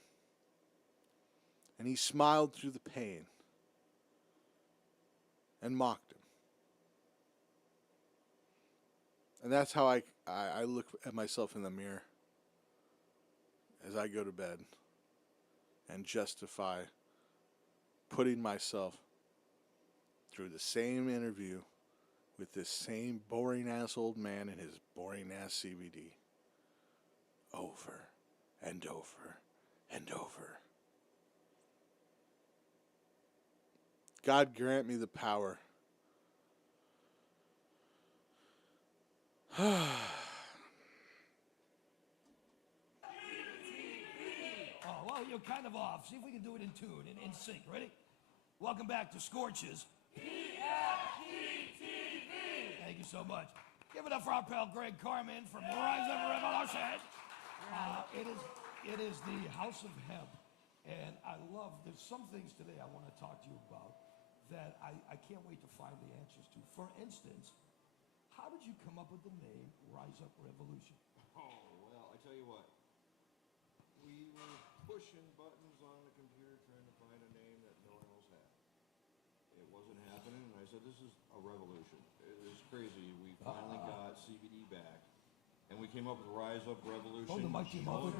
And he smiled through the pain and mocked him. And that's how I look at myself in the mirror as I go to bed and justify putting myself through the same interview with this same boring-ass old man and his boring-ass CBD over and over and over. God grant me the power we're kind of off. See if we can do it in tune, in sync. Ready? Welcome back to Scorch's PFG-TV. Thank you so much. Give it up for our pal Greg Carmen from Rise of Revolution. It is the House of Hemp, and I love. There's some things today I want to talk to you about that I can't wait to find the answers to. For instance, how did you come up with the name Rise Up Revolution? Oh, well, I tell you what. We were pushing buttons on the computer trying to find a name that no one else had. It wasn't happening, and I said, this is a revolution. It was crazy. We finally got CBD back, and we came up with Rise Up Revolution. Oh, the mic came off.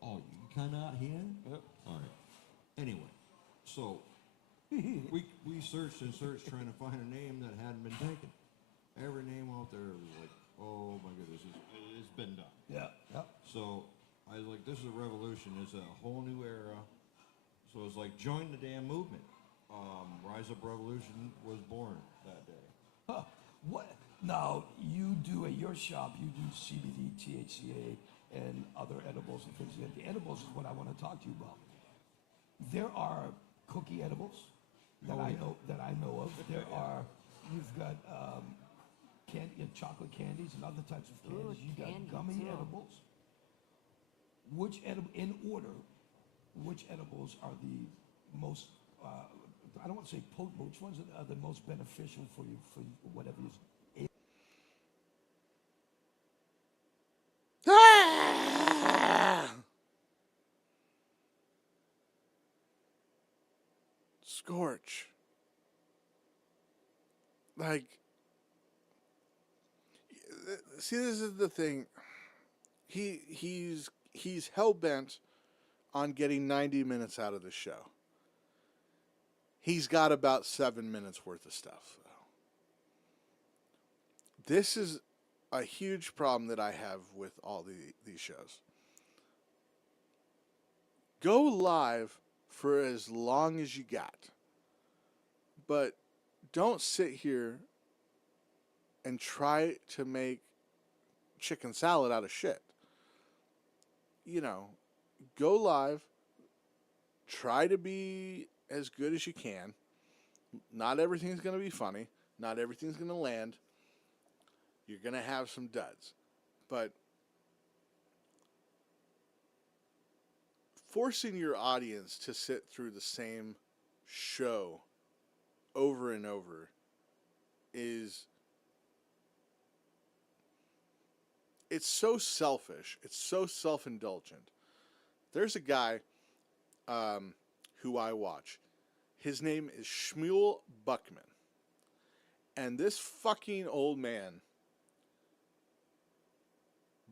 Oh, you cannot hear? Yep. All right. Anyway, so we searched and searched trying to find a name that hadn't been taken. Every name out there was like, oh my goodness, it's been done. Yeah, yeah. So I was like, this is a revolution. It's a whole new era. So it's like, join the damn movement. Rise Up Revolution was born that day. Huh. What? Now, you do at your shop, you do CBD, THCA, and other edibles and things. The edibles is what I want to talk to you about. There are cookie edibles that I know of. There are, you've got chocolate candies and other types of candies. You've got gummy edibles. Which edible, in order, which edibles are the most, I don't want to say potent, but which ones are the most beneficial for you, for whatever you Scorch. Like, see, this is the thing. He's hell-bent on getting 90 minutes out of the show. He's got about 7 minutes worth of stuff, though. This is a huge problem that I have with all these shows. Go live for as long as you got. But don't sit here and try to make chicken salad out of shit. You know, go live, try to be as good as you can. Not everything's going to be funny. Not everything's going to land. You're going to have some duds. But forcing your audience to sit through the same show over and over is... it's so selfish. It's so self-indulgent. There's a guy who I watch. His name is Shmuel Buckman. And this fucking old man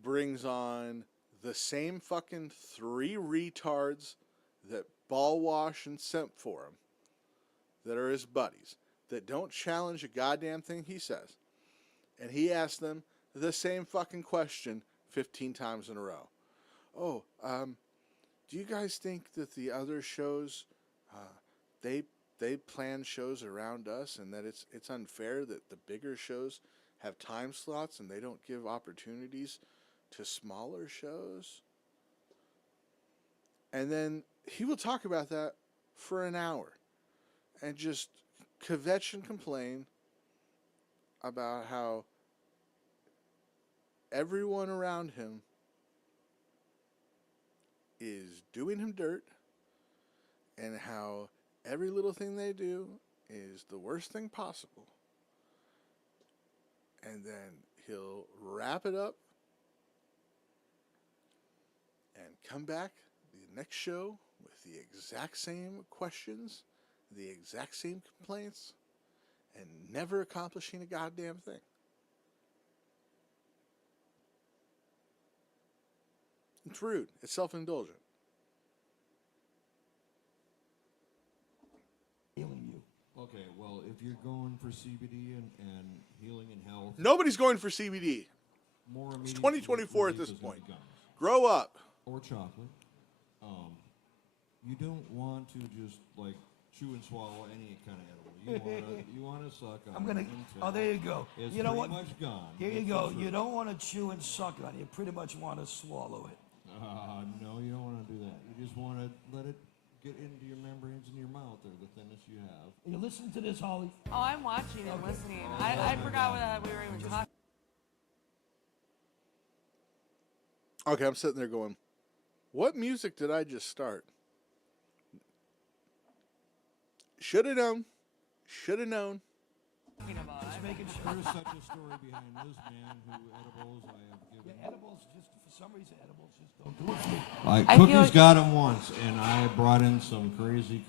brings on the same fucking 3 retards that ball wash and simp for him, that are his buddies, that don't challenge a goddamn thing he says. And he asks them the same fucking question 15 times in a row. Oh, do you guys think that the other shows, they plan shows around us, and that it's unfair that the bigger shows have time slots and they don't give opportunities to smaller shows? And then he will talk about that for an hour and just kvetch and complain about how everyone around him is doing him dirt, and how every little thing they do is the worst thing possible. And then he'll wrap it up and come back the next show with the exact same questions, the exact same complaints, and never accomplishing a goddamn thing. It's rude. It's self-indulgent. Healing you. Okay, well, if you're going for CBD and healing and health... Nobody's going for CBD. More it's 2024 at this point. Gums. Grow up. Or chocolate. You don't want to just, like, chew and swallow any kind of edible. You want to suck on it. Oh, there you go. It's you know what? much gone. Here you go. You don't want to chew and suck on it. You pretty much want to swallow it. No, you don't want to do that. You just want to let it get into your membranes in your mouth. They're the thinnest you have. You listen to this, Holly. Oh, I'm watching and listening. I forgot what we were even talking. Okay, I'm sitting there going, what music did I just start? Should have known. Should have known. Just making sure there's such a story behind this man who edibles I have given. Yeah, edibles, just for some reason, edibles just don't do it for me. Cookies got him once, and I brought in some crazy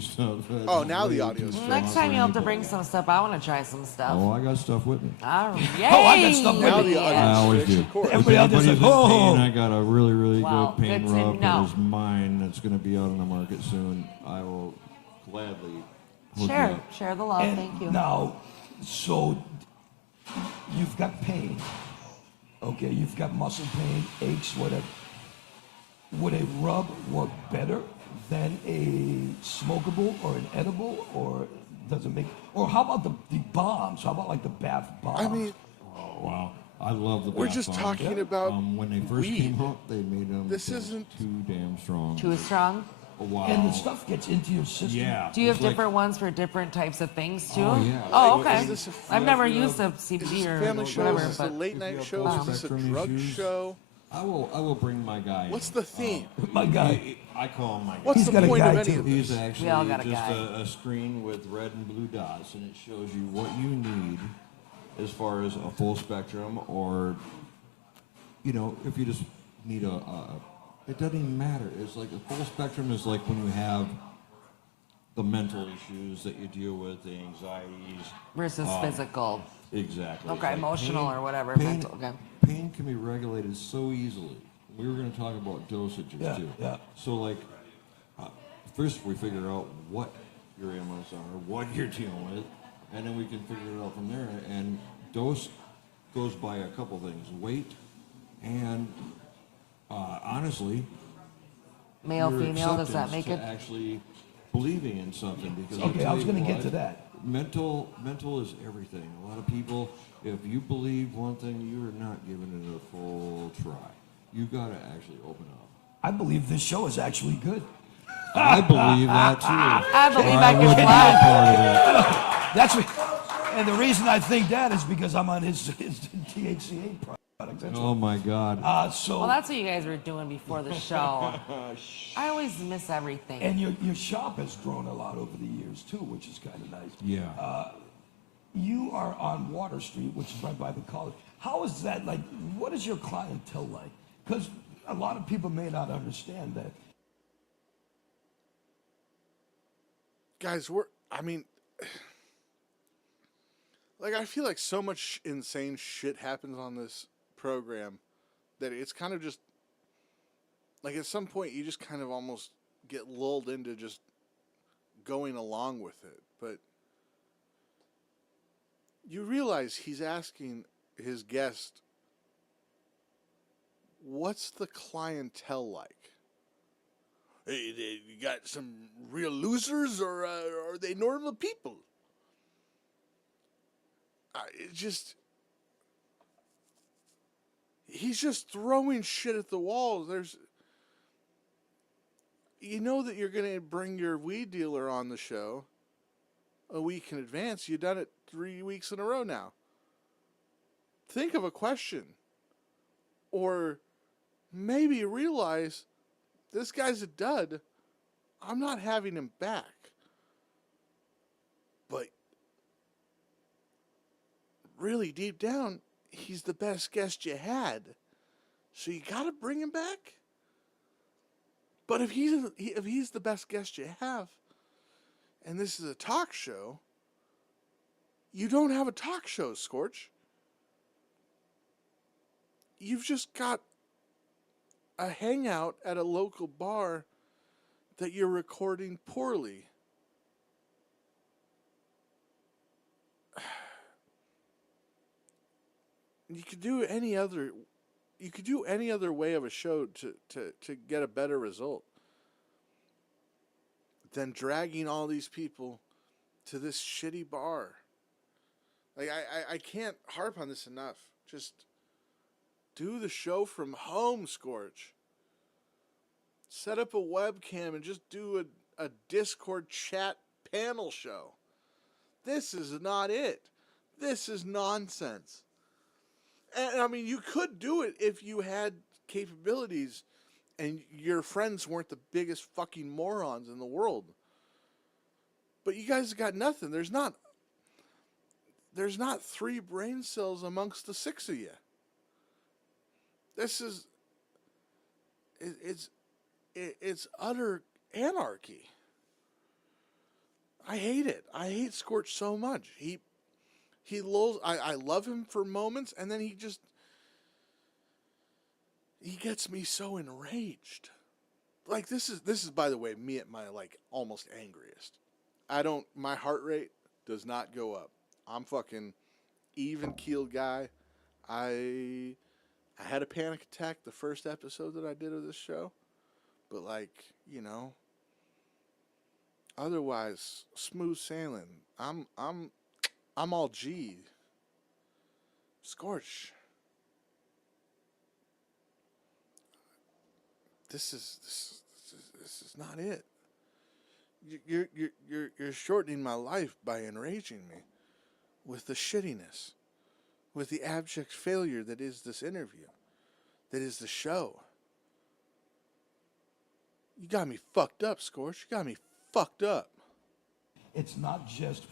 stuff. Oh, now the audio's Next time you'll have to bring some stuff. I want to try some stuff. Oh, I got stuff with me. All right. Oh, I got stuff with me. I always do. Everybody out there's like, in pain, I got a really Wow, good pain good to rub know. that is mine that's going to be out on the market soon. I will gladly hook you up. Share the love. And Thank you. now, so you've got pain. Okay, you've got muscle pain, aches, whatever. Would a rub work better than a smokable or an edible, or does it make? Or how about the bombs? How about like the bath bombs? I mean, Oh, wow. I love the we're bath just bombs. talking about when they first weed. came out, they made them This isn't too damn strong. Too strong? Wow. And the stuff gets into your system. Yeah. Do you have it's like- different ones for different types of things too? Oh, yeah. Oh, Like, okay. is this a- I've never if you used a have- Is CBD this or a family show? whatever, Is this a but late If night you have show? full Is this a spectrum drug issues, show? I will bring my guy. in. What's the theme? My guy. I call him my guy. What's He's the got a point guy of any too. of He's this? actually We all got a just guy. a screen with red and blue dots, and it shows you what you need as far as a full spectrum, or if you just need it doesn't even matter. It's like a full spectrum is like when you have the mental issues that you deal with, the anxieties versus physical. Exactly. Okay, It's like emotional or whatever, Pain, mental, okay. Pain can be regulated so easily. We were going to talk about dosages too. Yeah. So like, first we figure out what your ailments are, what you're dealing with, and then we can figure it out from there. And dose goes by a couple things: weight, and honestly, Male, your female, does that acceptance make to it? actually believing in something. Because Okay, I was going gonna get to that. Mental is everything. A lot of people, if you believe one thing, you are not giving it a full try. You got to actually open up. I believe this show is actually good. I believe that too. I believe Or I wouldn't can be fly. a part of it. That's what, and the reason I think that is because I'm on his THCA product. That's Oh my God. Well, that's what you guys were doing before the show. I always miss everything. And your shop has grown a lot over the years too, which is kind of nice. Yeah. You are on Water Street, which is right by the college. How is that like? What is your clientele like? Because a lot of people may not understand that. Guys, I feel like so much insane shit happens on this program that it's kind of just, like, at some point you just kind of almost get lulled into just going along with it. But you realize he's asking his guest, what's the clientele like? Hey, you got some real losers, or are they normal people? He's just throwing shit at the walls. You know that you're going to bring your weed dealer on the show a week in advance. You've done it 3 weeks in a row now. Think of a question. Or maybe realize this guy's a dud. I'm not having him back. But really deep down, he's the best guest you had. So you got to bring him back. But if he's the best guest you have, and this is a talk show, you don't have a talk show, Scorch. You've just got a hangout at a local bar that you're recording poorly. You could do any other way of a show to get a better result than dragging all these people to this shitty bar. Like, I can't harp on this enough. Just do the show from home, Scorch. Set up a webcam and just do a Discord chat panel show. This is not it. This is nonsense. And I mean, you could do it if you had capabilities and your friends weren't the biggest fucking morons in the world. But you guys got nothing. There's not 3 brain cells amongst the 6 of you. This is it's utter anarchy. I hate it. I hate Scorch so much. He lulls. I love him for moments, and then he gets me so enraged. Like this is by the way me at my like almost angriest. My heart rate does not go up. I'm fucking even keeled guy. I had a panic attack the first episode that I did of this show, but like, you know, otherwise smooth sailing. I'm all G. Scorch. This is not it. You're shortening my life by enraging me with the shittiness, with the abject failure that is this interview, that is the show. You got me fucked up, Scorch. You got me fucked up. It's not just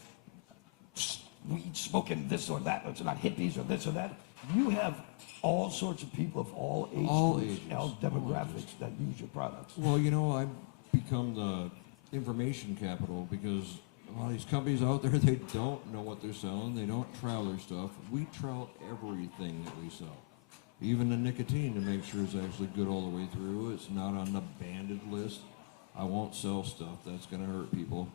weed smoking this or that. It's not hippies or this or that. You have all sorts of people of all ages, all demographics that use your products. Well, you know, I've become the information capital because a lot of these companies out there, they don't know what they're selling. They don't trial their stuff. We trial everything that we sell. Even the nicotine to make sure it's actually good all the way through. It's not on the banded list. I won't sell stuff that's going to hurt people.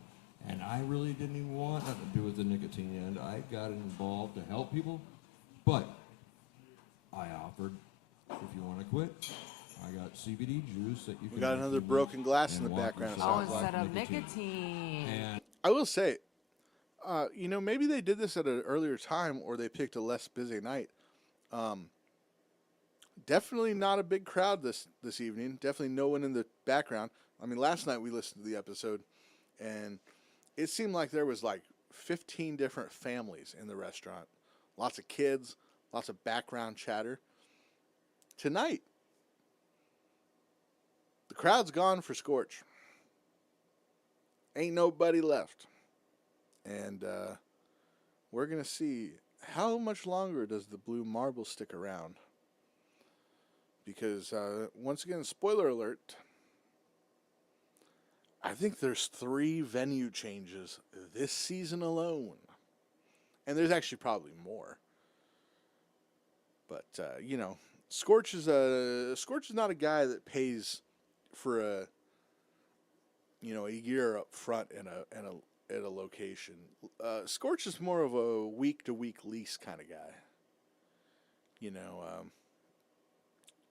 And I really didn't even want nothing to do with the nicotine end. I got involved to help people, but I offered, if you want to quit, I got CBD juice that you can... We got another broken glass in the background. Oh, instead of nicotine. And I will say, you know, maybe they did this at an earlier time or they picked a less busy night. Definitely not a big crowd this evening. Definitely no one in the background. I mean, last night we listened to the episode, and it seemed like there was like 15 different families in the restaurant. Lots of kids, lots of background chatter. Tonight, the crowd's gone for Scorch. Ain't nobody left. And we're going to see how much longer does the blue marble stick around. Because, once again, spoiler alert, I think there's 3 venue changes this season alone. And there's actually probably more. But, you know, Scorch is not a guy that pays for a year up front at a location. Scorch is more of a week-to-week lease kind of guy. You know,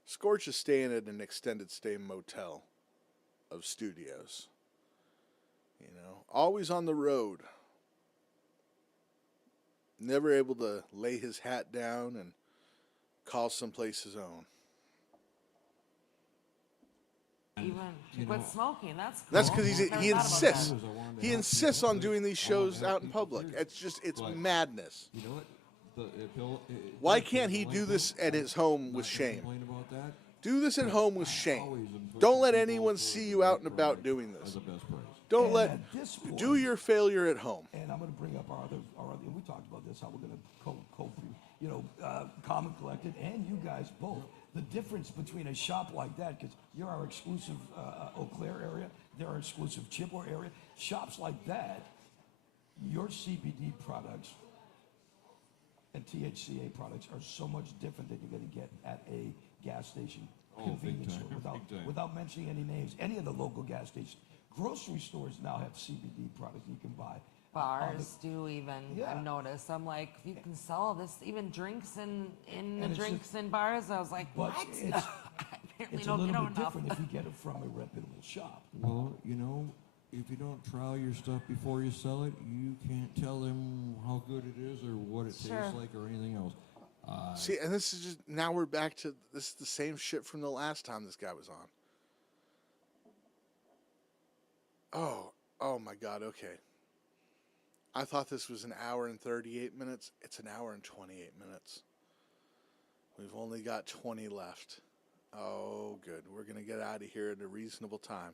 Scorch is staying at an extended stay motel of studios. You know, always on the road. Never able to lay his hat down and call someplace his own. Even to quit smoking, that's cool. That's because he insists. He insists on doing these shows out in public. It's madness. You know what? Why can't he do this at his home with shame? Do this at home with shame. Don't let anyone see you out and about doing this. Do your failure at home. And I'm going to bring up our other, we talked about this, how we're going to Calm and Collected, and you guys both. The difference between a shop like that, because you're our exclusive Eau Claire area, they're our exclusive Chippewa area. Shops like that, your CBD products and THCA products are so much different than you're going to get at a gas station convenience store, without mentioning any names. Any of the local gas stations. Grocery stores now have CBD products you can buy. Bars do even, I've noticed. I'm like, you can sell this, even drinks in drinks in bars. I was like, what? It's a little bit different if you get it from a reputable shop. Well, you know, if you don't trial your stuff before you sell it, you can't tell them how good it is or what it tastes like or anything else. See, and this is just, now we're back to, this is the same shit from the last time this guy was on. Oh my God. Okay. I thought this was an hour and 38 minutes. It's an hour and 28 minutes. We've only got 20 left. Oh, good. We're going to get out of here at a reasonable time.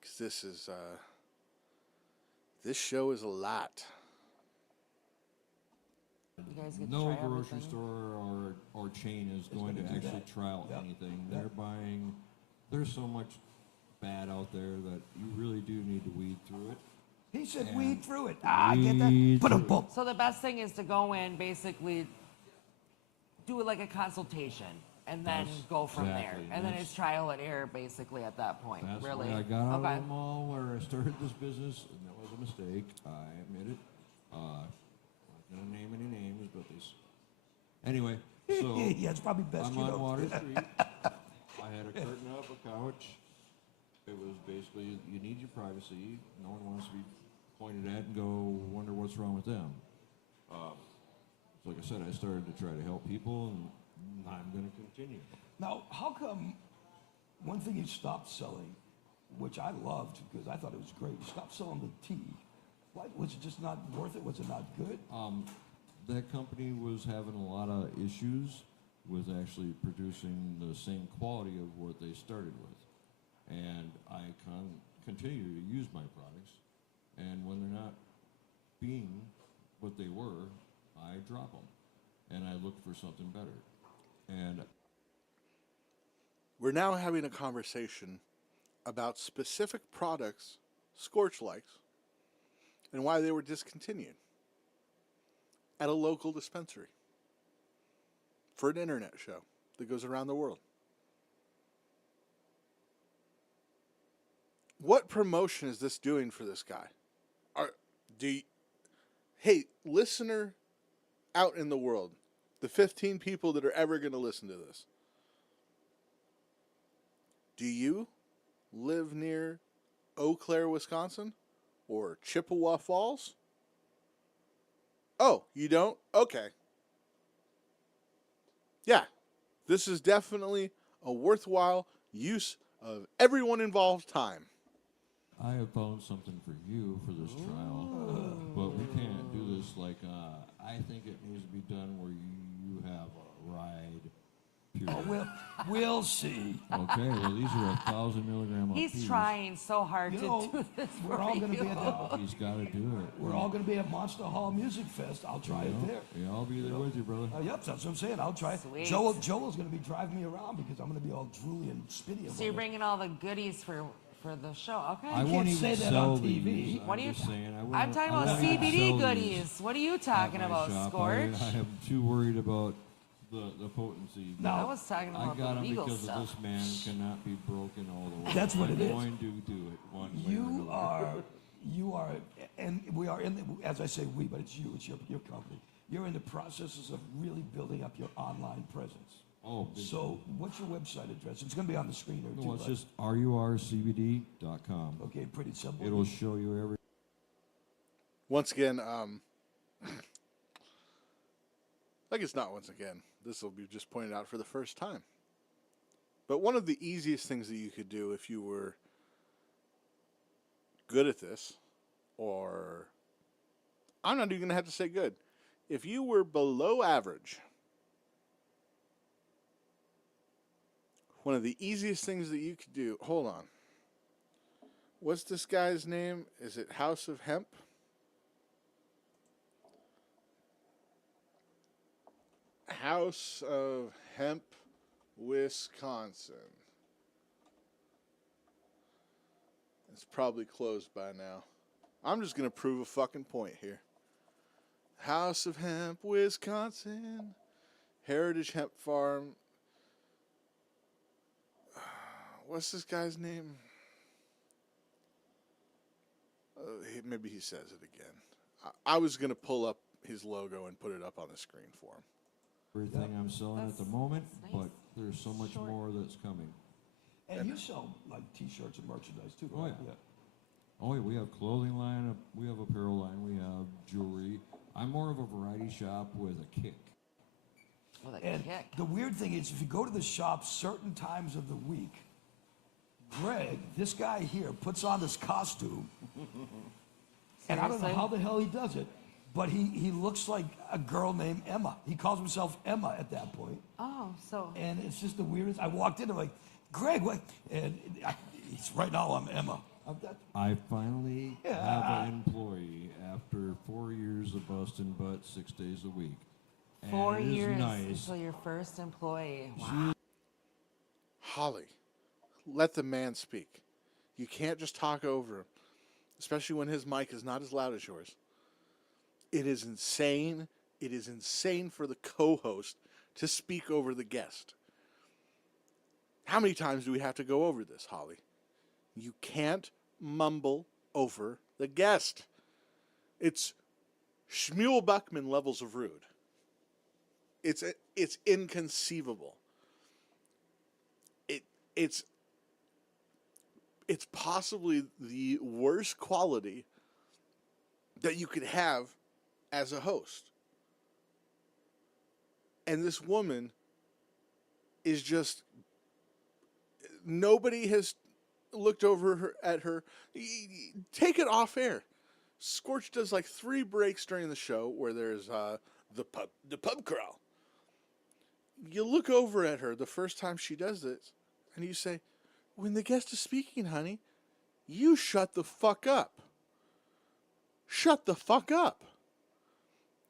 Because this show is a lot. You guys get to No try grocery everything. store or chain is going to actually trial anything. They're buying. There's so much bad out there that you really do need to weed through it. He said And weed through it. I get that. But a So the best thing is to go in, basically do it like a consultation, and then go from there. And then it's trial and error, basically, at that point. That's really. why I got out of the mall where I started this business, and that was a mistake. I admit it. Not gonna name any names, but anyway. So yeah, it's probably best I'm you on don't. Water Street. I had a curtain up, a couch. It was basically you need your privacy. No one wants to be pointed at and go wonder what's wrong with them. So like I said, I started to try to help people, and I'm going to continue. Now, how come one thing you stopped selling, which I loved because I thought it was great, you stopped selling the tea. Why, was it just not worth it? Was it not good? That company was having a lot of issues with actually producing the same quality of what they started with. And I continue to use my products, and when they're not being what they were, I drop them, and I look for something better. And we're now having a conversation about specific products Scorch likes and why they were discontinued at a local dispensary for an internet show that goes around the world. What promotion is this doing for this guy? Hey, listener out in the world, the 15 people that are ever going to listen to this, do you live near Eau Claire, Wisconsin, or Chippewa Falls? Oh, you don't? Okay. Yeah, this is definitely a worthwhile use of everyone involved's time. I have found something for you for this trial, but we can't do this like, I think it needs to be done where you have a ride, period. Oh, we'll see. Okay, well, these are 1,000 milligram a He's piece. trying so hard You to know, do this we're for all going to you. be at the, He's got to do it. we're all going to be at Monster Hall Music Fest. I'll try it there. Yeah, I'll be there with you, brother. Yep, that's what I'm saying. I'll try. Sweet. Joel's going to be driving me around because I'm going to be all drooly and spitty. So you're bringing all the goodies for the show, okay? I won't even say that sell on TV. these. What are you? just saying, I'm talking I about won't even CBD sell goodies. these What are you at talking my about, shop. Scorch? I am too worried about the potency. No, I was talking I about got the him legal because stuff. this man cannot be broken all the way. That's what I'm it is. going to do it one way or You another. are, and we are in the, as I say we, but it's you, it's your company. You're in the processes of really building up your online presence. Oh, so what's your website address? It's going to be on the screen there too. No, it's right? just rurcbd.com. Okay, pretty simple. It'll show you every. Once again, I guess not once again. This will be just pointed out for the first time. But one of the easiest things that you could do if you were good at this, or I'm not even going to have to say good, if you were below average, one of the easiest things that you could do, hold on. What's this guy's name? Is it House of Hemp? House of Hemp, Wisconsin. It's probably closed by now. I'm just going to prove a fucking point here. House of Hemp, Wisconsin. Heritage Hemp Farm. What's this guy's name? Maybe he says it again. I was going to pull up his logo and put it up on the screen for him. Everything I'm selling at the moment, but there's so much more that's coming. And you sell like T-shirts and merchandise too, right? Oh, yeah. Oh, yeah, we have clothing line, we have apparel line, we have jewelry. I'm more of a variety shop with a kick. And the weird thing is, if you go to the shop certain times of the week, Greg, this guy here puts on this costume, and I don't know how the hell he does it, but he looks like a girl named Emma. He calls himself Emma at that point. Oh, so. And it's just the weirdest. I walked in, I'm like, Greg, what? And right now I'm Emma. I finally have an employee after 4 years of busting butt 6 days a week. And 4 it is years nice. until your first employee. Wow. Holly, let the man speak. You can't just talk over him, especially when his mic is not as loud as yours. It is insane. It is insane for the co-host to speak over the guest. How many times do we have to go over this, Holly? You can't mumble over the guest. It's Shmuel Buckman levels of rude. It's inconceivable. It's possibly the worst quality that you could have as a host. And this woman is just, nobody has looked over at her. Take it off air. Scorch does like 3 breaks during the show where there's the pub crawl. You look over at her the first time she does this, and you say, when the guest is speaking, honey, you shut the fuck up. Shut the fuck up.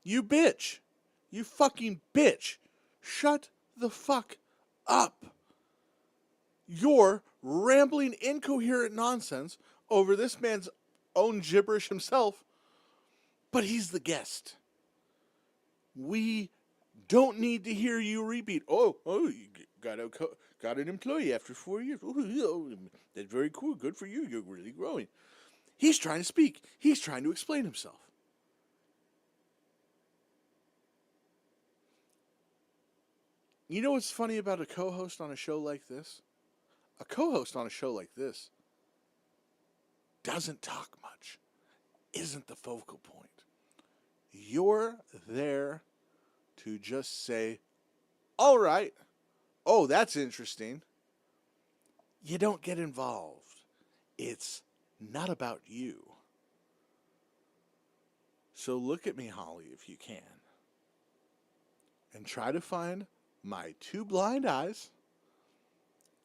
You bitch. You fucking bitch. Shut the fuck up. You're rambling incoherent nonsense over this man's own gibberish himself, but he's the guest. We don't need to hear you repeat, oh, you got an employee after 4 years. Oh, that's very cool. Good for you. You're really growing. He's trying to speak. He's trying to explain himself. You know what's funny about a co-host on a show like this? A co-host on a show like this doesn't talk much, isn't the focal point. You're there to just say, all right, oh, that's interesting. You don't get involved. It's not about you. So look at me, Holly, if you can, and try to find my 2 blind eyes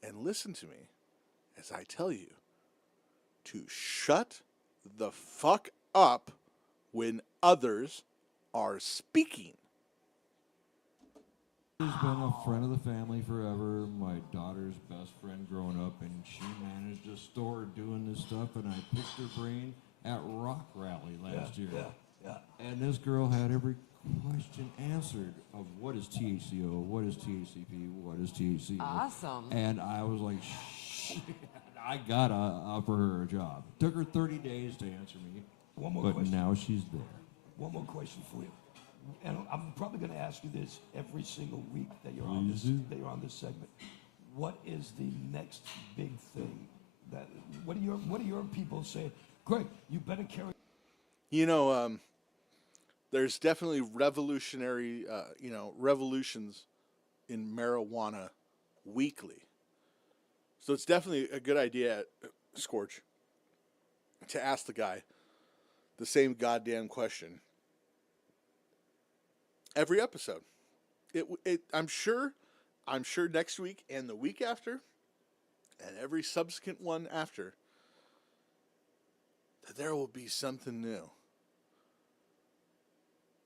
and listen to me as I tell you to shut the fuck up when others are speaking. She's been a friend of the family forever, my daughter's best friend growing up, and she managed a store doing this stuff, and I picked her brain at Rock Rally last year. Yeah. And this girl had every question answered of what is THCO, what is THCP, what is THC. Awesome. And I was like, shit, I gotta offer her a job. Took her 30 days to answer me, One more but question. now she's there. One more question for you. And I'm probably going to ask you this every single week that you're on Please do. this segment. What is the next big thing? What do your people say? Greg, you better carry. You know, there's definitely revolutionary, revolutions in marijuana weekly. So it's definitely a good idea, Scorch, to ask the guy the same goddamn question every episode. I'm sure next week and the week after and every subsequent one after that there will be something new.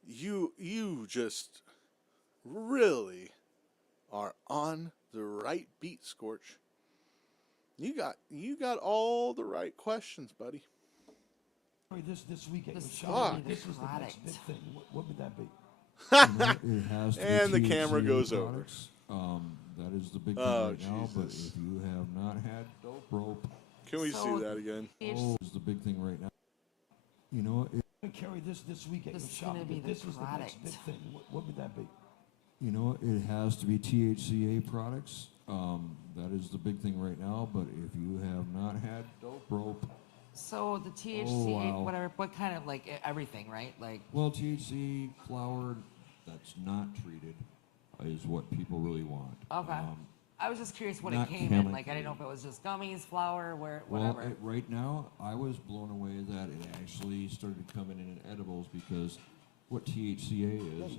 You just really are on the right beat, Scorch. You got all the right questions, buddy. This weekend. This This is the next big thing. What would that be? It has to be And the camera THCA goes over. products. That is the big thing Oh, right now. But Jesus. if you have not had dope rope, Can we see that again? oh, is the big thing right now. You know, Carry this weekend. This is gonna be the This is the product. next big thing. What would that be? you know, it has to be THCA products. That is the big thing right now. But if you have not had dope rope, So the THC, wow. whatever, what kind of like everything, right? Like well, THC flower that's not treated is what people really want. Okay. I was just curious what Not it came in. Like, I didn't know if it was just gummies, flour, whatever. Well, right now, I was blown away that it actually started coming in edibles because what THCA is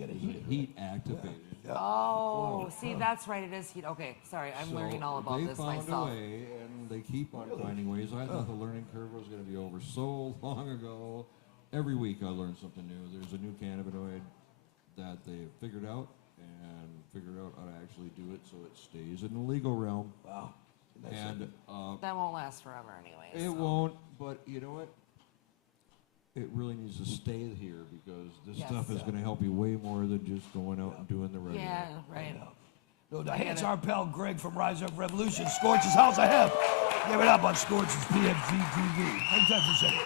heat activated. Oh, see, that's right. It is heat. Okay, sorry, I'm learning all about this myself. They found a way, and they keep on finding ways. I thought the learning curve was going to be over so long ago. Every week I learn something new. There's a new cannabinoid that they figured out and figured out how to actually do it so it stays in the legal realm. Wow. And that won't last forever anyway. It won't, but you know what? It really needs to stay here because this stuff is going to help you way more than just going out and doing the regular. Yeah, right. No, hey, it's our pal Greg from Rise Up Revolution. Scorch's house I have. Give it up on Scorch's PFG-TV. Hang tight for a second.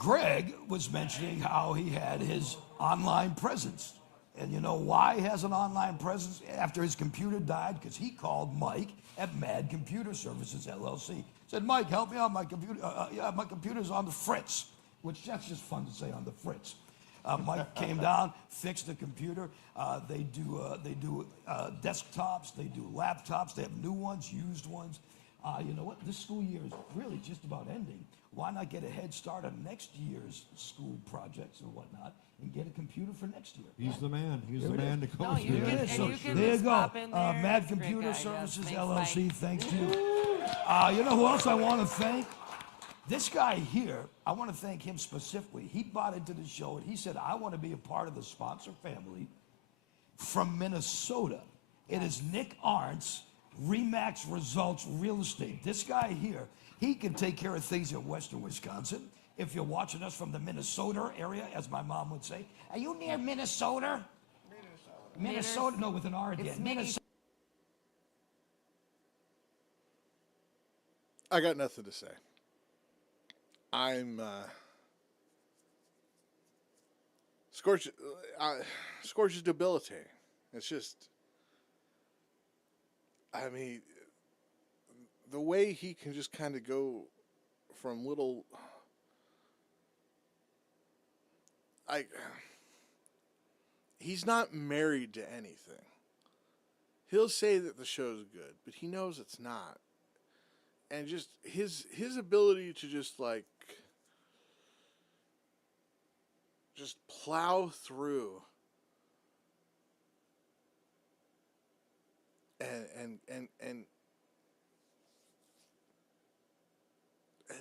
Greg was mentioning how he had his online presence. And you know why he has an online presence? After his computer died, because he called Mike at Mad Computer Services, LLC. Said, Mike, help me out. My computer, my computer's on the fritz, which that's just fun to say, on the fritz. Mike came down, fixed the computer. They do desktops, they do laptops, they have new ones, used ones. You know what? This school year is really just about ending. Why not get a head start on next year's school projects or whatnot and get a computer for next year? He's the man. He's the man to go. No, you can, So you can there you just go. pop in there. Mad He's a great Computer guy, Services, yes. LLC. Thanks, Thanks to you. You know who else I want to thank? This guy here, I want to thank him specifically. He bought into the show and he said, I want to be a part of the sponsor family from Minnesota. It is Nick Arntz, Remax Results Real Estate. This guy here, he can take care of things in western Wisconsin. If you're watching us from the Minnesota area, as my mom would say, are you near Minnesota? Minnesota, no, with an R again. Minnesota. I got nothing to say. I'm Scorch. Scorch is debilitating. It's just, I mean, the way he can just kind of go from little, he's not married to anything. He'll say that the show's good, but he knows it's not. And just his ability to just plow through and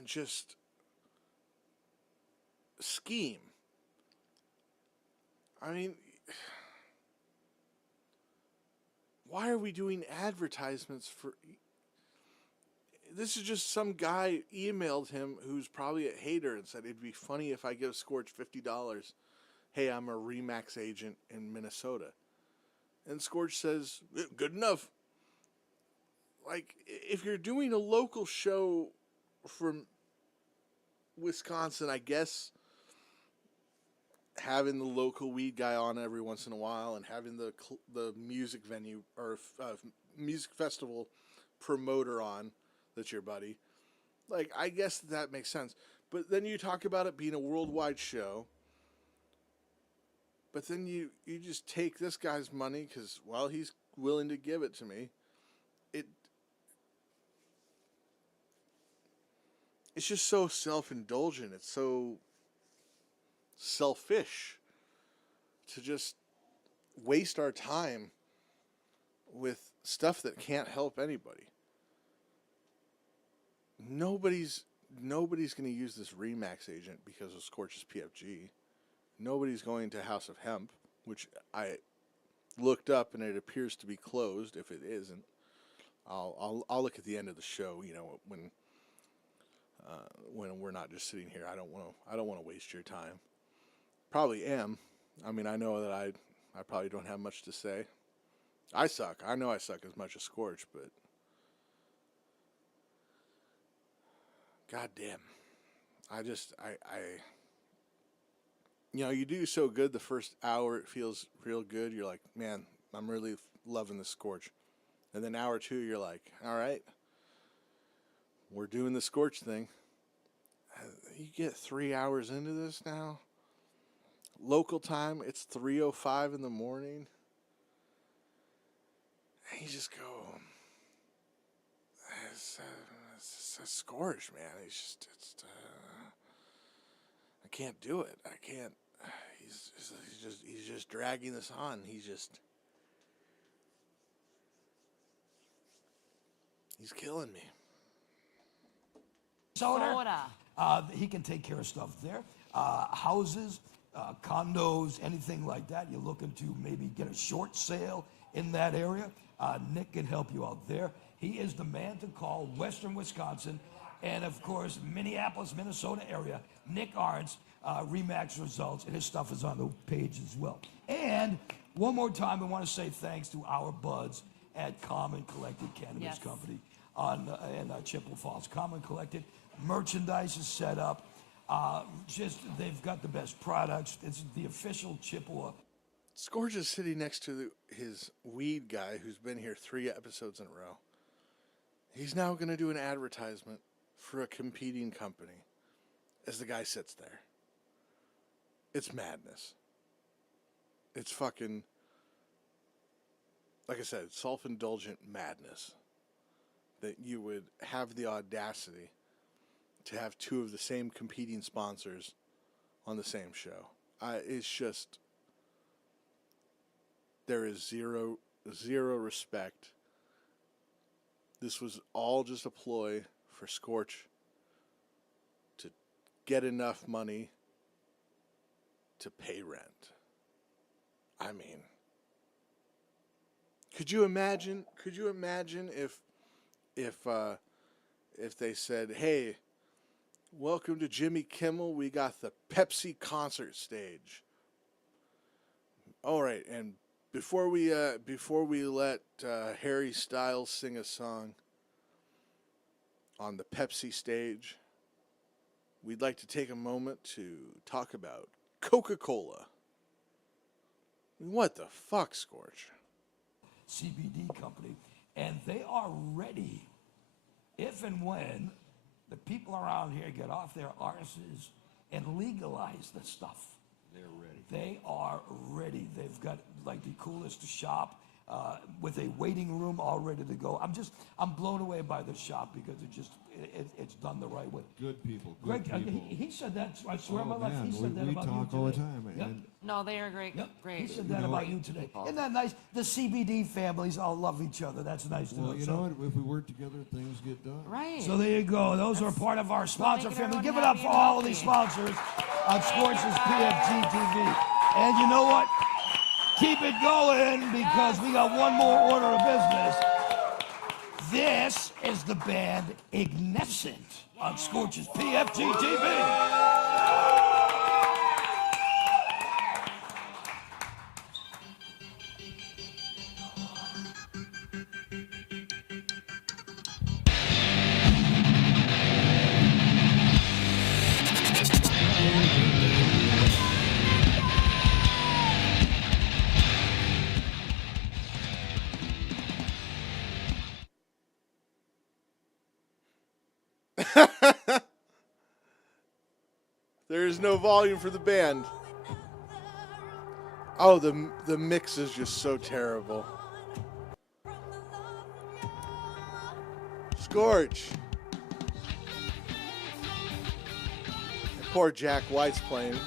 just scheme. I mean, why are we doing advertisements for? This is just some guy emailed him who's probably a hater and said it'd be funny if I give Scorch $50. Hey, I'm a Remax agent in Minnesota. And Scorch says, good enough. Like, if you're doing a local show from Wisconsin, I guess having the local weed guy on every once in a while and having the music venue or music festival promoter on that's your buddy, like, I guess that makes sense. But then you talk about it being a worldwide show, but then you just take this guy's money because, well, he's willing to give it to me. It's just so self-indulgent. It's so selfish to just waste our time with stuff that can't help anybody. Nobody's going to use this Remax agent because of Scorch's PFG. Nobody's going to House of Hemp, which I looked up and it appears to be closed. If it isn't, I'll look at the end of the show. You know, when we're not just sitting here. I don't want to waste your time. Probably am. I mean, I know that I probably don't have much to say. I suck. I know I suck as much as Scorch, but God damn. You know, you do so good the first hour, it feels real good. You're like, man, I'm really loving the Scorch. And then hour two, you're like, all right, we're doing the Scorch thing. You get 3 hours into this now. Local time, it's 3:05 in the morning. you just go, it's a Scorch, man. I can't do it. I can't. He's just dragging this on. He's killing me. Soda. He can take care of stuff there. Houses, condos, anything like that. You're looking to maybe get a short sale in that area. Nick can help you out there. He is the man to call, Western Wisconsin, and of course, Minneapolis, Minnesota area. Nick Arntz, Remax Results, and his stuff is on the page as well. And one more time, I want to say thanks to our buds at Common Collected Cannabis Company in Chippewa Falls. Common Collected merchandise is set up. They've got the best products. It's the official Chippewa. Scorch is sitting next to his weed guy who's been here 3 episodes in a row. He's now going to do an advertisement for a competing company as the guy sits there. It's madness. It's fucking, like I said, self-indulgent madness that you would have the audacity to have 2 of the same competing sponsors on the same show. It's just, there is zero respect. This was all just a ploy for Scorch to get enough money to pay rent. I mean, could you imagine if they said, "Hey, welcome to Jimmy Kimmel. We got the Pepsi concert stage. All right, and before we let Harry Styles sing a song on the Pepsi stage, we'd like to take a moment to talk about Coca-Cola." What the fuck, Scorch? CBD company, and they are ready if and when the people around here get off their arses and legalize the stuff. They're ready. They are ready. They've got like the coolest shop with a waiting room all ready to go. I'm blown away by the shop because it's done the right way. Good people. Greg, people. he said that. I swear on my life, man, he said that we about you talk today. all the time. Yep. And No, they are great. Yep. Great. He said that about you today. Isn't that nice? The CBD families all love each other. That's nice to know. Well, you know what? If we work together, things get done. Right. So there you go. Those are part of our sponsor making family. everyone Give it up happy for and all of healthy. these sponsors on Scorch's PFG-TV. And you know what? Keep it going because we got one more order of business. This is the band Ignescent on Scorch's PFG-TV. There is no volume for the band. Oh, the mix is just so terrible. Scorch. Poor Jack White's playing.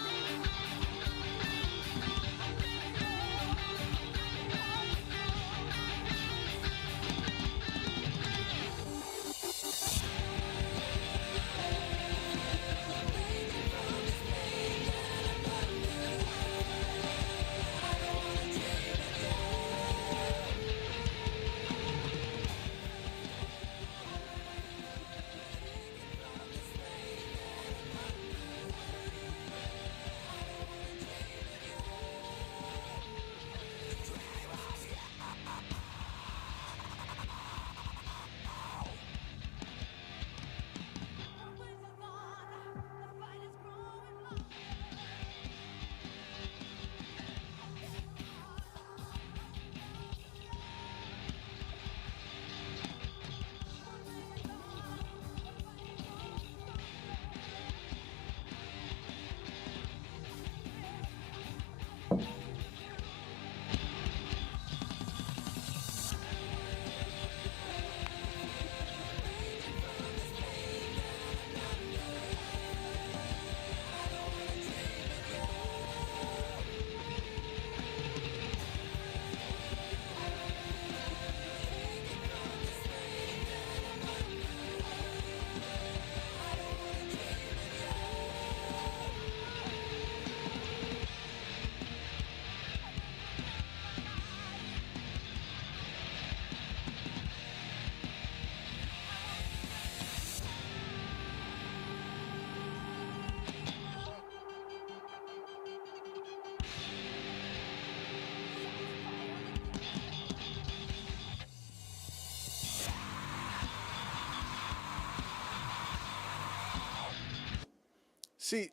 See,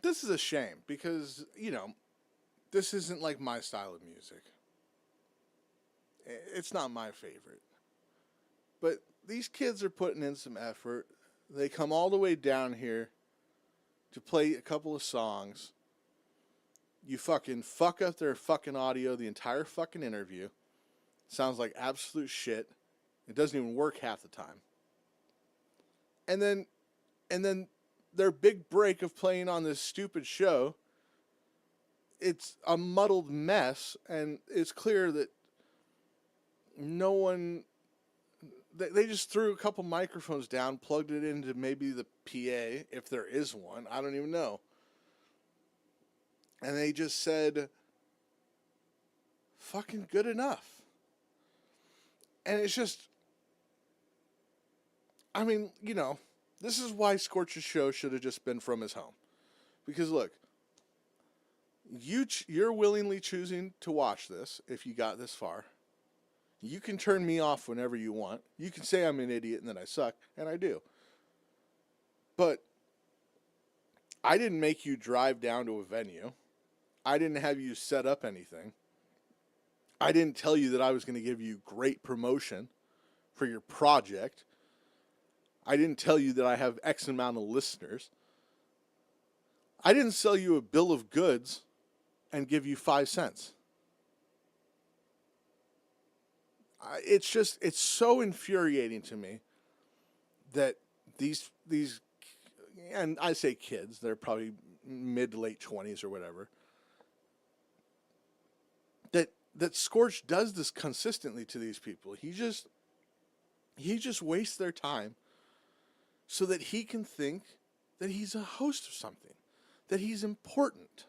this is a shame because, this isn't like my style of music. It's not my favorite. But these kids are putting in some effort. They come all the way down here to play a couple of songs. You fucking fuck up their fucking audio the entire fucking interview. Sounds like absolute shit. It doesn't even work half the time. And then their big break of playing on this stupid show, it's a muddled mess, and it's clear that no one... They just threw a couple microphones down, plugged it into maybe the PA, if there is one. I don't even know. And they just said, fucking good enough. And it's just... I mean, this is why Scorch's show should have just been from his home. Because look, you're willingly choosing to watch this if you got this far. You can turn me off whenever you want. You can say I'm an idiot and that I suck, and I do. But I didn't make you drive down to a venue. I didn't have you set up anything. I didn't tell you that I was going to give you great promotion for your project. I didn't tell you that I have X amount of listeners. I didn't sell you a bill of goods and give you 5 cents. It's so infuriating to me that these, and I say kids, they're probably mid to late 20s or whatever, that Scorch does this consistently to these people. He just wastes their time so that he can think that he's a host of something, that he's important.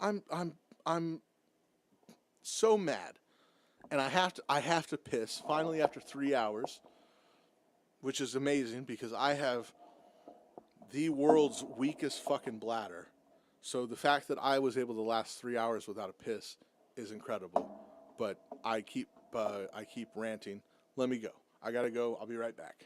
I'm so mad. And I have to piss finally after 3 hours, which is amazing because I have the world's weakest fucking bladder. So the fact that I was able to last 3 hours without a piss is incredible. But I keep ranting. Let me go. I gotta go. I'll be right back.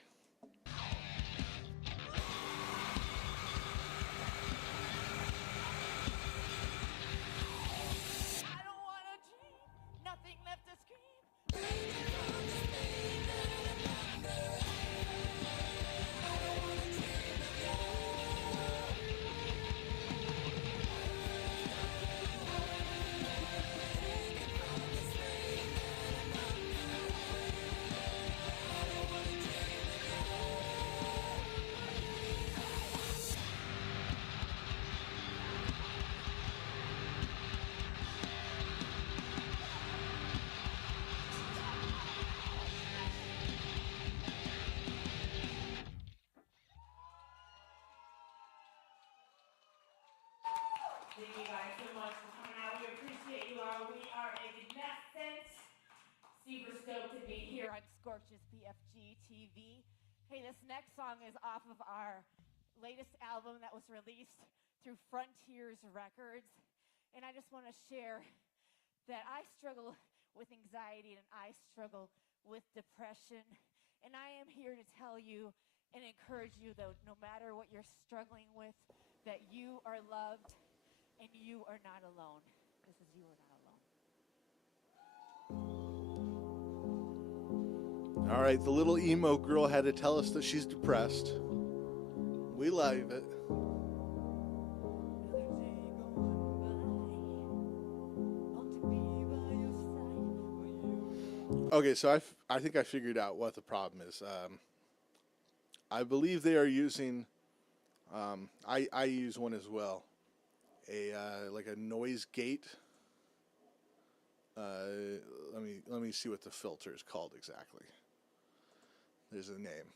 Thank you guys so much for coming out. We appreciate you all. We are Ignescent. Super stoked to be here on Scorch's PFG-TV. Hey, this next song is off of our latest album that was released through Frontiers Records. And I just want to share that I struggle with anxiety and I struggle with depression. And I am here to tell you and encourage you that no matter what you're struggling with, that you are loved and you are not alone. This is You Are Not Alone. All right, the little emo girl had to tell us that she's depressed. We love it. Okay, so I think I figured out what the problem is. I believe they are using, I use one as well, like a noise gate. Let me see what the filter is called exactly. There's a name.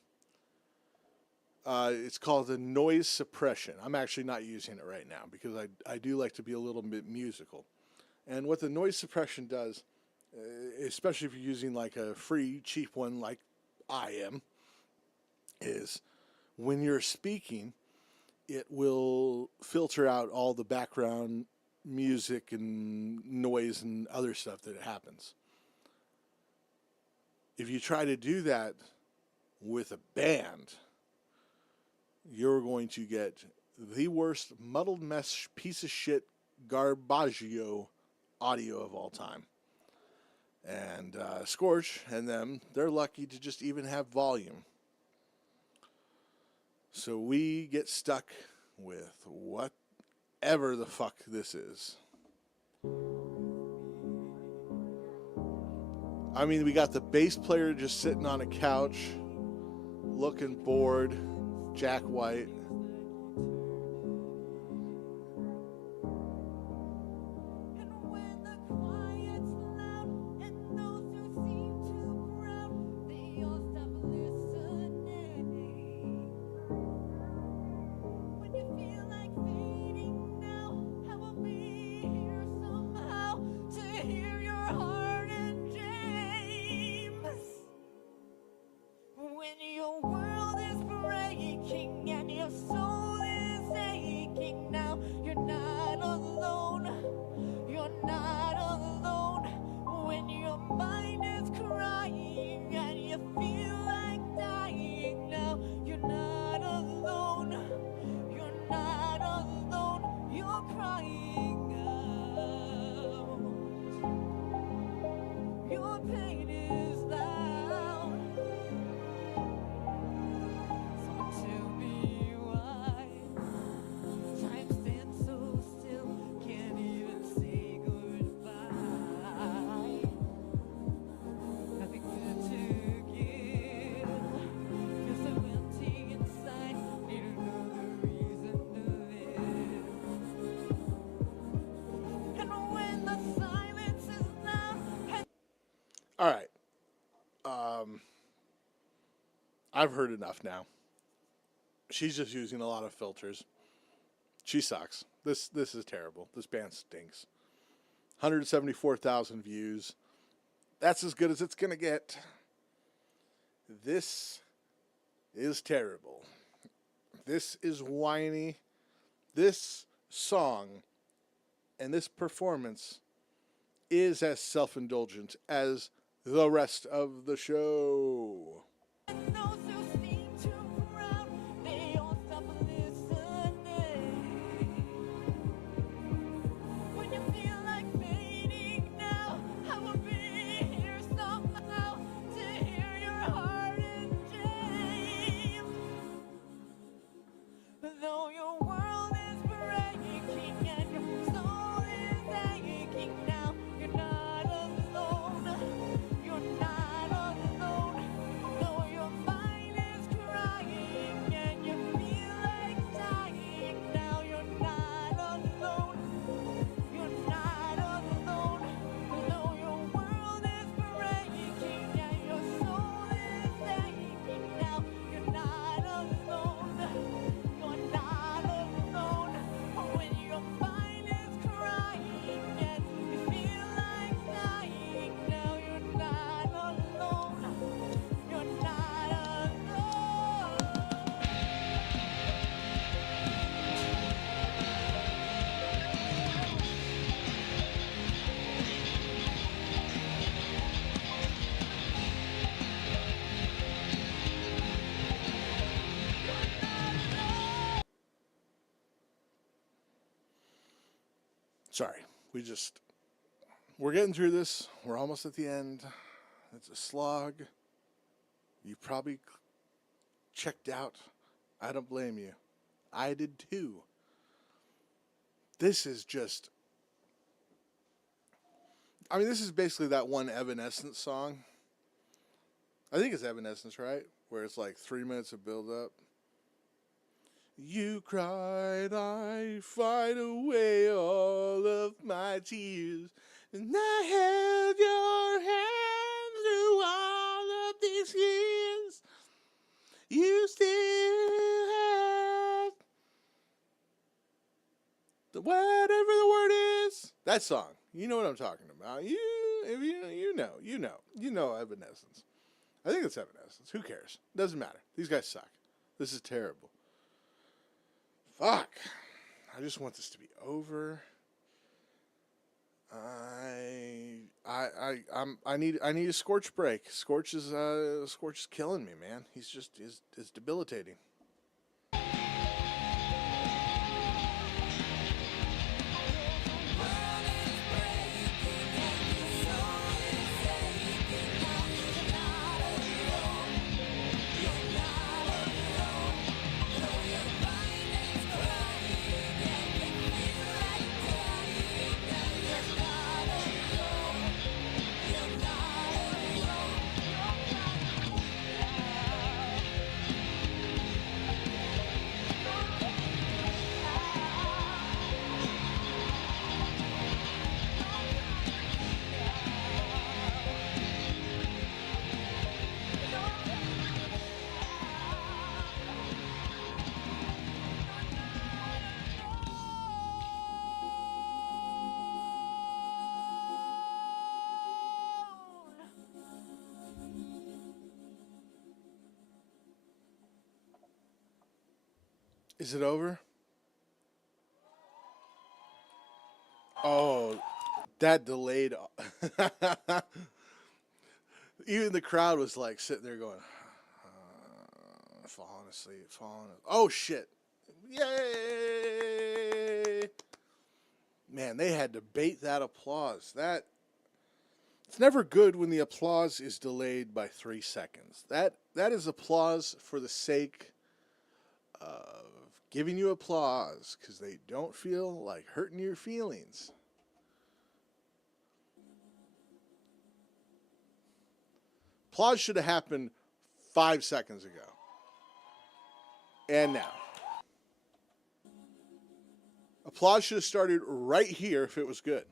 It's called the noise suppression. I'm actually not using it right now because I do like to be a little bit musical. And what the noise suppression does, especially if you're using like a free, cheap one like I am, is when you're speaking, it will filter out all the background music and noise and other stuff that happens. If you try to do that with a band, you're going to get the worst muddled mess piece of shit garbaggio audio of all time. And Scorch and them, they're lucky to just even have volume. So we get stuck with whatever the fuck this is. I mean, we got the bass player just sitting on a couch, looking bored, Jack White. All right. I've heard enough now. She's just using a lot of filters. She sucks. This is terrible. This band stinks. 174,000 views. That's as good as it's going to get. This is terrible. This is whiny. This song and this performance is as self-indulgent as the rest of the show. Sorry, we're getting through this. We're almost at the end. It's a slog. You probably checked out. I don't blame you. I did too. This is just... I mean, this is basically that one Evanescence song. I think it's Evanescence, right? Where it's like 3 minutes of build-up. You cried, I fight away all of my tears, and I held your hand through all of these years. You still have whatever the word is. That song, you know what I'm talking about. You know Evanescence. I think it's Evanescence. Who cares? Doesn't matter. These guys suck. This is terrible. Fuck. I just want this to be over. I need a Scorch break. Scorch is killing me, man. He's debilitating. Is it over? Oh, that delayed. Even the crowd was like sitting there going, falling asleep, falling. Oh shit! Yay! Man, they had to bait that applause. It's never good when the applause is delayed by 3 seconds. That is applause for the sake of giving you applause because they don't feel like hurting your feelings. Applause should have happened 5 seconds ago. And now. Applause should have started right here if it was good.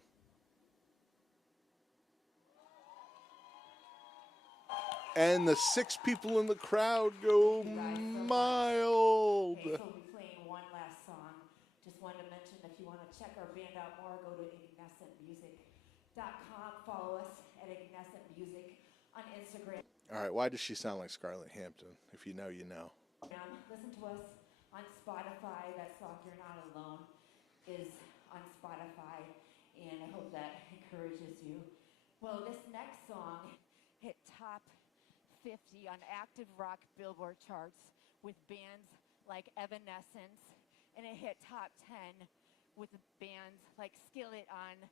And the 6 people in the crowd go mild. Okay, so we'll be playing one last song. Just wanted to mention if you want to check our band out more, go to ignacentmusic.com. Follow us at Ignacent Music on Instagram. All right, why does she sound like Scarlett Hampton? If you know, you know. Listen to us on Spotify. That song "You're Not Alone" is on Spotify, and I hope that encourages you. Well, this next song hit top 50 on active rock Billboard charts with bands like Evanescence, and it hit top 10 with bands like Skillet on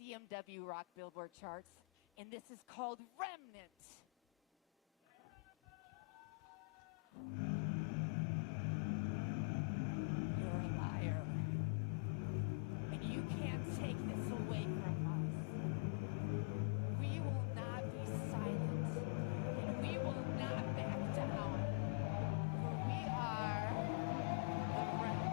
CMW rock Billboard charts, and this is called Remnant. You're a liar, and you can't take this away from us. We will not be silent, and we will not back down, for we are the remnant.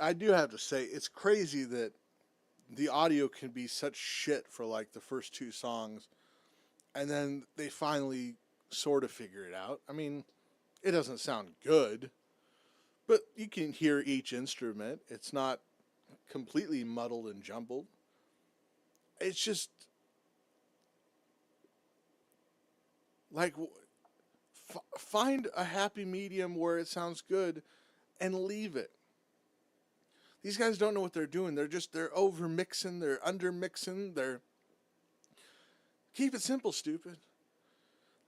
I do have to say, it's crazy that the audio can be such shit for like the first 2 songs, and then they finally sort of figure it out. I mean, it doesn't sound good, but you can hear each instrument. It's not completely muddled and jumbled. it's just like find a happy medium where it sounds good and leave it. These guys don't know what they're doing. They're over mixing, they're under mixing, keep it simple, stupid.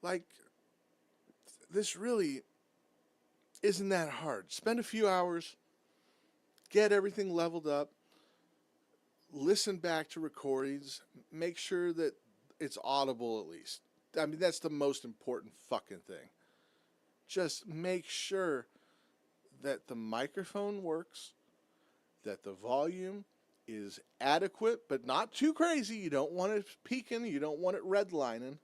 Like, this really isn't that hard. Spend a few hours, get everything leveled up, listen back to recordings, make sure that it's audible at least. I mean, that's the most important fucking thing. Just make sure that the microphone works, that the volume is adequate, but not too crazy. You don't want it peaking, you don't want it redlining.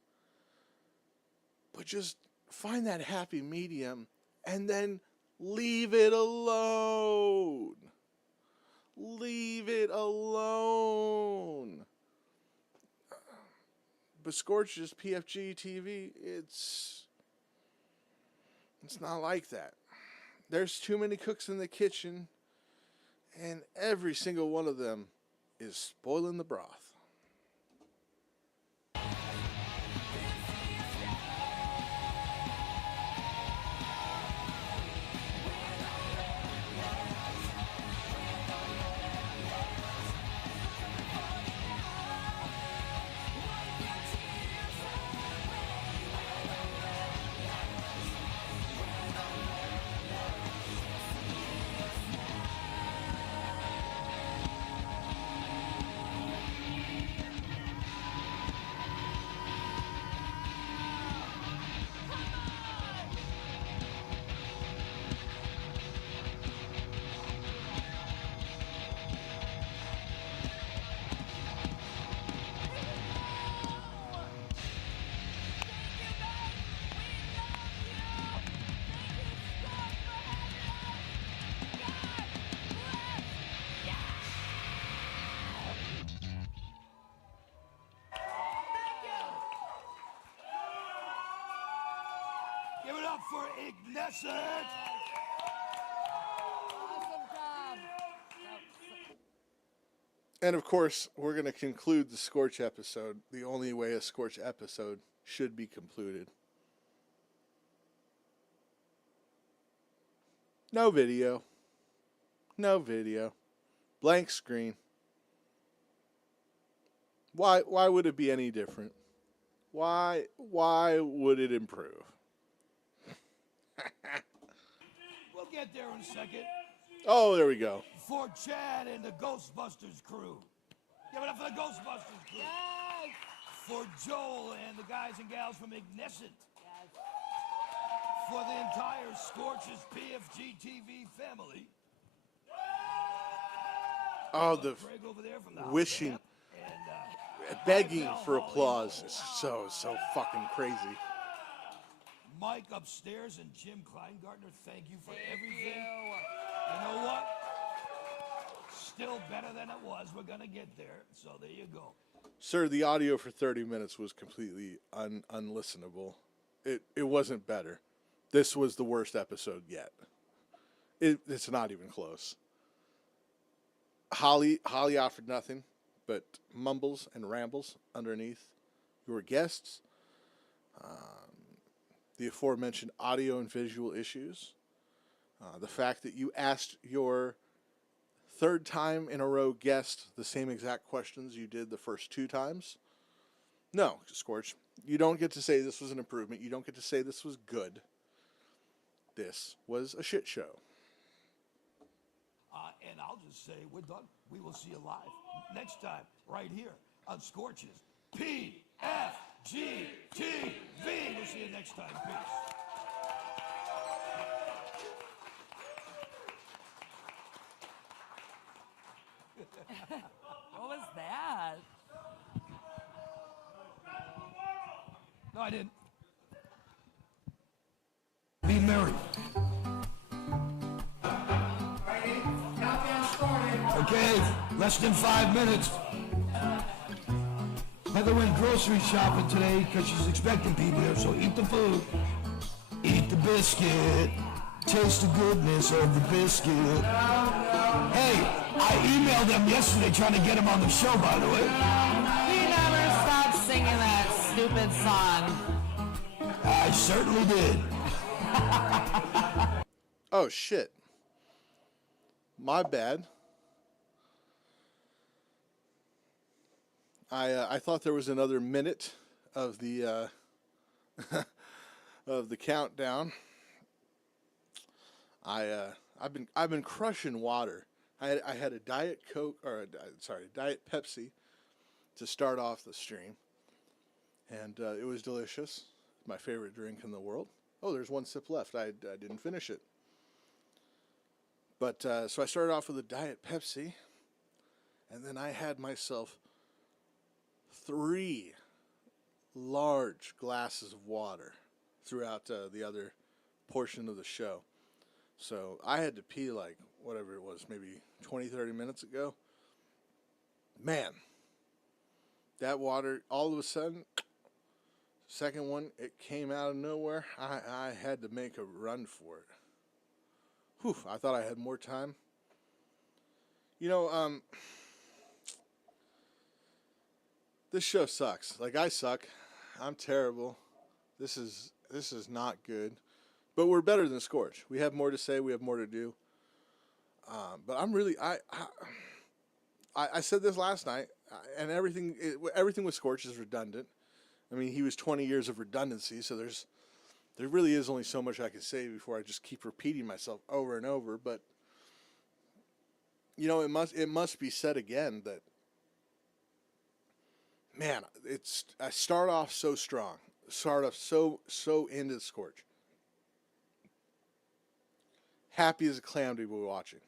But just find that happy medium and then leave it alone. Leave it alone. But Scorch's PFG-TV, it's not like that. There's too many cooks in the kitchen, and every single one of them is spoiling the broth. Give it up for Ignescent! Awesome job. And of course, we're going to conclude the Scorch episode the only way a Scorch episode should be concluded. No video. No video. Blank screen. Why would it be any different? Why would it improve? We'll get there in a second. Oh, there we go. For Chad and the Ghostbusters crew. Give it up for the Ghostbusters crew. Yes. For Joel and the guys and gals from Ignescent. Yes. For the entire Scorch's PFG-TV family. Oh, the Craig over there from the wishing, and, begging for applause is so fucking crazy. Mike upstairs and Jim Kleingartner, thank you for everything. You know what? Still better than it was. We're going to get there. So there you go. Sir, the audio for 30 minutes was completely unlistenable. It wasn't better. This was the worst episode yet. It's not even close. Holly offered nothing but mumbles and rambles underneath your guests. The aforementioned audio and visual issues. The fact that you asked your third time in a row guest the same exact questions you did the first two times. No, Scorch, you don't get to say this was an improvement. You don't get to say this was good. This was a shit show. And I'll just say, we're done. We will see you live next time, right here on Scorch's PFG-TV. We'll see you next time. Peace. What was that? No, I didn't. Be merry. Okay, less than 5 minutes. Heather went grocery shopping today because she's expecting people here, so eat the food. Eat the biscuit. Taste the goodness of the biscuit. Hey, I emailed them yesterday trying to get them on the show, by the way. stupid song. I certainly did. Oh, shit. My bad. I thought there was another minute of the of the countdown. I've been crushing water. I had a Diet Coke Diet Pepsi to start off the stream, and it was delicious. My favorite drink in the world. Oh, there's one sip left. I didn't finish it. But so I started off with a Diet Pepsi, and then I had myself 3 large glasses of water throughout the other portion of the show. So I had to pee like whatever it was, maybe 20, 30 minutes ago. Man, that water, all of a sudden, second one, it came out of nowhere. I had to make a run for it. Whew, I thought I had more time. You know, this show sucks. Like, I suck. I'm terrible. This is not good. But we're better than Scorch. We have more to say. We have more to do. But I'm really I said this last night, and everything with Scorch is redundant. I mean, he was 20 years of redundancy, so there really is only so much I can say before I just keep repeating myself over and over. But you know, it must be said again that, man, I start off so strong, start off so into Scorch. Happy as a clam to be watching.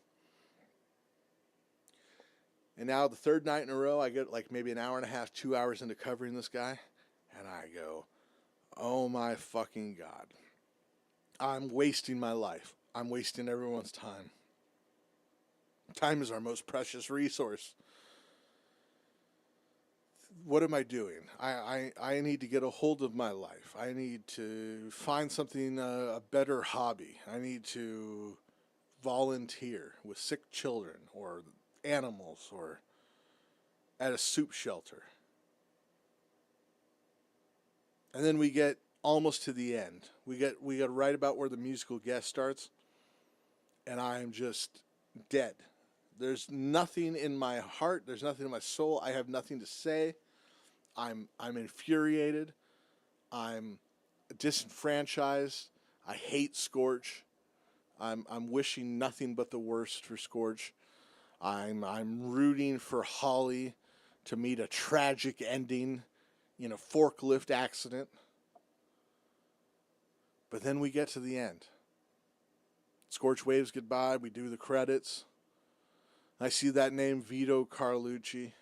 And now the third night in a row, I get like maybe an hour and a half, 2 hours into covering this guy, and I go, oh my fucking God. I'm wasting my life. I'm wasting everyone's time. Time is our most precious resource. What am I doing? I need to get a hold of my life. I need to find something, a better hobby. I need to volunteer with sick children or animals or at a soup shelter. And then we get almost to the end. We get right about where the musical guest starts, and I am just dead. There's nothing in my heart. There's nothing in my soul. I have nothing to say. I'm infuriated. I'm disenfranchised. I hate Scorch. I'm wishing nothing but the worst for Scorch. I'm rooting for Holly to meet a tragic ending in a forklift accident. But then we get to the end. Scorch waves goodbye. We do the credits. I see that name, Vito Carlucci.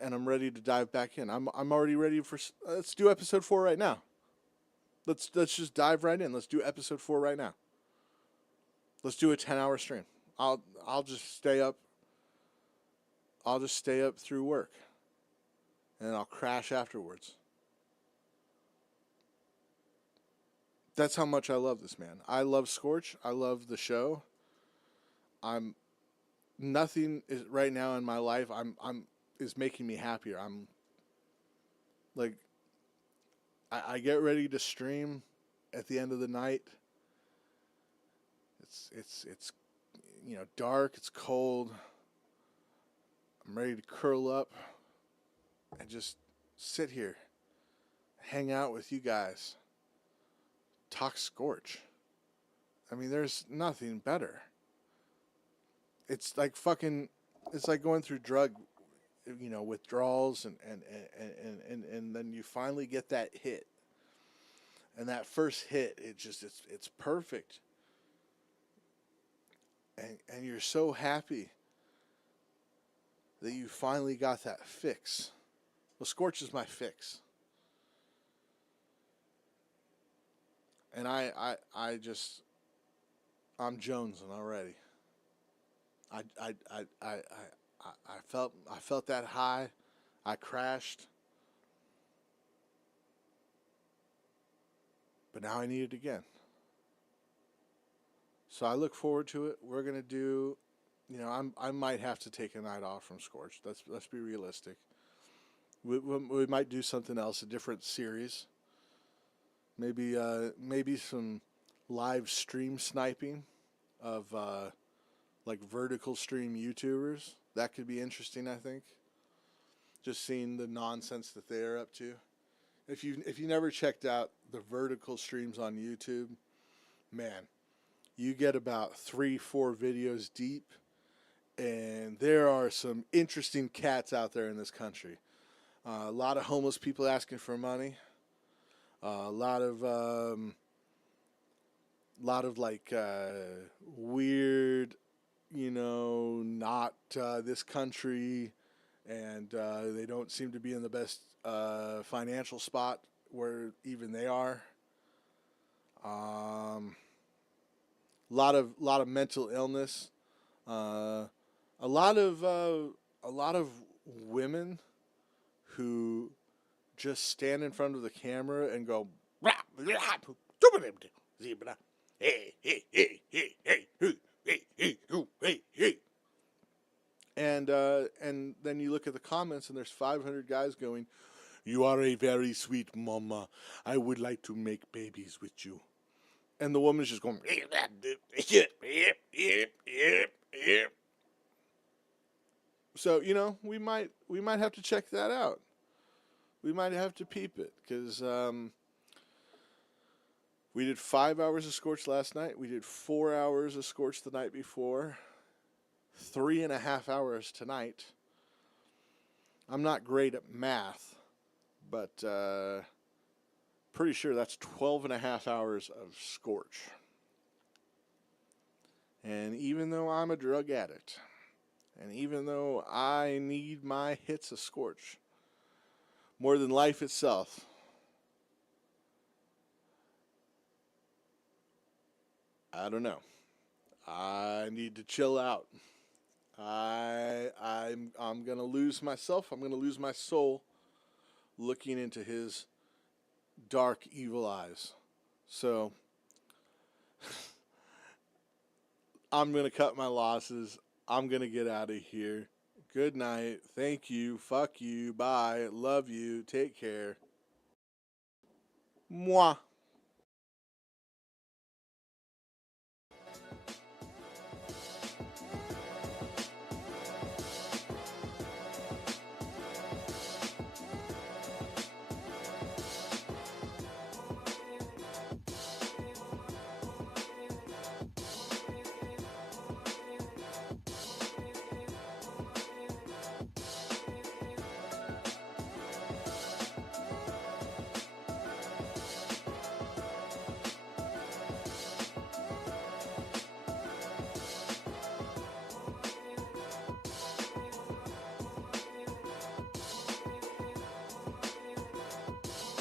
And I'm ready to dive back in. I'm already ready for. Let's do episode 4 right now. Let's just dive right in. Let's do episode 4 right now. Let's do a 10-hour stream. I'll just stay up. I'll just stay up through work, and I'll crash afterwards. That's how much I love this man. I love Scorch. I love the show. Nothing is right now in my life. Is making me happier. I'm like, I get ready to stream at the end of the night. It's you know, dark. It's cold. I'm ready to curl up and just sit here, hang out with you guys, talk Scorch. I mean, there's nothing better. It's like it's like going through drug, you know, withdrawals, and then you finally get that hit. And that first hit, it's perfect. And you're so happy that you finally got that fix. Well, Scorch is my fix. And I'm jonesing already. I felt that high. I crashed. But now I need it again. So I look forward to it. We're going to do, you know, I might have to take a night off from Scorch. Let's be realistic. We might do something else, a different series. Maybe some live stream sniping of like vertical stream YouTubers. That could be interesting, I think. Just seeing the nonsense that they're up to. If you never checked out the vertical streams on YouTube, man, you get about 3-4 videos deep, and there are some interesting cats out there in this country. A lot of homeless people asking for money. A lot of like weird, not this country, and they don't seem to be in the best financial spot where even they are. Lot of mental illness. A lot of women who just stand in front of the camera and go, and then you look at the comments and there's 500 guys going, "You are a very sweet mama. I would like to make babies with you." And the woman's just going, so we might have to check that out. We might have to peep it, because we did 5 hours of Scorch last night. We did 4 hours of Scorch the night before. 3.5 hours tonight. I'm not great at math, but pretty sure that's 12.5 hours of Scorch. And even though I'm a drug addict, and even though I need my hits of Scorch more than life itself, I don't know. I need to chill out. I'm gonna lose myself. I'm gonna lose my soul looking into his dark, evil eyes. So I'm gonna cut my losses. I'm gonna get out of here. Good night. Thank you. Fuck you. Bye. Love you. Take care. Mwah.